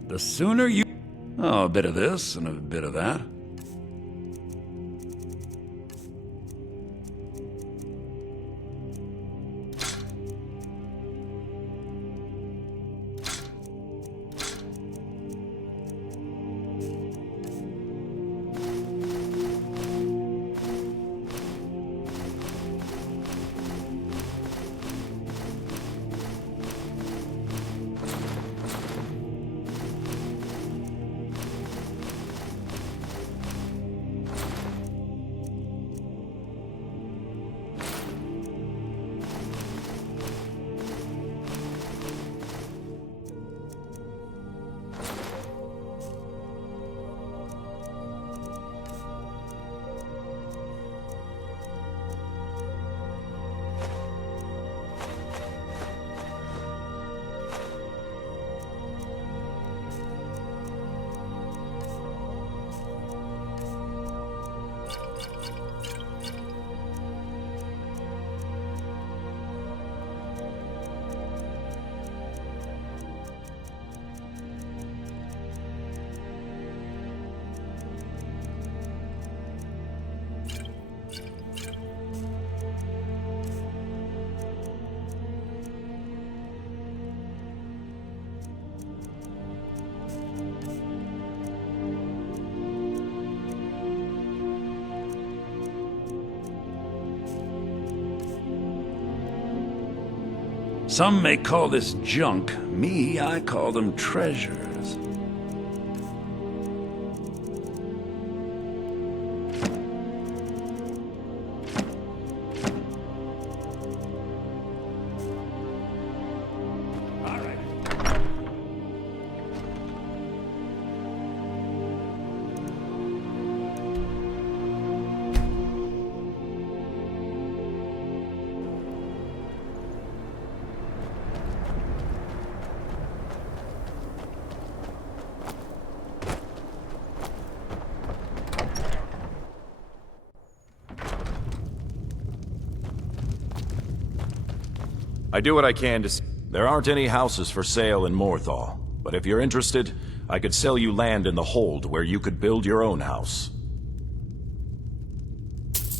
The sooner you... Oh, a bit of this and a bit of that. Some may call this junk. Me, I call them treasures. I do what I can to... There aren't any houses for sale in Morthal, but if you're interested, I could sell you land in the hold where you could build your own house.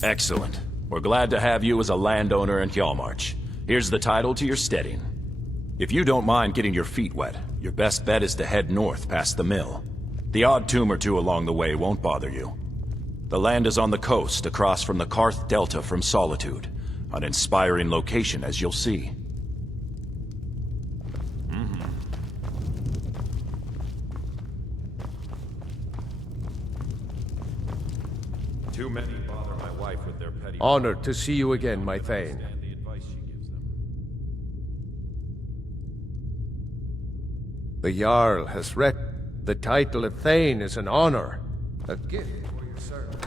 Excellent. We're glad to have you as a landowner in Hjalmarch. Here's the title to your steading. If you don't mind getting your feet wet, your best bet is to head north past the mill. The odd tomb or two along the way won't bother you. The land is on the coast, across from the Karth Delta from Solitude. An inspiring location, as you'll see. Too many bother my wife with their petty... Honored to see you again, my Thane. The Jarl has read the title of Thane is an honor. A gift for your servant.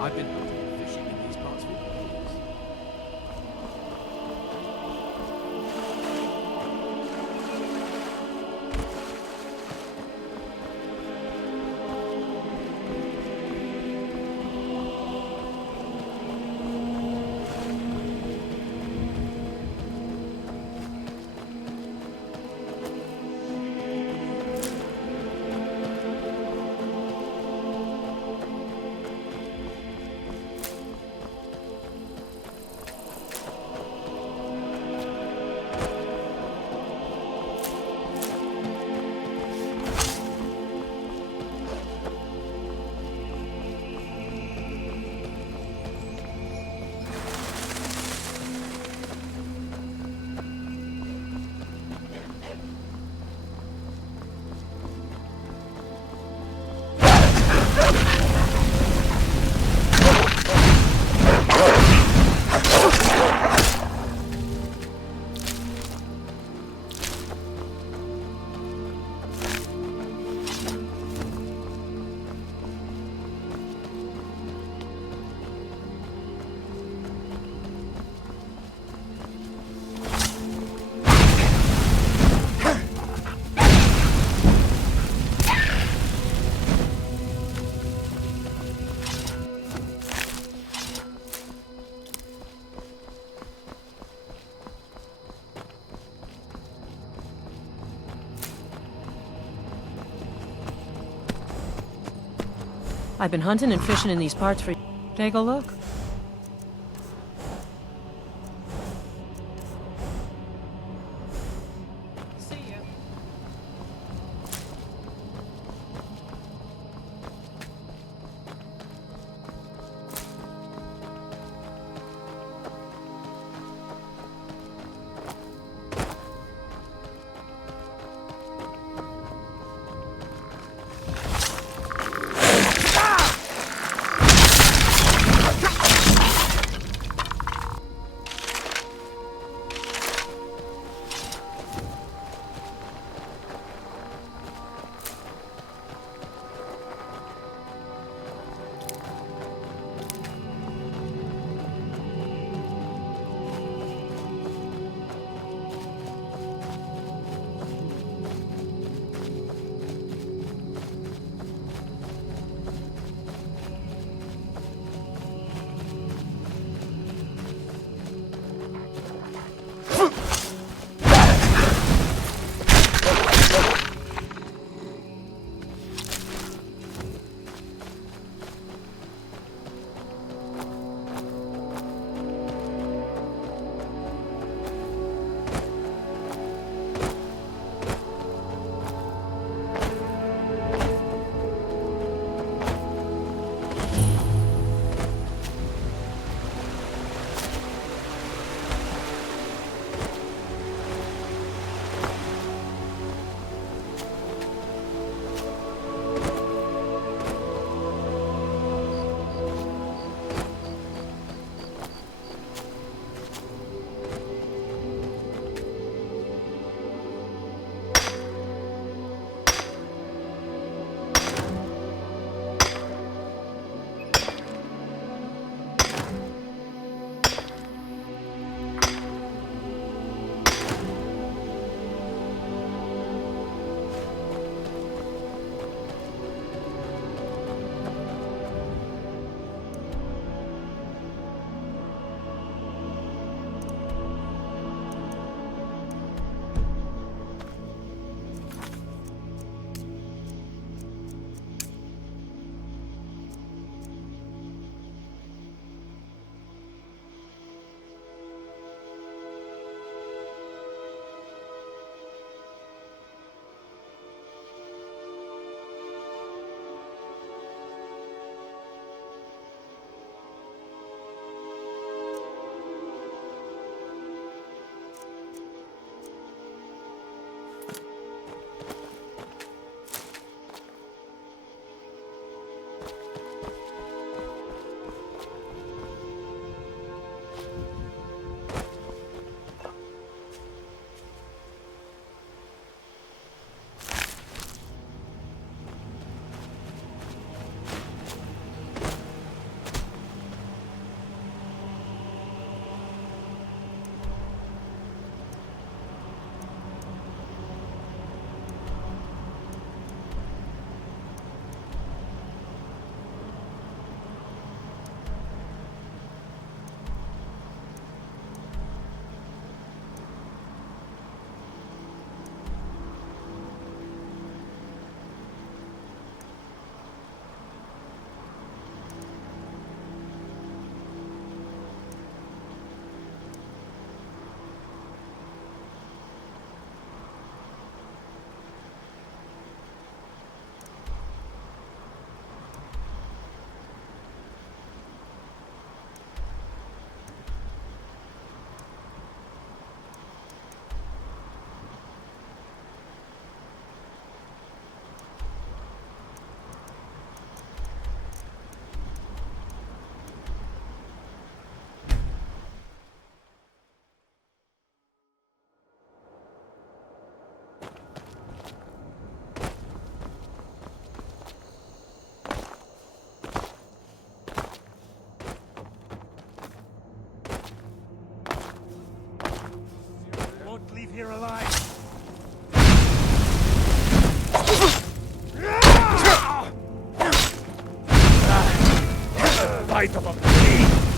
I've been hunting and fishing in these parts for years. I've been hunting and fishing in these parts for... Take a look. sight of a flea!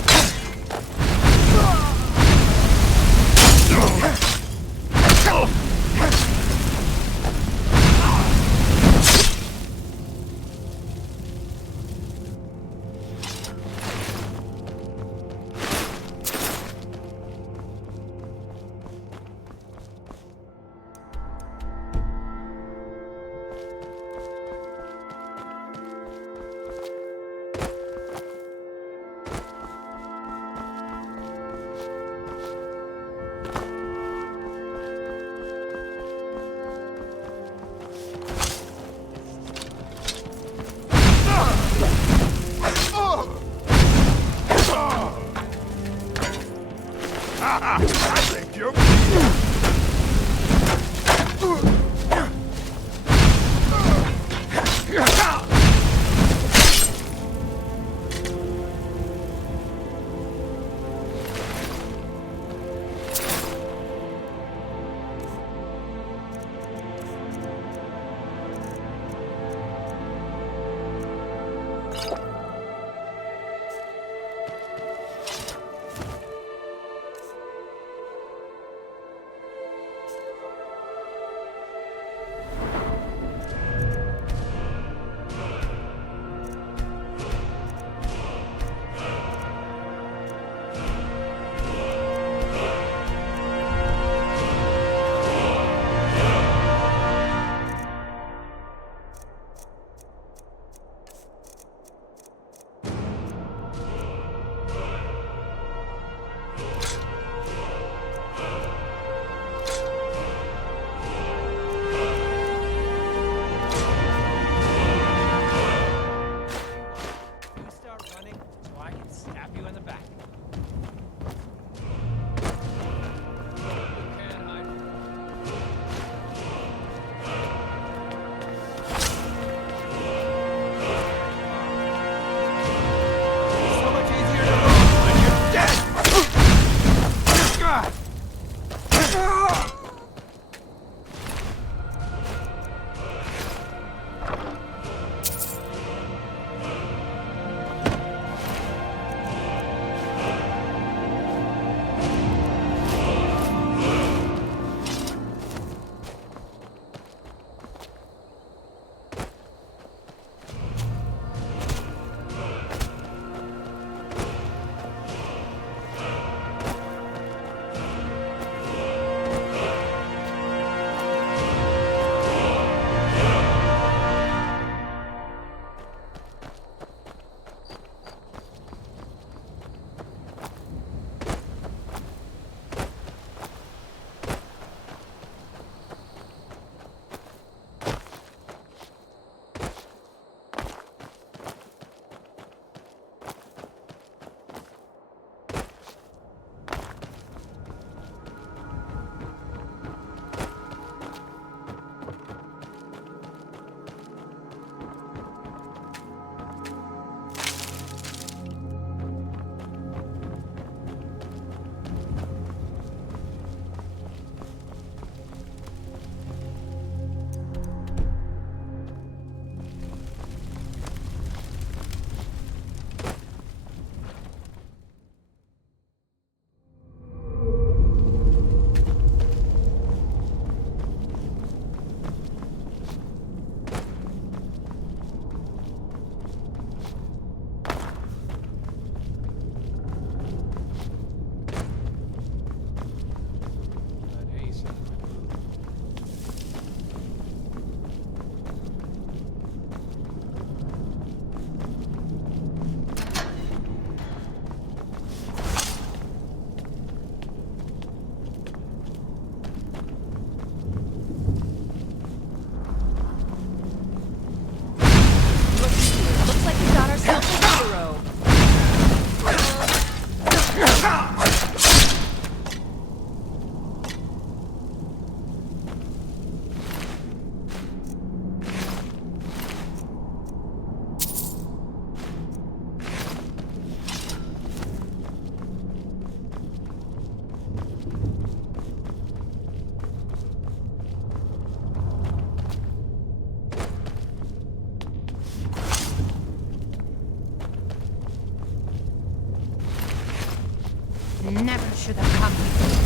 I think you're... Never should have come here.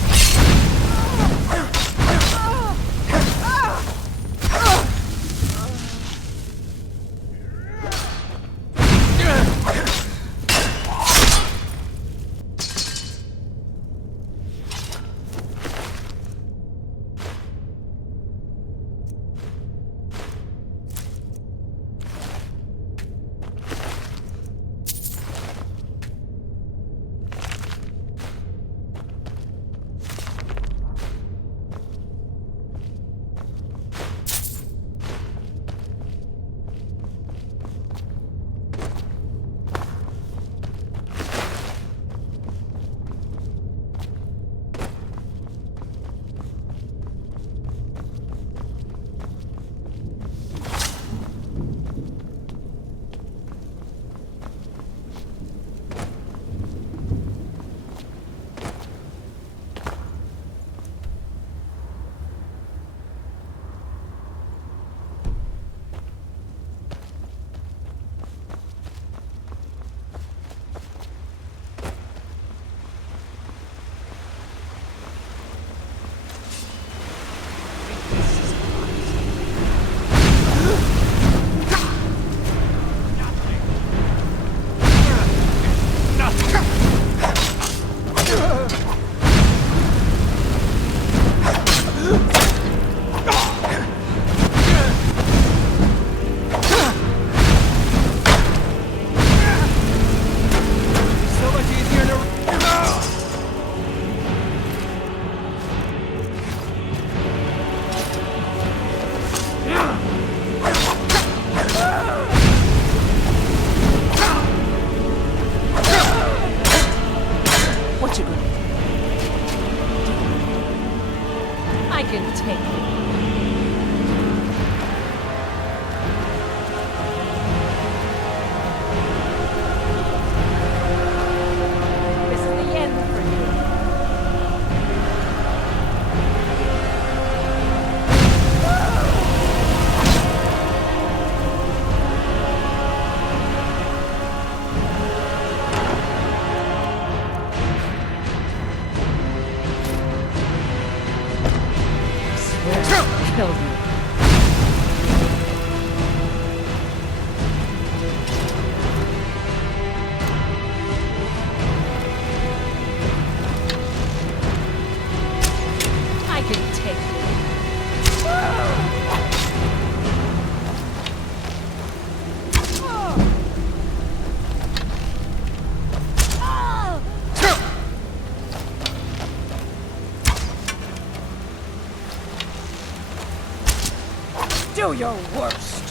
Do your worst.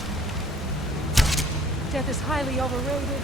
Death is highly overrated.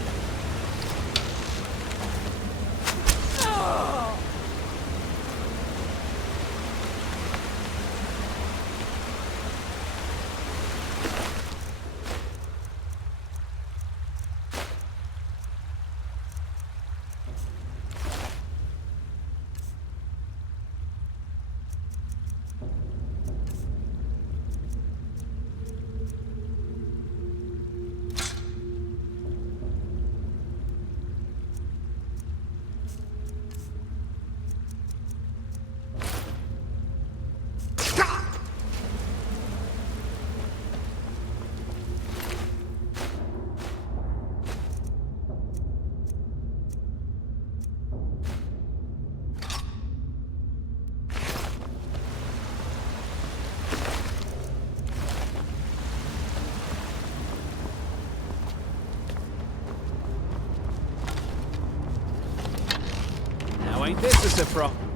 This is a problem.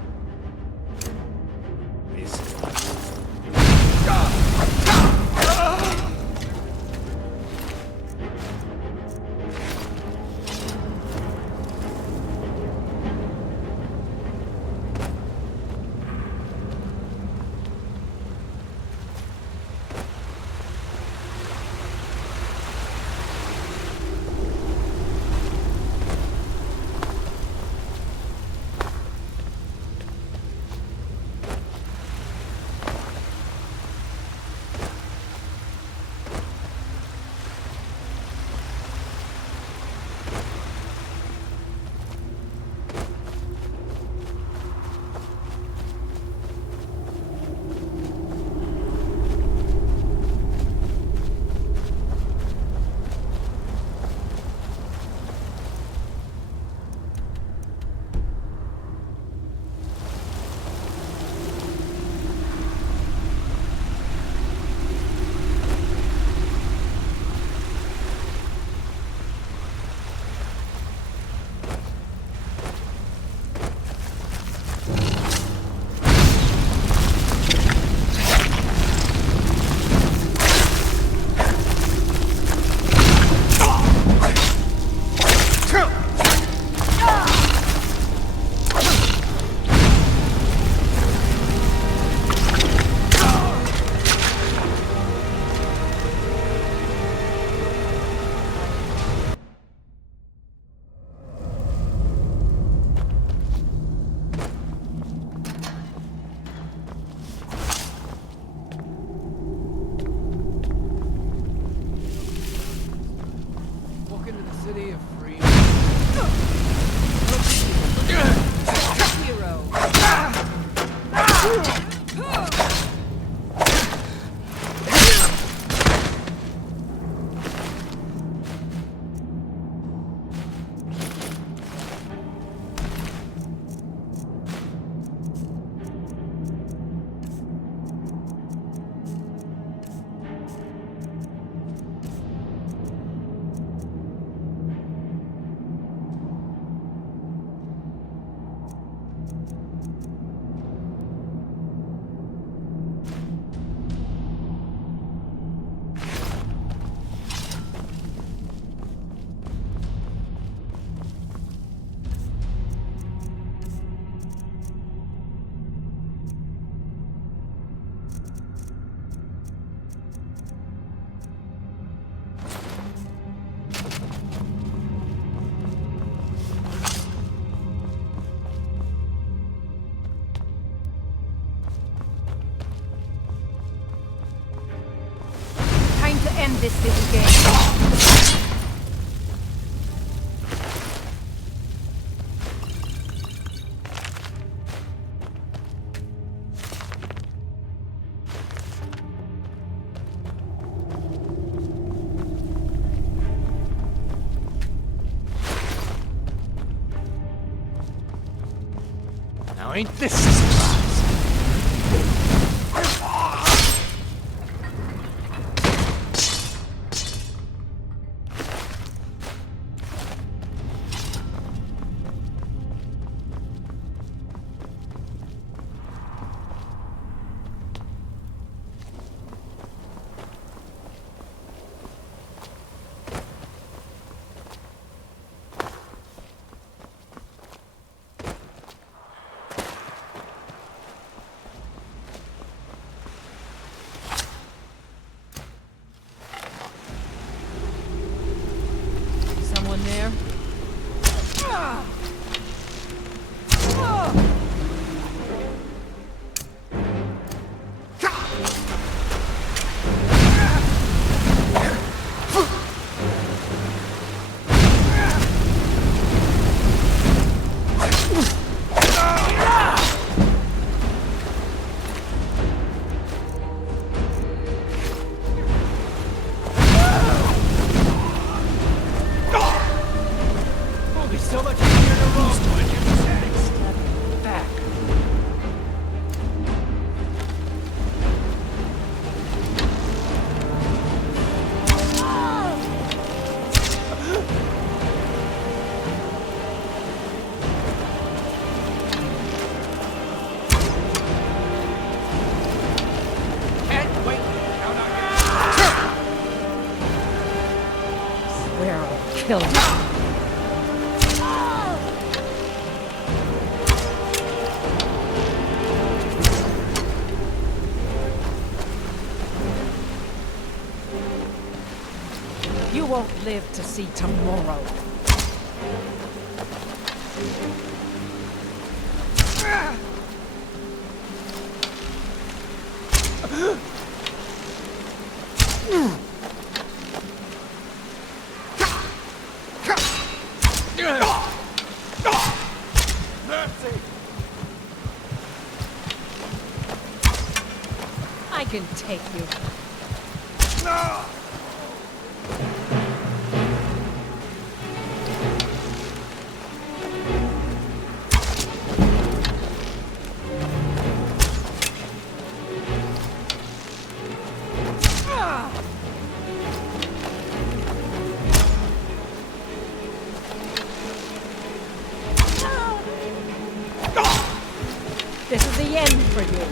Time to end this little game. Now ain't this a surprise? Someone there? It'll be so much easier to roll. Step back. Can't wait to count on you. Swear I'll kill you. You won't live to see tomorrow. I can take you. This is the end for you.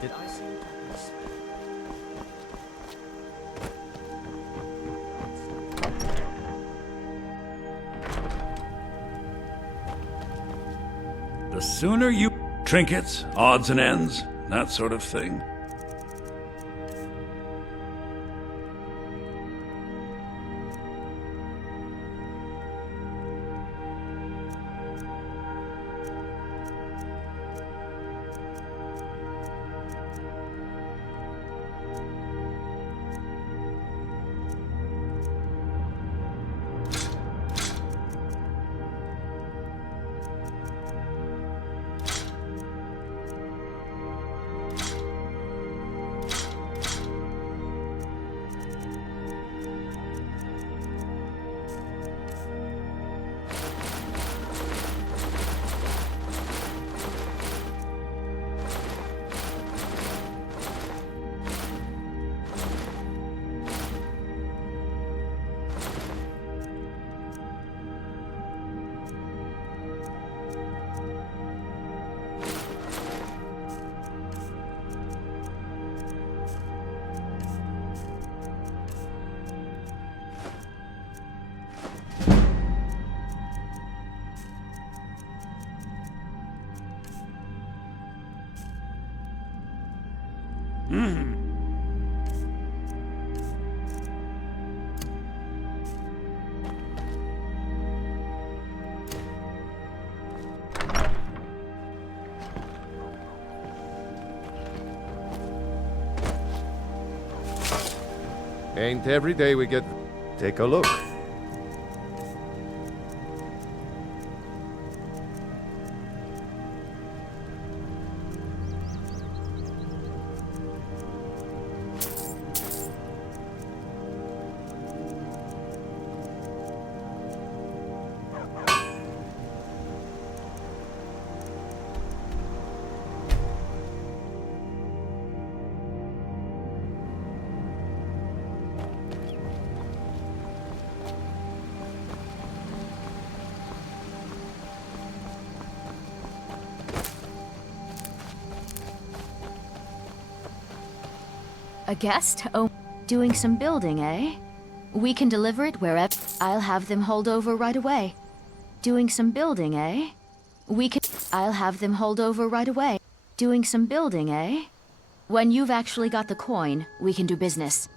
Did I see you tapping Sven? The sooner you... Trinkets, odds and ends, that sort of thing. Ain't every day we get... Take a look. A guest? Oh, doing some building, eh? We can deliver it wherever. I'll have them hold over right away. Doing some building, eh? I'll have them hold over right away. Doing some building, eh? When you've actually got the coin, we can do business.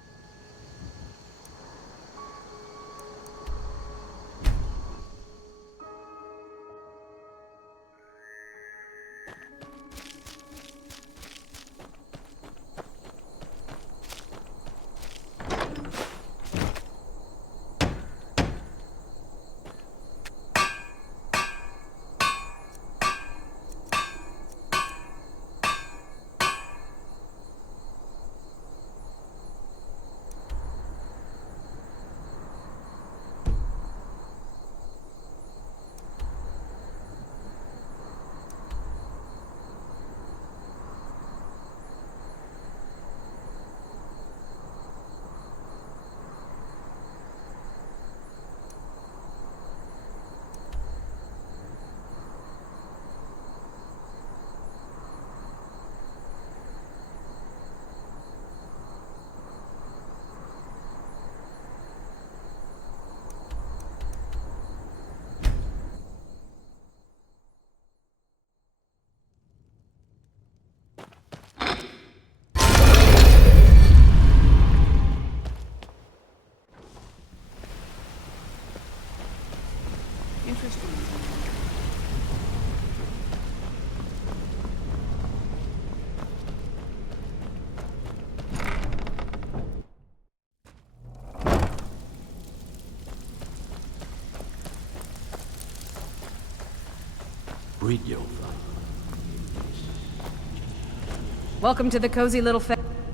Welcome to the cozy little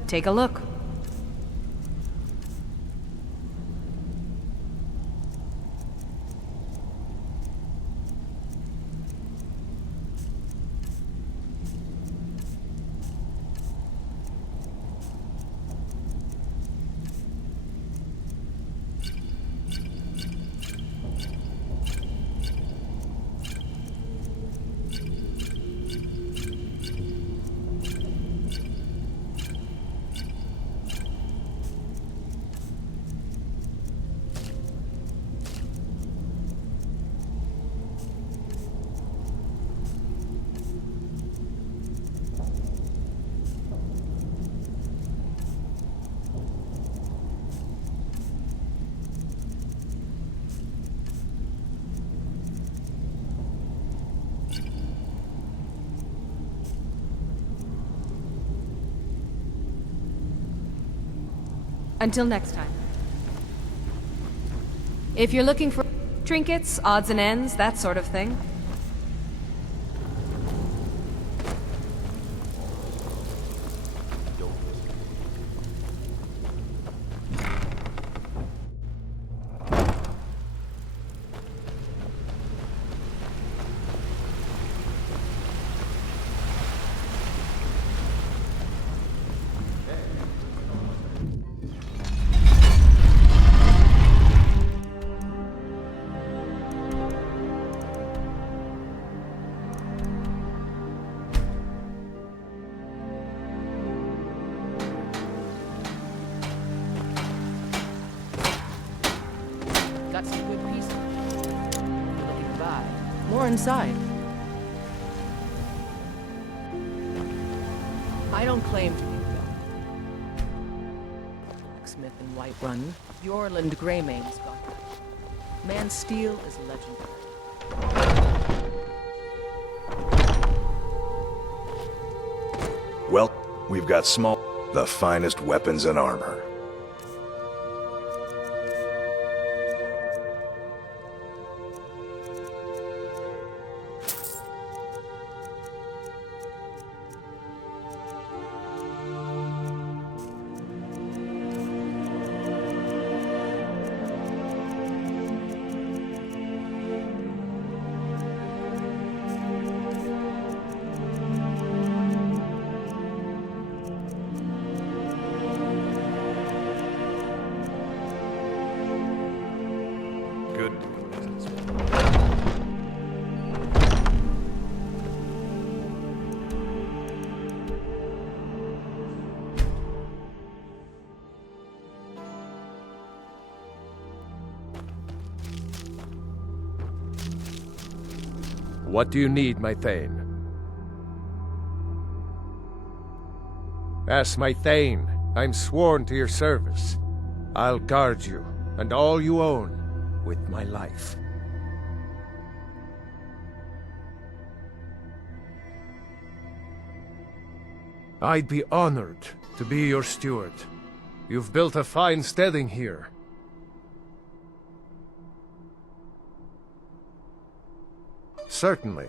Take a look. Until next time. If you're looking for trinkets, odds and ends, that sort of thing, got some good pieces. If you're looking to buy. More inside. I don't claim to be a gun. Blacksmith in Whiterun, Yorland Greymane's got that. Man's steel is legendary. Well, we've got the finest weapons and armor. Good. What do you need, my Thane? Ask my Thane. I'm sworn to your service. I'll guard you, and all you own, with my life. I'd be honored to be your steward. You've built a fine steading here. Certainly.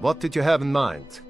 What did you have in mind?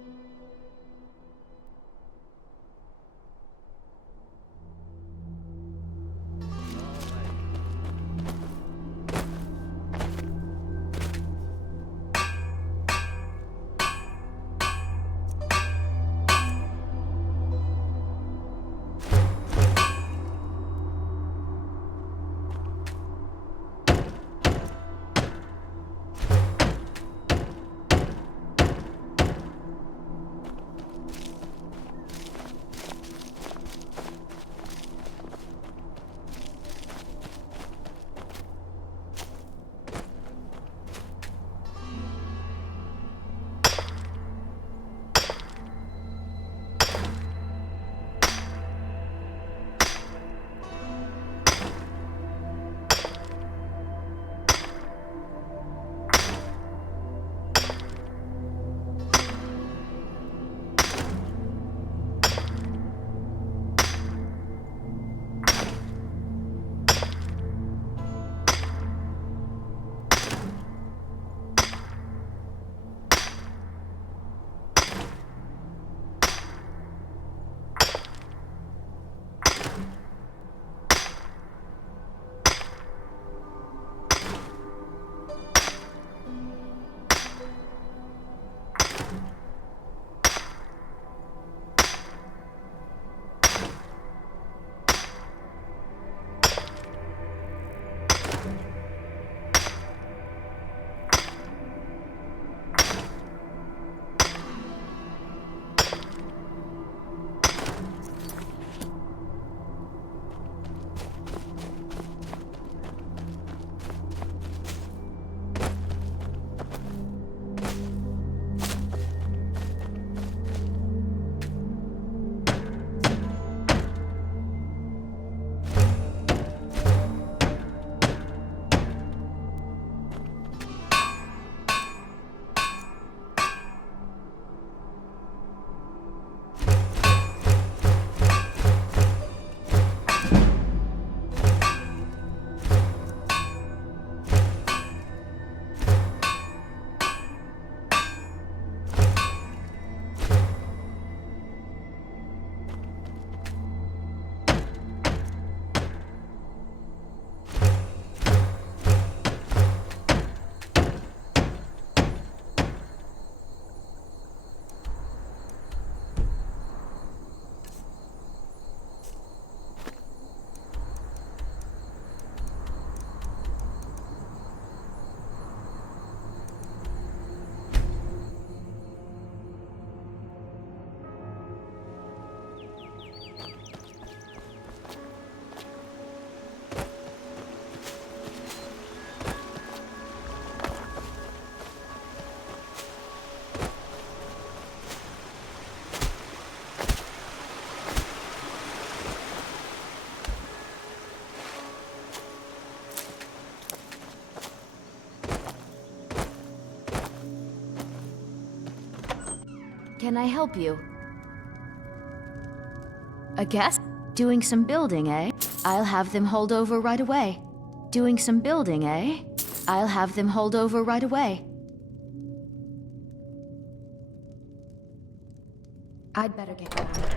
can I help you? A guest? Doing some building, eh? I'll have them hold over right away. Doing some building, eh? I'll have them hold over right away. I'd better get going.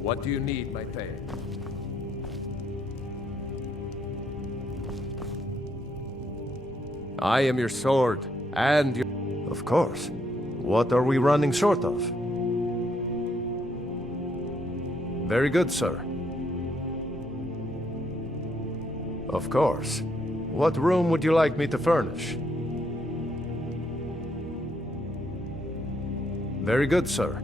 What do you need, my Thane? I am your sword, and your... Of course. What are we running short of? Very good, sir. Of course. What room would you like me to furnish? Very good, sir.